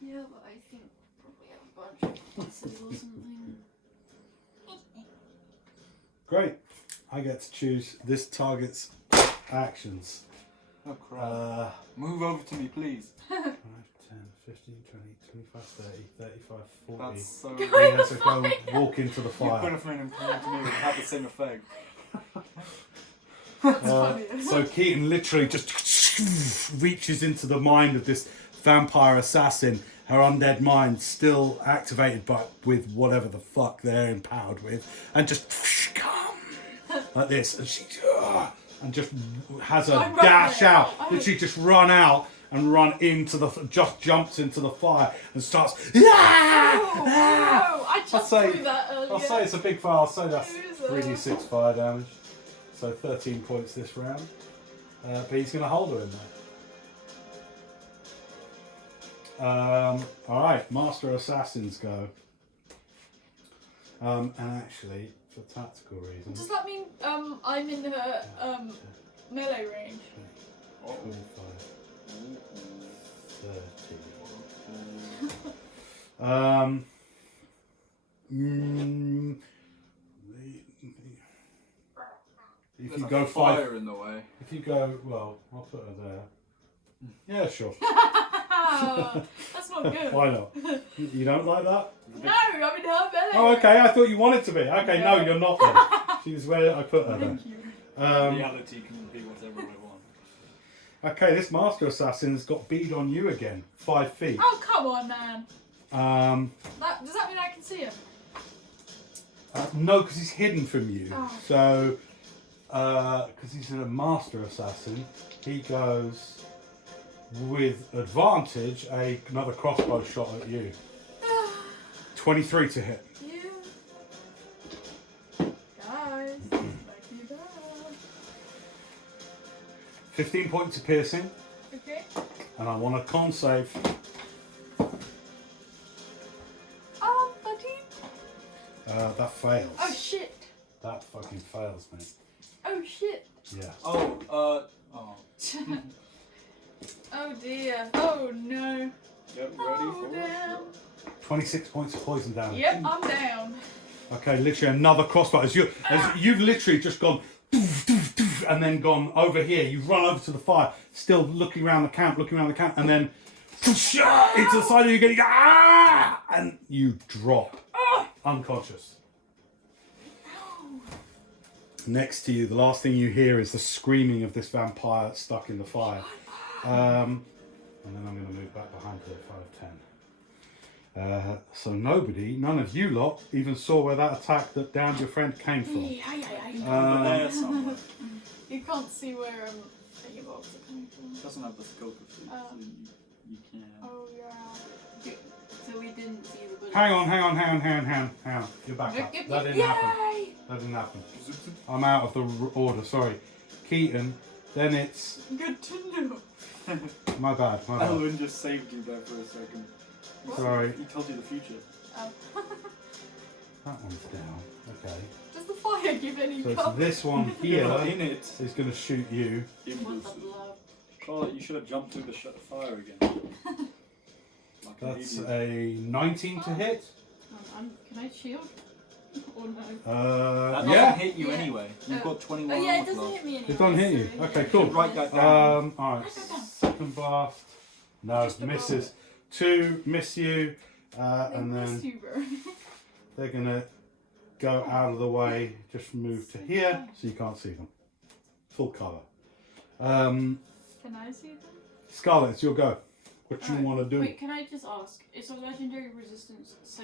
Yeah, but I think probably have a bunch of pluses or something. Great. I get to choose this target's actions. Oh crap. Move over to me, please. 5, 10, 15, 20, 25, 30, 35, 40. That's so He weird. has to go walk into the You put fire. it from him coming to me would have the same effect. So Keaton literally just reaches into the mind of this vampire assassin, her undead mind still activated but with whatever the fuck they're empowered with, and just come like this, and she and just has a dash out. Literally just run out and run into the just jumps into the fire and starts. I just threw that earlier. I'll say it's a big fire. I'll say that's Who's 3d6 fire damage. So 13 points this round. But he's going to hold her in there. Alright, Master Assassins go. And actually, for tactical reasons. Does that mean I'm in her melee range? 25, 30. If There's you a go fire 5, in the way. if you go, well, I'll put her there. Yeah, sure. That's not good. Why not? You don't like that? No, I'm in her melee. Oh, okay. I thought you wanted to be. Okay, no, you're not then. She's where I put her then. Thank you. Reality can be whatever I want. Okay, this Master Assassin's got bead on you again. 5 feet. Oh, come on, man. Does that mean I can see him? No, because he's hidden from you. Oh. So, because he's a Master Assassin, he goes with advantage another crossbow shot at you. 23 to hit. You guys, like you bad. 15 points of piercing, Okay. and I want a con save. 13. That fails. Oh shit. That fucking fails, mate. Oh shit. Yeah. Oh. Oh dear. Oh no. Get ready Oh for damn. 26 points of poison damage. Yep, I'm down. Okay, literally another crossbow. As you've literally just gone, doof, doof, doof, and then gone over here. You run over to the fire, still looking around the camp, and then into the side of you, getting and you drop unconscious. Next to you, the last thing you hear is the screaming of this vampire stuck in the fire. And then I'm going to move back behind her 5, 10. So none of you lot even saw where that attack that downed your friend came from. there somewhere. You can't see where your bolts are coming from. It doesn't have the scope of it, so you can. Oh yeah. So we didn't see the bullet. Hang on. You're back up. That didn't happen. Yay! That didn't happen. I'm out of the order, sorry. Keaton, then it's... Good to know. My bad. Elwin just saved you there for a second. Sorry. He told you the future. Oh. That one's down. Okay. Does the fire give any So it's cover? this one You're here not in it. is going to shoot you. What the blood? Charlotte, you should have jumped through the fire again. Like an That's idiot. a 19 to hit. Can I shield? Or no? That doesn't Yeah. hit you Yeah. anyway. You've got 21 Oh yeah, it armor doesn't class. hit me anymore. It doesn't hit you. so Okay, yeah. cool. Write that down. Alright, second blast. No, Just above misses. it. 2, miss you. And Miss then you, bro. they're going to go out of the way, just move to here so you can't see them. Full cover. Can I see them? Scarlet, it's your go. What you Alright. want to do? Wait, can I just ask? It's a legendary resistance, so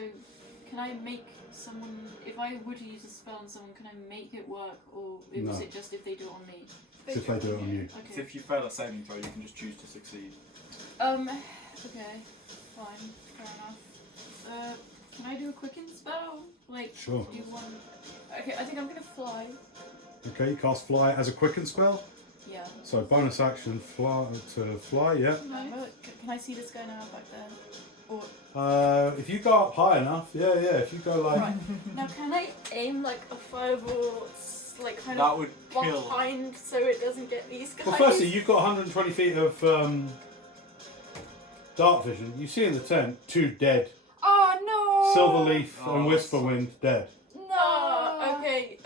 can I make someone, if I were to use a spell on someone, can I make it work, or is No. it just if they do it on me? It's if they do it on you. So Okay. if you fail a saving throw, you can just choose to succeed. Okay, fine, fair enough. Can I do a quicken spell? Like, Sure. do one... Okay, I think I'm gonna fly. Okay, you cast fly as a quicken spell. Yeah. So bonus action fly yeah. Can I see this guy now back there? Or... If you go up high enough, yeah. If you go like... Right. Now, can I aim like a fireball, like kind That of would kill. behind so it doesn't get these guys? Well, firstly, you've got 120 feet of dark vision. You see in the tent 2 dead. Oh no! Silverleaf Oh, and Whisperwind dead. No! Okay,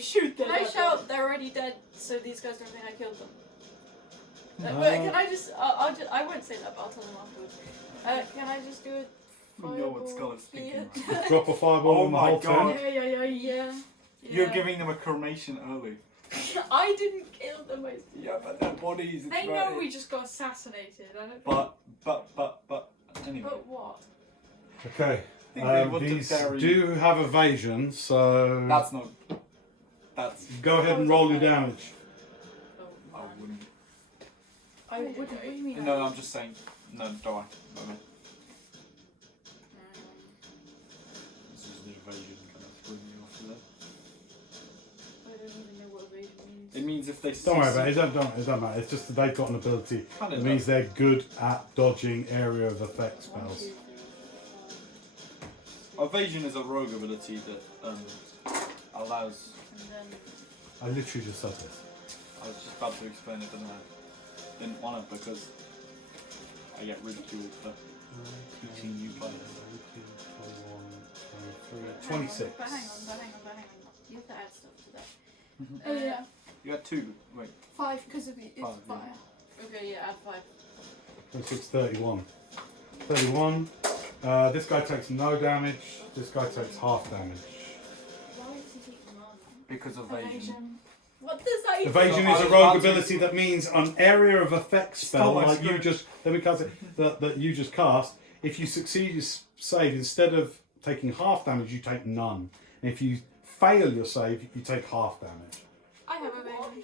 Shoot them. can I shout, they're already dead, so these guys don't think I killed them? But can I just? I won't say that, but I'll tell them afterwards. Can I just do it? We know what Scarlett's thinking. Drop a fireball Oh on the my whole God. tent. Yeah. You're giving them a cremation early. I didn't kill them. Yeah, but their bodies. They know we just got assassinated. I don't think. But anyway. But what? Okay. Think they want to These bury- do have evasion, so That's not. That's. go ahead and roll your damage. Oh, I wouldn't. I wouldn't. What do you mean? No, I'm just saying. No, die. Okay. This is the evasion kind of threw me off there. I don't even know what evasion means. It means if they. Don't worry about it. It don't matter. It's just that they've got an ability. Kind It of means they're good at dodging area of effect 1, spells. 2, 3, Evasion is a rogue ability that allows. 4, 5. And then. I literally just said this. I was just about to explain it, but then I didn't want to because I get ridiculed for teaching new players. 26. But hang on. You have to add stuff to that. Oh yeah, You had 2. Wait. 5 because of it's 5, yeah. fire. Okay, yeah, add 5. 26, 31. 31. This guy takes no damage. This guy takes half damage. Why is he taking none? Because of evasion. What does that even Evasion So is I a was rogue about to- ability that means an area of effect spell Stop my like you screen. just let me cast it that you just cast. If you succeed your save, instead of taking half damage, you take none. And if you fail your save, you take half damage. I have evasion.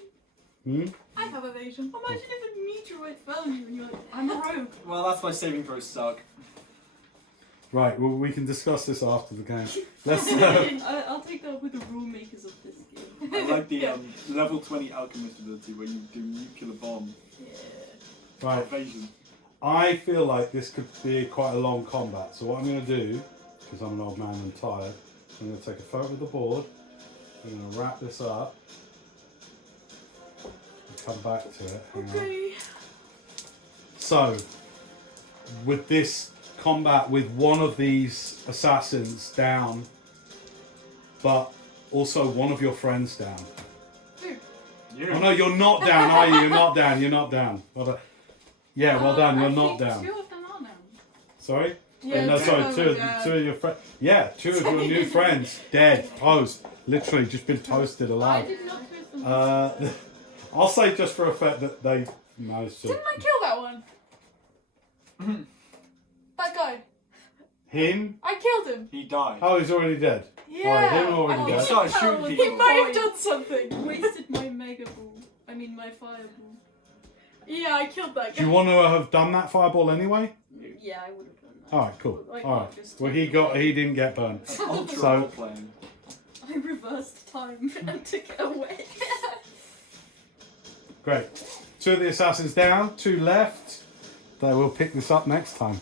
Hmm? I have evasion. Imagine if a meteorite fell on you and you're like, I'm a rogue. Well, that's why saving throws suck. Right. Well, we can discuss this after the game. Let's. I'll take that up with the rule makers of this game. I like the level 20 alchemist ability where you do nuclear bomb. Yeah. Right. Evasion. I feel like this could be quite a long combat. So what I'm going to do, because I'm an old man and tired, I'm going to take a photo of the board. I'm going to wrap this up. And come back to it. Hang on. Okay. So, with this combat with one of these assassins down, but also one of your friends down. You. Oh no, you're not down, are you? You're not down. You're not down. Well done. Yeah, well done. You're not down. 2 of them are now. Sorry. Yeah, no, two sorry. of Two them of are two of your friends. Yeah, 2 of your new friends dead, toast, literally just been toasted I alive. did not twist them. I'll say just for effect that they managed to. Didn't I kill that one? That guy. Him? I killed him. He died. Oh, he's already dead. Yeah. Alright, him already I He dead. think started he shooting fell. people. He might have done something. Wasted my mega ball. I mean, my fireball. Yeah, I killed that guy. Do you want to have done that fireball anyway? Yeah, I would have done that. All right, cool. Like, All not right. just Well, take he didn't get burned. Ultra So- role playing. I reversed time and took it away. Great. 2 of the assassins down, 2 left. They will pick this up next time.